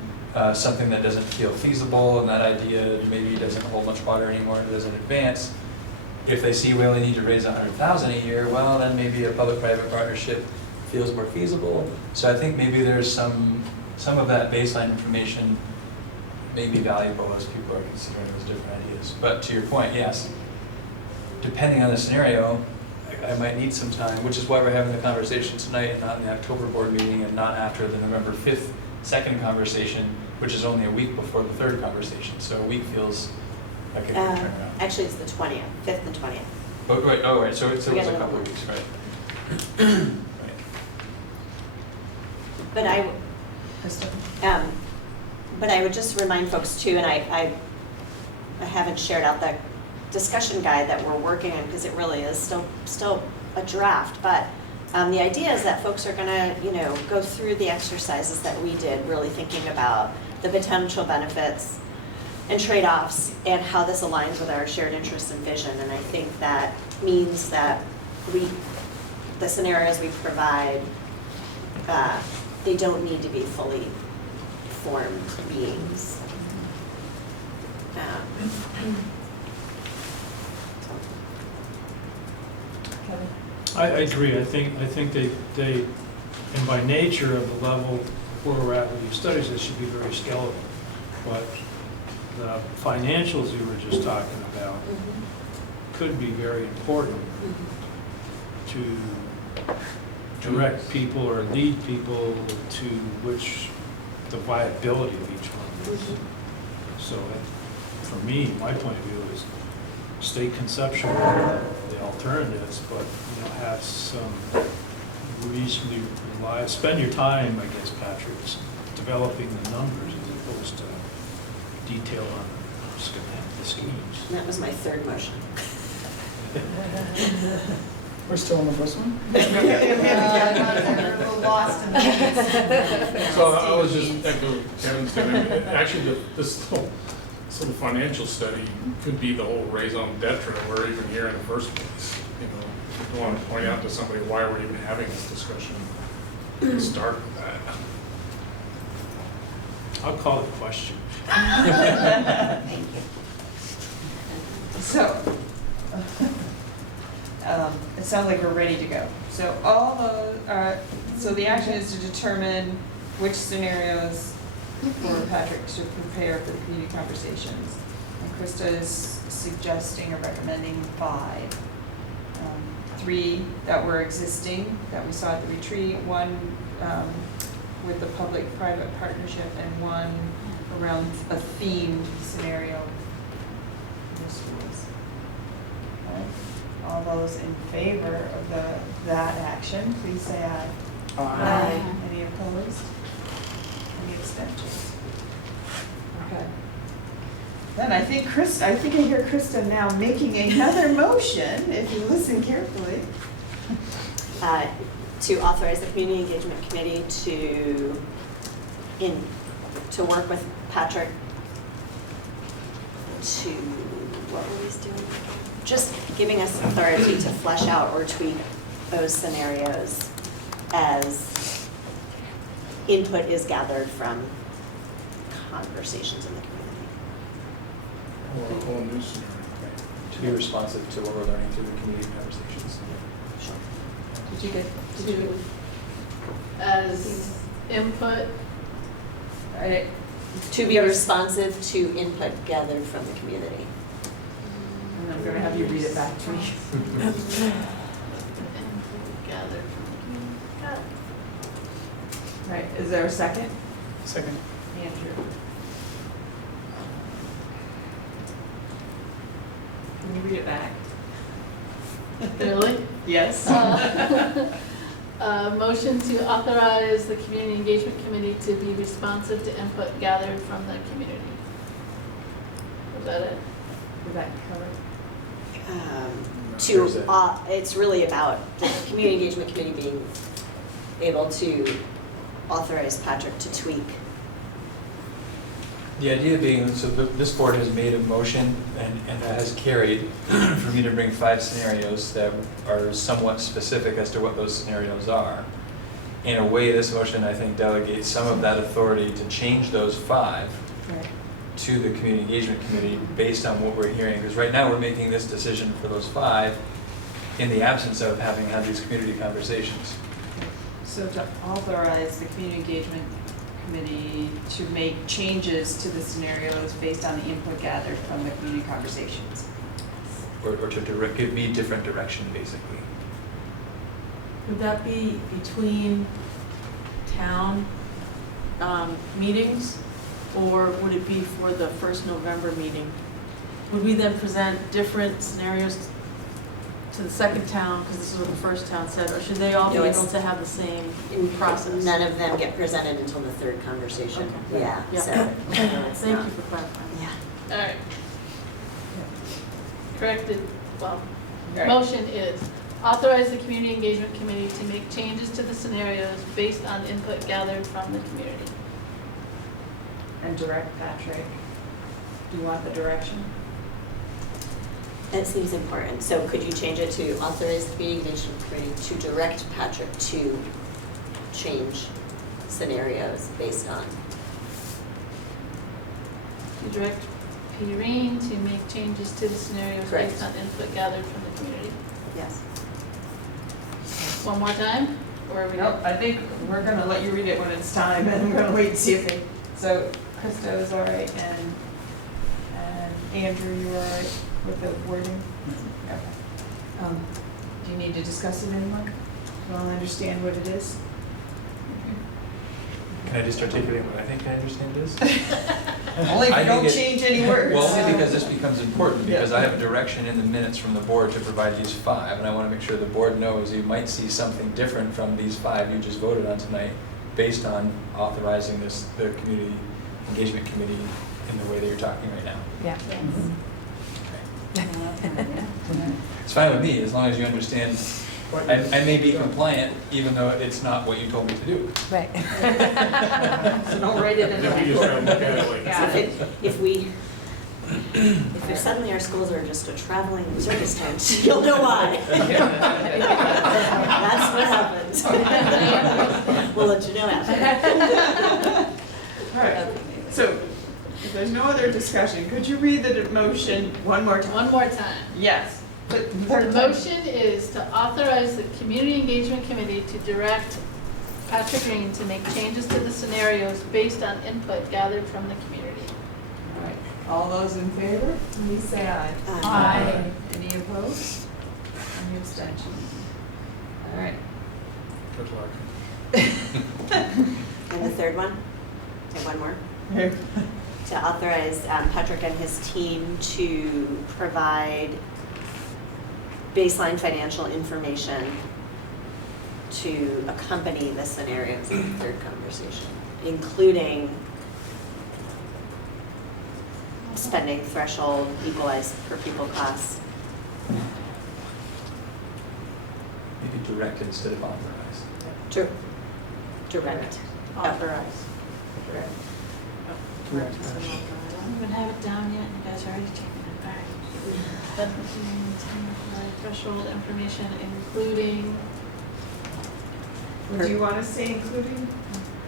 something that doesn't feel feasible, and that idea maybe doesn't hold much water anymore and doesn't advance. If they see we only need to raise $100,000 a year, well, then maybe a public-private partnership feels more feasible. So I think maybe there's some of that baseline information may be valuable as people are considering those different ideas. But to your point, yes, depending on the scenario, I might need some time, which is why we're having the conversation tonight and not in the October board meeting and not after the November 5th second conversation, which is only a week before the third conversation. So a week feels like a good turnaround. Actually, it's the 20th, 5th and 20th. Oh, right, so it was a couple of weeks, right. But I would just remind folks too, and I haven't shared out the discussion guide that we're working on because it really is still a draft, but the idea is that folks are gonna, go through the exercises that we did, really thinking about the potential benefits and trade-offs, and how this aligns with our shared interests and vision. And I think that means that the scenarios we provide, they don't need to be fully formed beings. I agree. I think they, and by nature of the level where we're at with these studies, they should be very skeletal. But the financials you were just talking about could be very important to direct people or lead people to which the viability of each one is. So for me, my point of view is stay conceptual, the alternatives, but have some reasonably reliable, spend your time, I guess, Patrick, developing the numbers as opposed to detail on the schemes. And that was my third motion. We're still on the first one? We're lost in the So I was just echo Kevin's statement. Actually, this whole sort of financial study could be the whole raison d'etre we're even here in the first place. I want to point out to somebody why we're even having this discussion. Start with that. I'll call it a question. So, it sounds like we're ready to go. So all those are, so the action is to determine which scenarios for Patrick to prepare for the community conversations. And Krista is suggesting or recommending 5. 3 that were existing, that we saw at the retreat, 1 with the public-private partnership, and 1 around a themed scenario in the schools. Okay. All those in favor of that action, please say aye. Aye. Any opposed? Any abstentions? Okay. Then I think I hear Krista now making another motion, if you listen carefully. To authorize the Community Engagement Committee to work with Patrick to, what were we doing? Just giving us authority to flesh out or tweak those scenarios as input is gathered from conversations in the community. Or a whole new scenario. To be responsive to what we're learning through the community conversations. Sure. Did you as input? To be responsive to input gathered from the community. And I'm going to have you read it back to me. Gathered from Right, is there a second? Second. Andrew. Can you read it back? Really? Yes. Motion to authorize the Community Engagement Committee to be responsive to input gathered from the community. Was that it? Did that cover it? It's really about the Community Engagement Committee being able to authorize Patrick to tweak. The idea being, so this board has made a motion and that has carried for me to bring 5 scenarios that are somewhat specific as to what those scenarios are. In a way, this motion, I think, delegates some of that authority to change those 5 to the Community Engagement Committee based on what we're hearing. Because right now we're making this decision for those 5 in the absence of having had these community conversations. So to authorize the Community Engagement Committee to make changes to the scenarios based on the input gathered from the community conversations. Or to give me different direction, basically. Would that be between town meetings, or would it be for the first November meeting? Would we then present different scenarios to the second town, because this is what the first town said, or should they all be able to have the same process? None of them get presented until the 3rd conversation. Okay. Yeah. Yeah. So, Thank you for clarifying. Yeah. All right. Corrected, well, Right. motion is authorize the Community Engagement Committee to make changes to the scenarios based on input gathered from the community. And direct Patrick Do you want the direction? That seems important. So could you change it to authorize the community engagement committee to direct Patrick to change scenarios based on? To direct P-Reen to make changes to the scenarios Correct. based on input gathered from the community. Yes. One more time, or are we? Nope, I think we're gonna let you read it when it's time, and we're gonna wait and see if they, so Krista is all right, and Andrew, you all right with the wording? Okay. Do you need to discuss it anymore? You all understand what it is? Can I just articulate what I think I understand it is? Only if I you think don't change any words. Well, only because this becomes important, because Yeah. I have direction in the minutes from the board to provide these 5, and I want to make sure the board knows you might see something different from these 5 you just voted on tonight based on authorizing this, the community engagement committee in the way that you're talking right now. Yeah. It's fine with me, as long as you understand, I may be compliant, even though it's not what you told me to do. Right. So don't write it in the If you just try to look at it like. If suddenly our schools are just a traveling circus tent, you'll know why. That's what happens. We'll let you know after. All right, so if there's no other discussion, could you read the motion one more time? One more time. Yes. The motion is to authorize the Community Engagement Committee to direct Patrick Green to make changes to the scenarios based on input gathered from the community. All right, all those in favor, please say aye. Aye. Any opposed? Any abstentions? All right. Good luck. And the third one, and one more. To authorize Patrick and his team to provide baseline financial information to accompany the scenarios in the third conversation, including spending threshold, equalized per pupil costs. Maybe direct instead of authorized. True. Direct. Authorize. Direct. I don't even have it down yet, you guys are already taking it back. Threshold information including. Would you want to say including,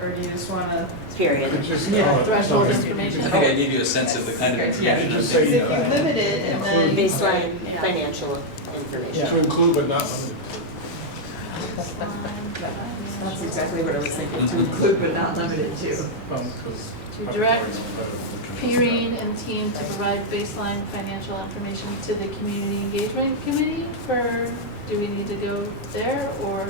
or do you just want to? Period. Yeah. Threshold information. I think I gave you a sense of the kind of information. Yeah, I'm because if thinking you of. limit it and then. Baseline Yeah. financial information. To include but not limited That's exactly what I was thinking, to include but not limited to. To direct P-Reen and team to provide baseline financial information to the Community Engagement Committee for, do we need to go there or?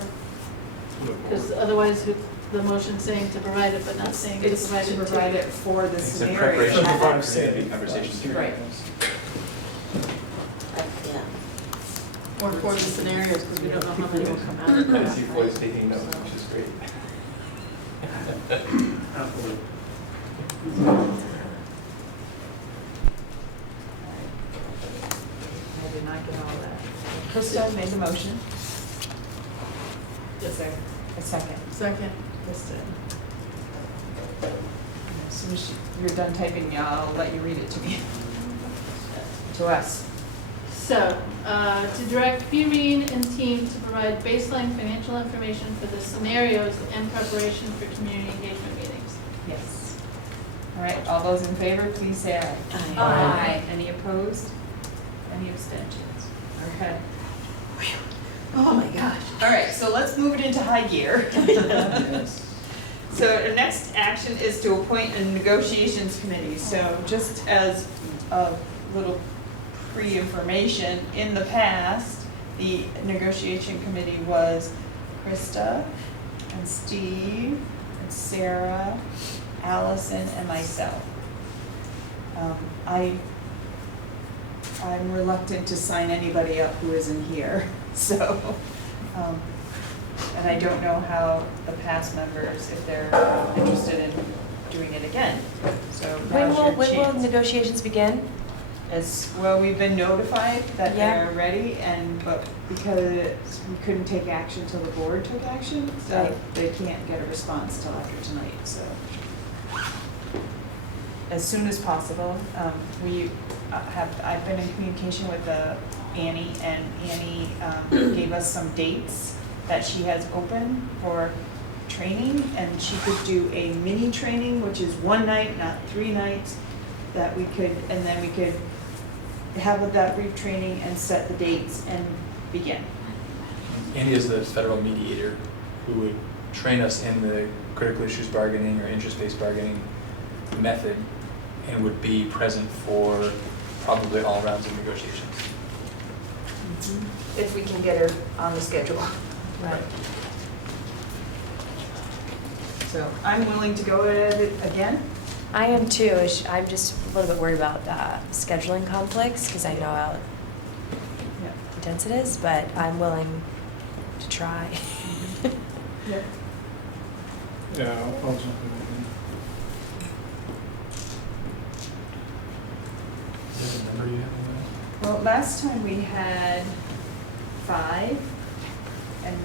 Because otherwise the motion's saying to provide it but not saying to It's provide to it provide it for the It's in scenario. preparation for our community conversation. Right. Yeah. Or for the scenarios, because we don't know how many will come out of I that. see Floyd's taking notes, which is great. I did not get all that. Krista made the motion. Is there a second? Second. Krista. As soon as you're done typing, I'll let you read it to me. To us. So, to direct P-Reen and team to provide baseline financial information for the scenarios in preparation for community engagement meetings. Yes. All right, all those in favor, please say aye. Aye. Any opposed? Any abstentions? Okay. Oh my gosh. All right, so let's move it into high gear. So the next action is to appoint a negotiations committee. So just as a little pre-information, in the past, the negotiation committee was Krista and Steve and Sarah, Allison, and myself. I'm reluctant to sign anybody up who isn't here, so, and I don't know how the past members, if they're interested in doing it again. So now's your When will chance. negotiations begin? Well, we've been notified that Yeah. they're ready, but because we couldn't take action till the board took action, so Right. they can't get a response till after tonight, so. as soon as possible. I've been in communication with Annie, and Annie gave us some dates that she has open for training, and she could do a mini training, which is one night, not 3 nights, that we could, and then we could have that brief training and set the dates and begin. Andy is the federal mediator who would train us in the critical issues bargaining or interest-based bargaining method, and would be present for probably all rounds of negotiations. If we can get her on the schedule. Right. So I'm willing to go at it again. I am too. I'm just a little bit worried about scheduling conflicts because I know how intense it is, but I'm willing to try. Yep. Yeah, I'll jump in. Is there a number you have on that? Well, last time we had 5, and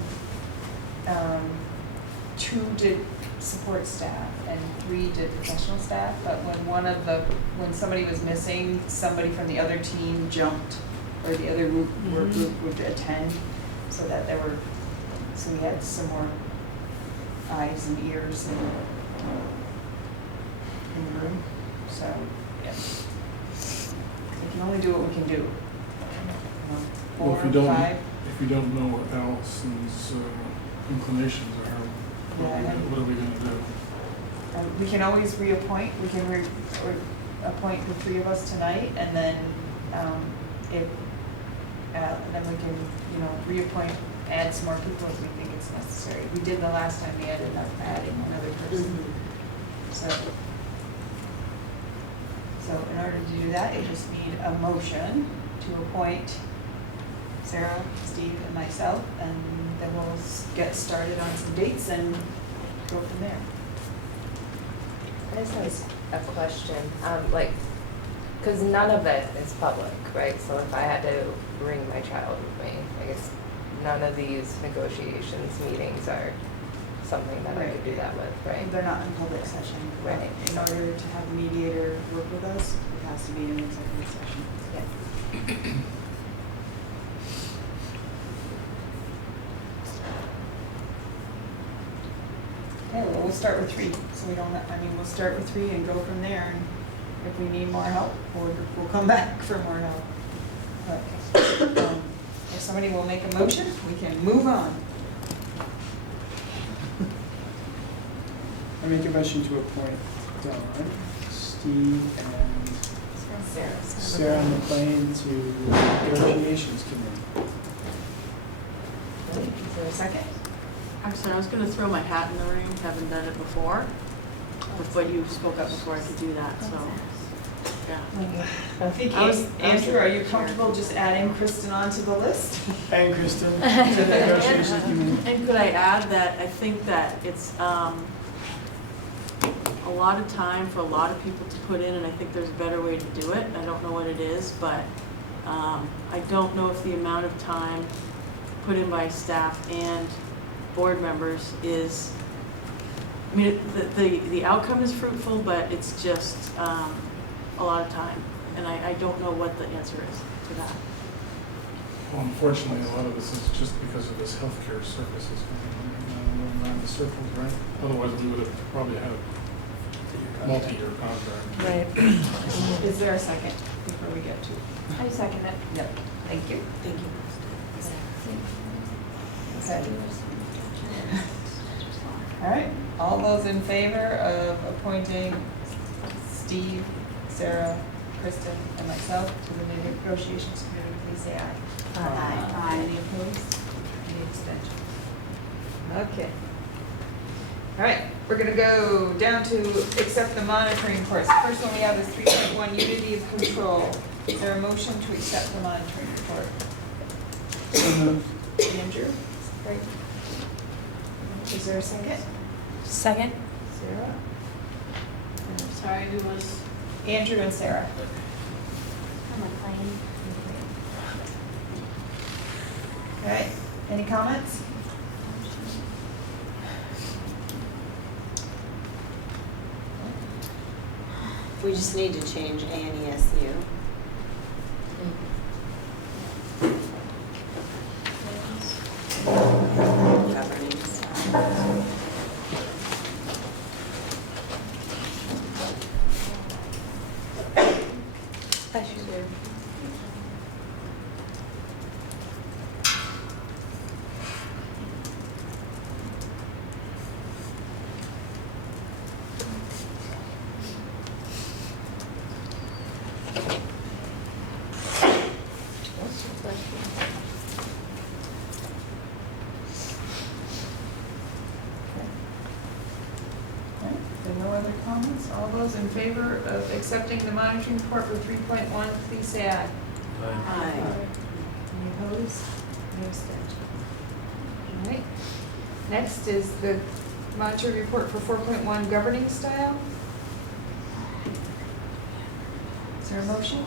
2 did support staff and 3 did professional staff, but when somebody was missing, somebody from the other team jumped, or the other group would attend, so we had some more eyes and ears in the room. So, yeah. We can only do what we can do. 4, Well, if you 5. don't know what Allison's inclinations are, what are we going to do? We can always reappoint. We can appoint the 3 of us tonight, and then then we can reappoint, add some more people if we think it's necessary. We did the last time. We ended up adding another person. So in order to do that, you just need a motion to appoint Sarah, Steve, and myself, and then we'll get started on some dates and go from there. I just have a question, because none of it is public, right? So if I had to bring my child with me, I guess none of these negotiations meetings are something that I could do that with, right? They're not in public session. Right. In order to have a mediator work with us, it has to be in executive session. Yeah. Okay, well, we'll start with 3, so we'll start with 3 and go from there, and if we need more help, we'll come back for more help. But, if somebody will make a motion, we can move on. I make a motion to appoint Don, Steve, and Sarah McLean to negotiations committee. Is there a second? Actually, I was going to throw my hat in the ring, haven't done it before. But you spoke up before I could do that, so, yeah. I think, Andrew, are you comfortable just adding Kristen onto the list? And Kristen to the negotiations committee. And could I add that I think that it's a lot of time for a lot of people to put in, and I think there's a better way to do it. I don't know what it is, but I don't know if the amount of time put in by staff and board members is, I mean, the outcome is fruitful, but it's just a lot of time, and I don't know what the answer is to that. Well, unfortunately, a lot of this is just because of this healthcare services going around the circles, right? Otherwise, we would have probably had a multi-year contract. Right. Is there a second before we get to? I second it. Yep. Thank you. Thank you. Okay. All right. All those in favor of appointing Steve, Sarah, Kristen, and myself to the negotiations committee, please say aye. Aye. Any opposed? Any abstentions? Okay. All right, we're gonna go down to accept the monitoring reports. The first one we have is 3.1, unity of control. Is there a motion to accept the monitoring report? Andrew? Great. Is there a second? Second. Sarah? Sorry, who was? Andrew and Sarah. All right, any comments? We just need to change A and ESU. Governance. No other comments? All those in favor of accepting the monitoring report for 3.1, please say aye. Aye. Any opposed? Any abstention? All right. Next is the monitoring report for 4.1, governing style. Is there a motion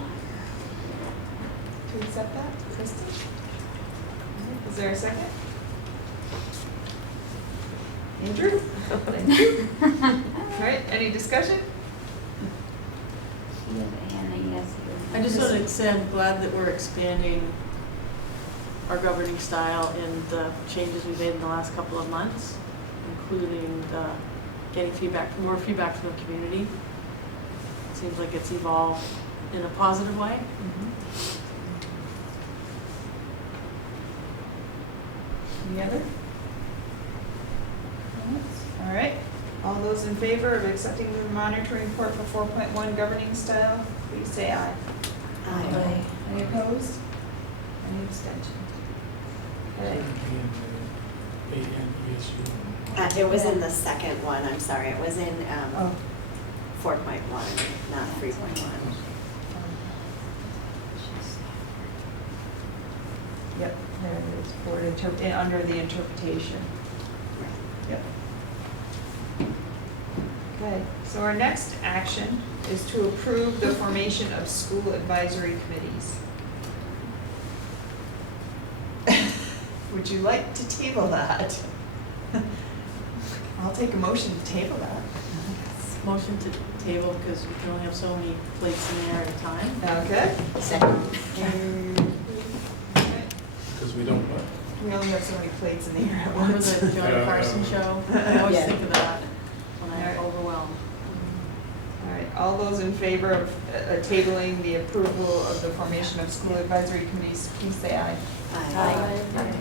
to accept that? Kristen? Is there a second? Andrew? Thank you. All right, any discussion? I just want to say I'm glad that we're expanding our governing style in the changes we made in the last couple of months, including getting more feedback from the community. It seems like it's evolved in a positive way. Any other? All right, all those in favor of accepting the monitoring report for 4.1 governing style, please say aye. Aye. Any opposed? Any abstention? Okay. It was in the second one, I'm sorry, it was in 4.1, not 3.1. Yep, there it is, under the interpretation. Yep. Okay, so our next action is to approve the formation of school advisory committees. Would you like to table that? I'll take a motion to table that. Motion to table because we can only have so many plates in there at a time. Okay. Second. Because we don't know. We only have so many plates in the air at Remember once. the Johnny Carson show? I always Yeah. think of that when I'm overwhelmed. All right, all those in favor of tabling the approval of the formation of school advisory committees, please say aye. Aye. Any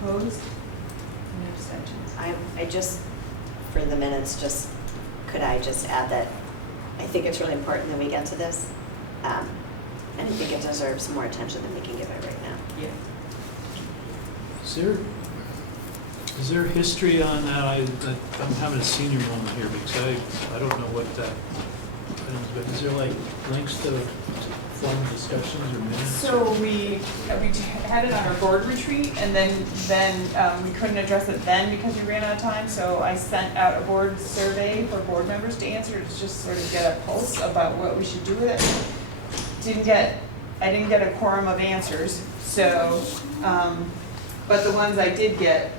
opposed? Any abstentions? I just, for the minutes, could I just add that I think it's really important that we get to this. And I think it deserves more attention than we can give it right now. Yeah. Is there history on that? I'm having a senior moment here because I don't know what that is, but is there like links to formal discussions or minutes? So we had it on our board retreat, and then we couldn't address it then because we ran out of time. So I sent out a board survey for board members to answer, to just sort of get a pulse about what we should do with it. I didn't get a quorum of answers. So, but the ones I did get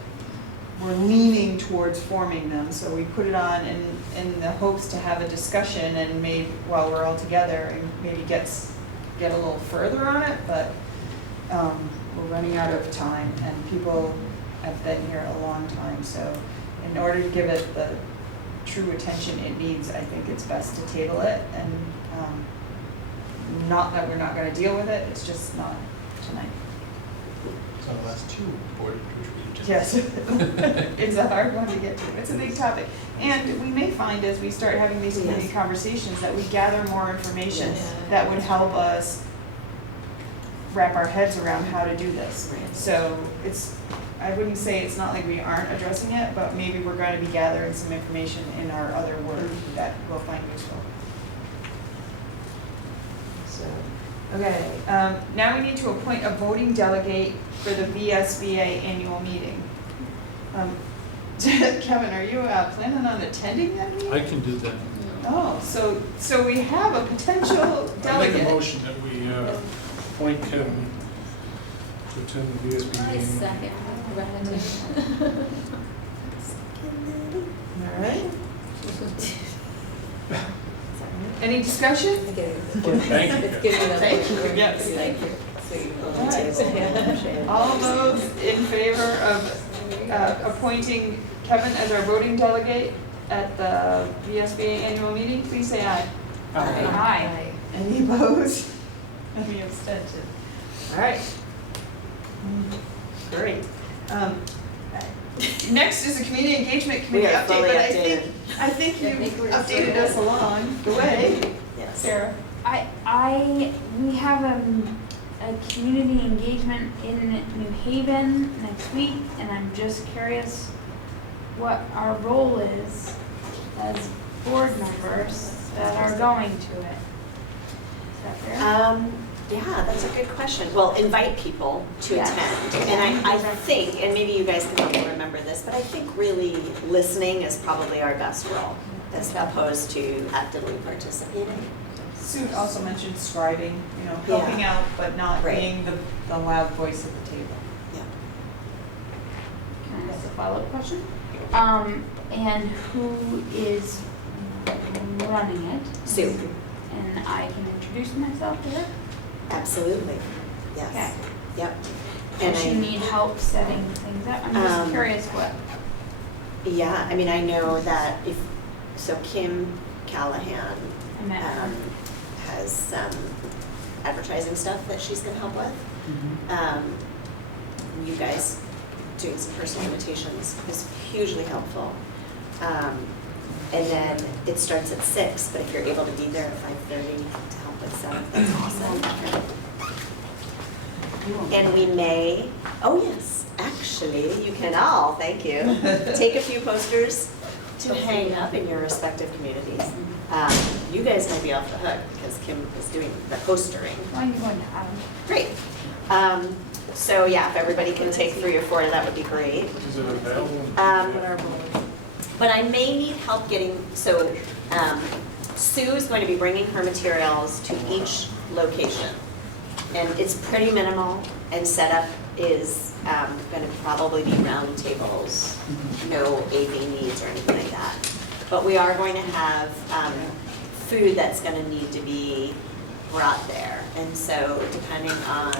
were leaning towards forming them. So we put it on in the hopes to have a discussion and maybe while we're all together and maybe get a little further on it, but we're running out of time and people have been here a long time. So in order to give it the true attention it needs, I think it's best to table it, and not that we're not going to deal with it, it's just not tonight. It's on the last two board retreats. Yes, it's a hard one to get to. It's a big topic. And we may find as we start having these community conversations that we gather more information that would help us wrap our heads around how to do this. So I wouldn't say it's not like we aren't addressing it, but maybe we're going to be gathering some information in our other work that we'll find useful. So, okay, now we need to appoint a voting delegate for the VSBA annual meeting. Kevin, are you planning on attending that meeting? I can do that. Oh, so we have a potential delegate. I make a motion that we appoint Kevin to attend the VSB I meeting. second. All right. Any discussion? Thank you. Thank you, yes, thank you. All those in favor of appointing Kevin as our voting delegate at the VSBA annual meeting, please say aye. Aye. Any opposed? Any abstention? All right. Great. Next is a community engagement committee We are update, fully but updated. I think you updated us along the way. Yes. Sarah? We have a community engagement in New Haven next week, and I'm just curious what our role is as board members that are going to it. Is that fair? Yeah, that's a good question. Well, invite people to attend. And I think, and maybe you guys can help me remember this, but I think really listening is probably our best role as opposed to actively participating. Sue also mentioned scribing, helping out, but not being the loud voice at the table. Yeah. Can I ask a follow-up question? And who is running it? Sue. And I can introduce myself to her? Absolutely. Yes. Okay. Yep. Does she need help setting things up? I'm just curious what. Yeah, I mean, I know that Kim Callahan I met her. has some advertising stuff that she's going to help with. You guys doing some personal invitations is hugely helpful. And then it starts at 6, but if you're able to be there at 5:30 to help with stuff, that's awesome. And we may, oh yes, actually, you can all, thank you, take a few posters to hang up in your respective communities. You guys might be off the hook because Kim is doing the postering. I'm going to have. Great. So yeah, if everybody can take 3 or 4, that would be great. Is it available? But I may need help getting, so Sue is going to be bringing her materials to each location. And it's pretty minimal, and setup is going to probably be round tables, no AV needs or anything like that. But we are going to have food that's going to need to be brought there. And so depending on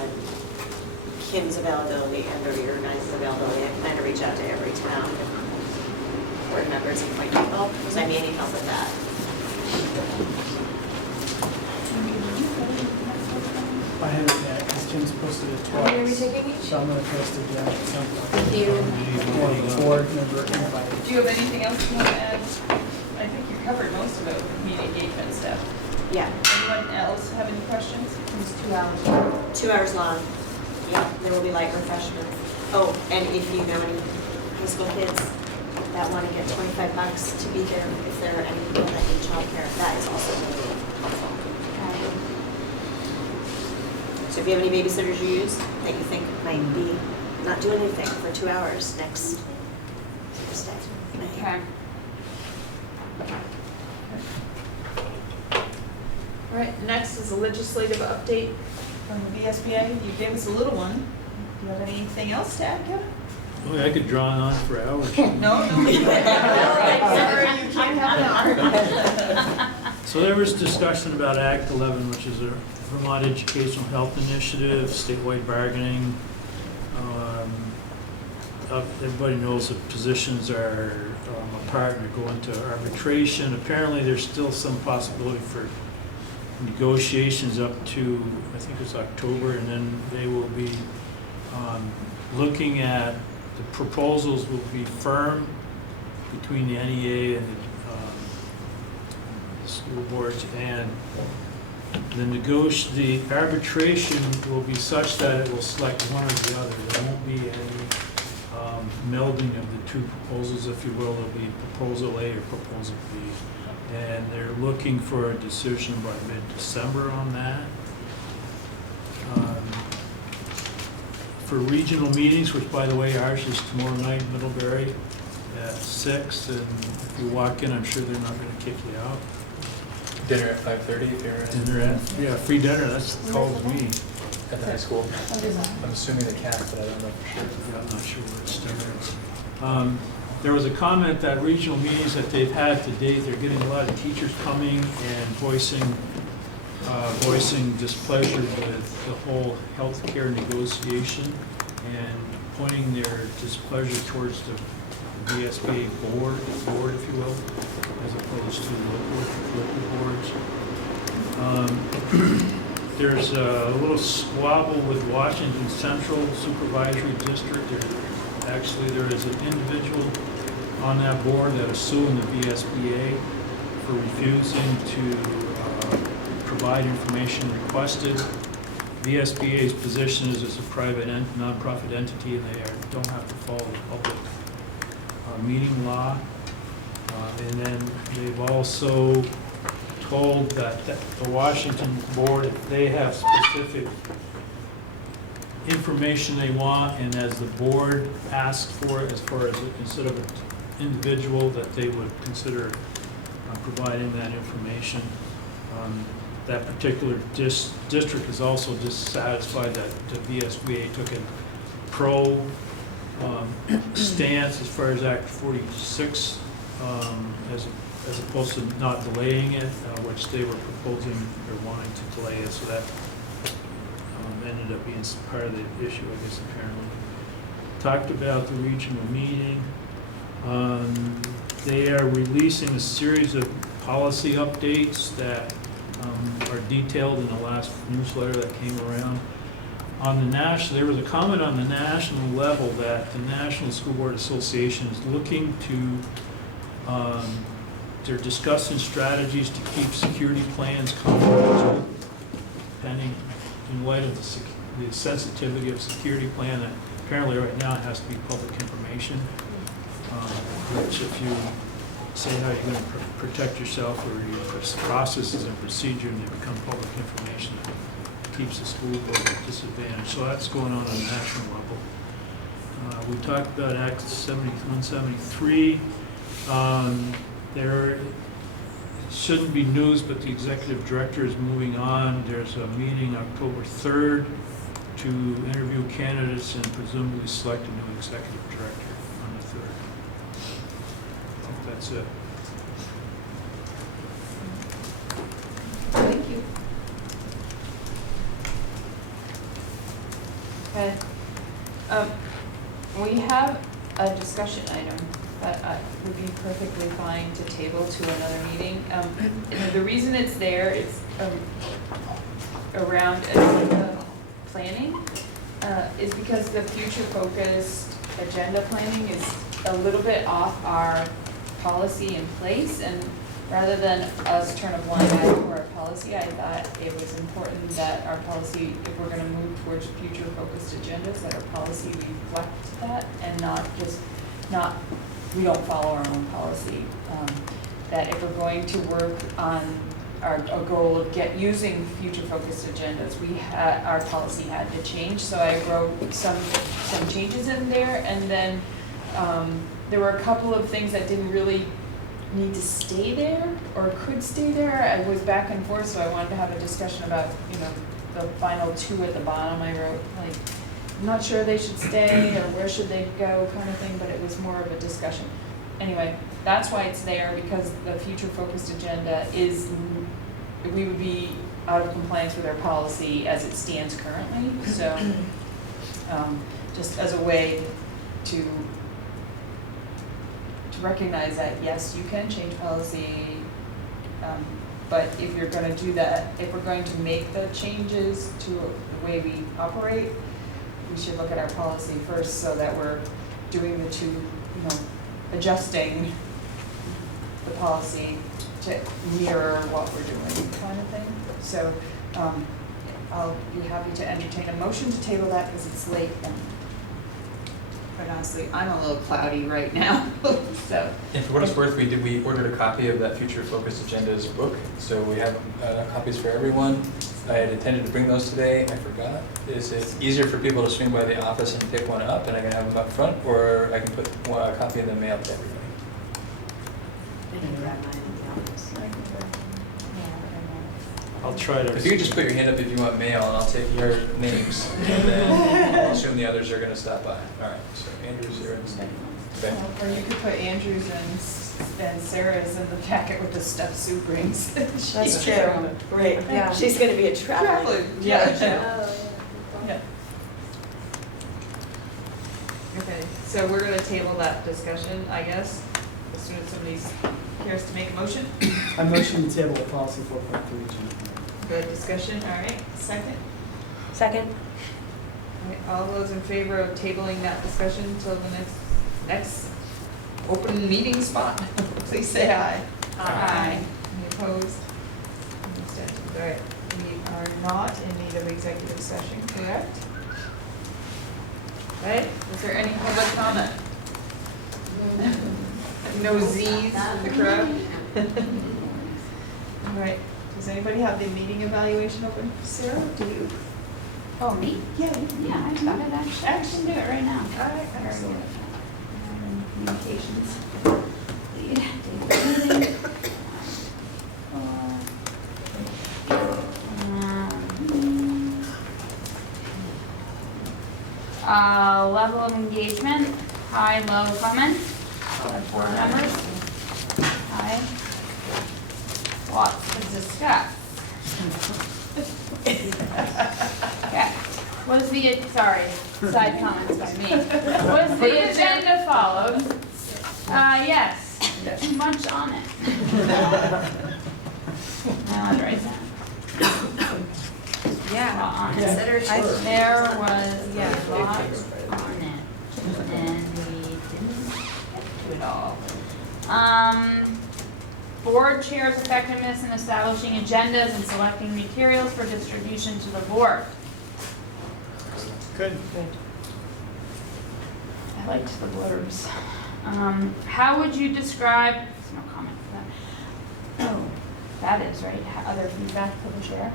Kim's availability and or your guys' availability, I kind of reach out to every town, board members and point people, so I may need help with that. I haven't yet, because Kim's posted it twice. Are we taking each? So I'm gonna post it yet at some point. Thank you. Board member invite. Do you have anything else you want to add? I think you covered most of it with community engagement stuff. Yeah. Anyone else have any questions? It's 2 hours long. 2 hours long. Yeah, there will be light refreshments. Oh, and if you know any high school kids that want to get $25 to be there, if there are any people that need childcare, that is also really helpful. So if you have any babysitters you use that you think might be not doing anything for 2 hours next Thursday. Okay. All right, next is a legislative update from the VSBA. You gave us a little one. Do you have anything else to add, Kevin? Oh, I could draw on for hours. No. You can't have an hour. So there was discussion about Act 11, which is a Vermont Educational Health Initiative, statewide bargaining. Everybody knows that positions are apart and go into arbitration. Apparently, there's still some possibility for negotiations up to, I think it's October, and then they will be looking at, the proposals will be firm between the NEA and the school boards, and the arbitration will be such that it will select one or the other. There won't be any melding of the two proposals, if you will. There'll be proposal A or proposal B. And they're looking for a decision by mid-December on that. For regional meetings, which by the way, ours is tomorrow night in Middlebury at 6, and if you walk in, I'm sure they're not gonna kick you out. Dinner at 5:30 if you're Dinner at, yeah, free dinner, that's called me. at the high school. I'm assuming they can, but I don't know for sure. I'm not sure where it starts. There was a comment that regional meetings that they've had to date, they're getting a lot of teachers coming and voicing displeasure with the whole healthcare negotiation and pointing their displeasure towards the VSBA board, if you will, as opposed to local boards. There's a little squabble with Washington Central Supervisory District. There is an individual on that board that is suing the VSBA for refusing to provide information requested. VSBA's position is it's a private nonprofit entity, and they don't have to follow the public meeting law. And then they've also told that the Washington board, if they have specific information they want, and as the board asks for it, as far as instead of an individual, that they would consider providing that information. That particular district is also dissatisfied that the VSBA took a pro stance as far as Act 46, as opposed to not delaying it, which they were proposing or wanting to delay it. So that ended up being part of the issue, I guess, apparently. Talked about the regional meeting. They are releasing a series of policy updates that are detailed in the last newsletter that came around. On the national, there was a comment on the national level that the National School Board Association is looking to, they're discussing strategies to keep security plans confidential, pending in light of the sensitivity of security plan that apparently right now it has to be public information, which if you say how you're going to protect yourself or your processes and procedure and they become public information, it keeps the school board at disadvantage. So that's going on a national level. We talked about Act 173. There shouldn't be news, but the executive director is moving on. There's a meeting October 3rd to interview candidates and presumably select a new executive director on the 3rd. I think that's it. Thank you. Okay. We have a discussion item that would be perfectly fine to table to another meeting. The reason it's there is around agenda planning is because the future-focused agenda planning is a little bit off our policy in place, and rather than us turn a blind eye to our policy, I thought it was important that our policy, if we're going to move towards future-focused agendas, that our policy reflect that and not just we don't follow our own policy. That if we're going to work on our goal of using future-focused agendas, our policy had to change. So I wrote some changes in there, and then there were a couple of things that didn't really need to stay there or could stay there. I was back and forth, so I wanted to have a discussion about, the final two at the bottom. I wrote, like, I'm not sure they should stay or where should they go kind of thing, but it was more of a discussion. Anyway, that's why it's there, because the future-focused agenda we would be out of compliance with our policy as it stands currently. So just as a way to recognize that, yes, you can change policy, but if you're going to do that, if we're going to make the changes to the way we operate, we should look at our policy first so that we're doing the two, adjusting the policy to mirror what we're doing kind of thing. So I'll be happy to entertain a motion to table that because it's late and quite honestly, I'm a little cloudy right now. So. And for what it's worth, we ordered a copy of that Future Focused Agendas book, so we have copies for everyone. I had intended to bring those today, I forgot. Is it easier for people to swing by the office and pick one up and I can have them up front, or I can put a copy in the mail to everybody? I can grab mine in the office. I'll try to. If you could just put your hand up if you want mail, and I'll take your names, and then I'll assume the others are going to stop by. All right, so Andrew's here and Okay. Or you could put Andrew's and Sarah's in the packet with the stuff Sue brings. That's true. Right, Yeah. she's gonna be a traveling. Yeah. Yeah. Okay, so we're gonna table that discussion, I guess, as soon as somebody cares to make a motion. I motion to table policy 4.3. Good discussion, all right, second? Second. All right, all those in favor of tabling that discussion till the next open meeting spot, please say aye. Aye. Any opposed? Any abstentions? All right, we are not in need of executive session, correct? Right, is there any public comment? No Z's in the crowd? All right, does anybody have the meeting evaluation open? Sarah, do you? Oh, me? Yeah. Yeah, I got it, actually. I can do it right now. All right, excellent. Communications lead, meeting. Level of engagement, high, low, comment. Board members. High. Lots to discuss. Okay. Was the, sorry, side comments by me. Was the agenda followed? Yes, too much on it. I'll write that. Yeah. Consider Sure. there was a lot on it, and we didn't get to it all. Board chair's effectiveness in establishing agendas and selecting materials for distribution to the board. Good. I liked the blurbs. How would you describe, there's no comment for that. Oh, that is right, other feedback for the chair?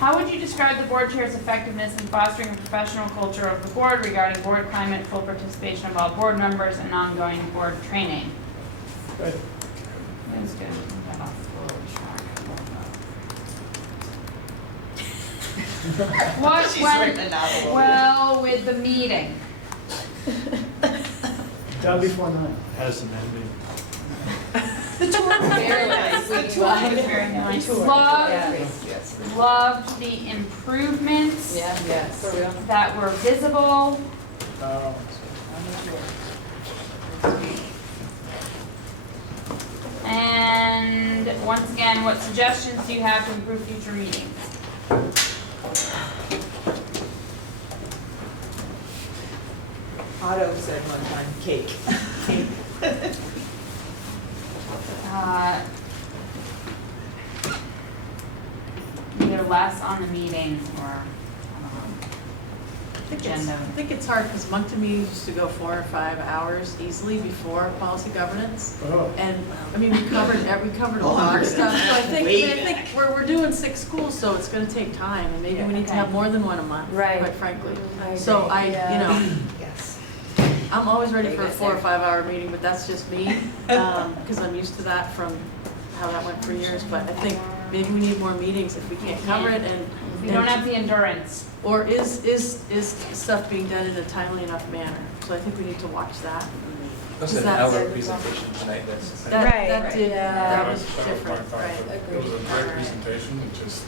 How would you describe the board chair's effectiveness in fostering a professional culture of the board regarding board climate, full participation of all board members, and ongoing board training? Good. That's good. That off a little short. What She's went written it out a little bit. well with the meeting? Done before 9. As amended. The tour was very nice. The tour was Very nice. Tour. Loved the improvements Yes. For real. that were visible. And once again, what suggestions do you have to improve future meetings? Otto said one time, cake. Either less on the meeting or, agenda. I think it's hard because Moncton meetings used to go 4 or 5 hours easily before policy governance. Oh. And, I mean, we covered a lot of stuff. So I think we're doing 6 schools, so it's gonna take time, and maybe we need to have more than one a month, Right. quite frankly. I So agree. Yes. I'm always ready for a 4 or 5 hour meeting, but that's just me, because I'm used to that from how that went for years. But I think maybe we need more meetings if we can't cover it, and We don't have the endurance. or is stuff being done in a timely enough manner? So I think we need to watch that. That's an That's- hour presentation tonight, that's. That did, Yeah. that was That different, my right? thought. It was a great presentation, it just,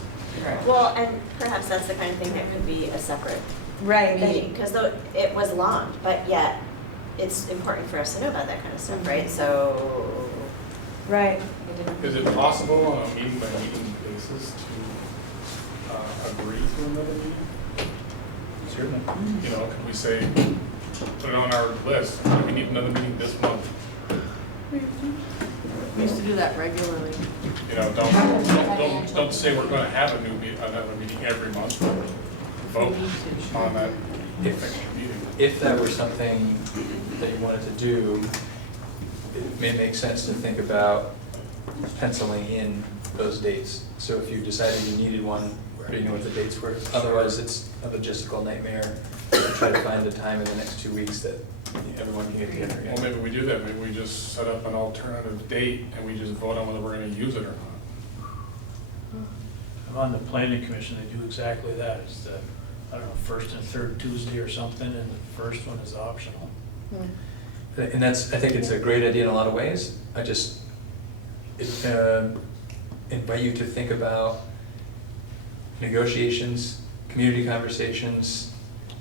Well, and perhaps that's the kind of thing that could be a separate Right. meeting, because though it was long, but yet it's important for us to know about that kind of stuff, right? So, Right. is it possible on a meeting by meeting basis to agree to another meeting? Certainly. You know, can we say, put it on our list, we need another meeting this month? We used to do that regularly. You know, don't say we're gonna have another meeting every month, vote on that meeting. If that were something that you wanted to do, it may make sense to think about penciling in those dates. So if you decided you needed one, you know what the dates were. Otherwise, it's a logistical nightmare to try to find a time in the next 2 weeks that everyone can get together again. Well, maybe we do that, maybe we just set up an alternative date and we just vote on whether we're gonna use it or not. I'm on the planning commission, they do exactly that, is that I don't know, first and third Tuesday or something, and the first one is optional. And that's, I think it's a great idea in a lot of ways. I just invite you to think about negotiations, community conversations,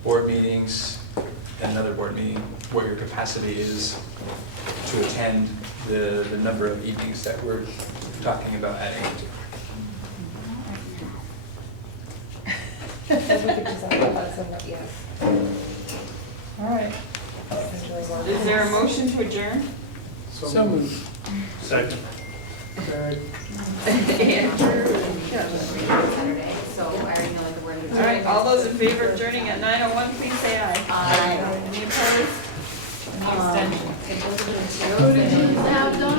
board meetings, and another board meeting, what your capacity is to attend the number of evenings that we're talking about adding. All right. Is there a motion to adjourn? So moved. Second. Third. Saturday, so I already know that the word. All right, all those in favor of adjourning at 9:01, please say aye. Aye. Any opposed? Any abstentions? Now, don't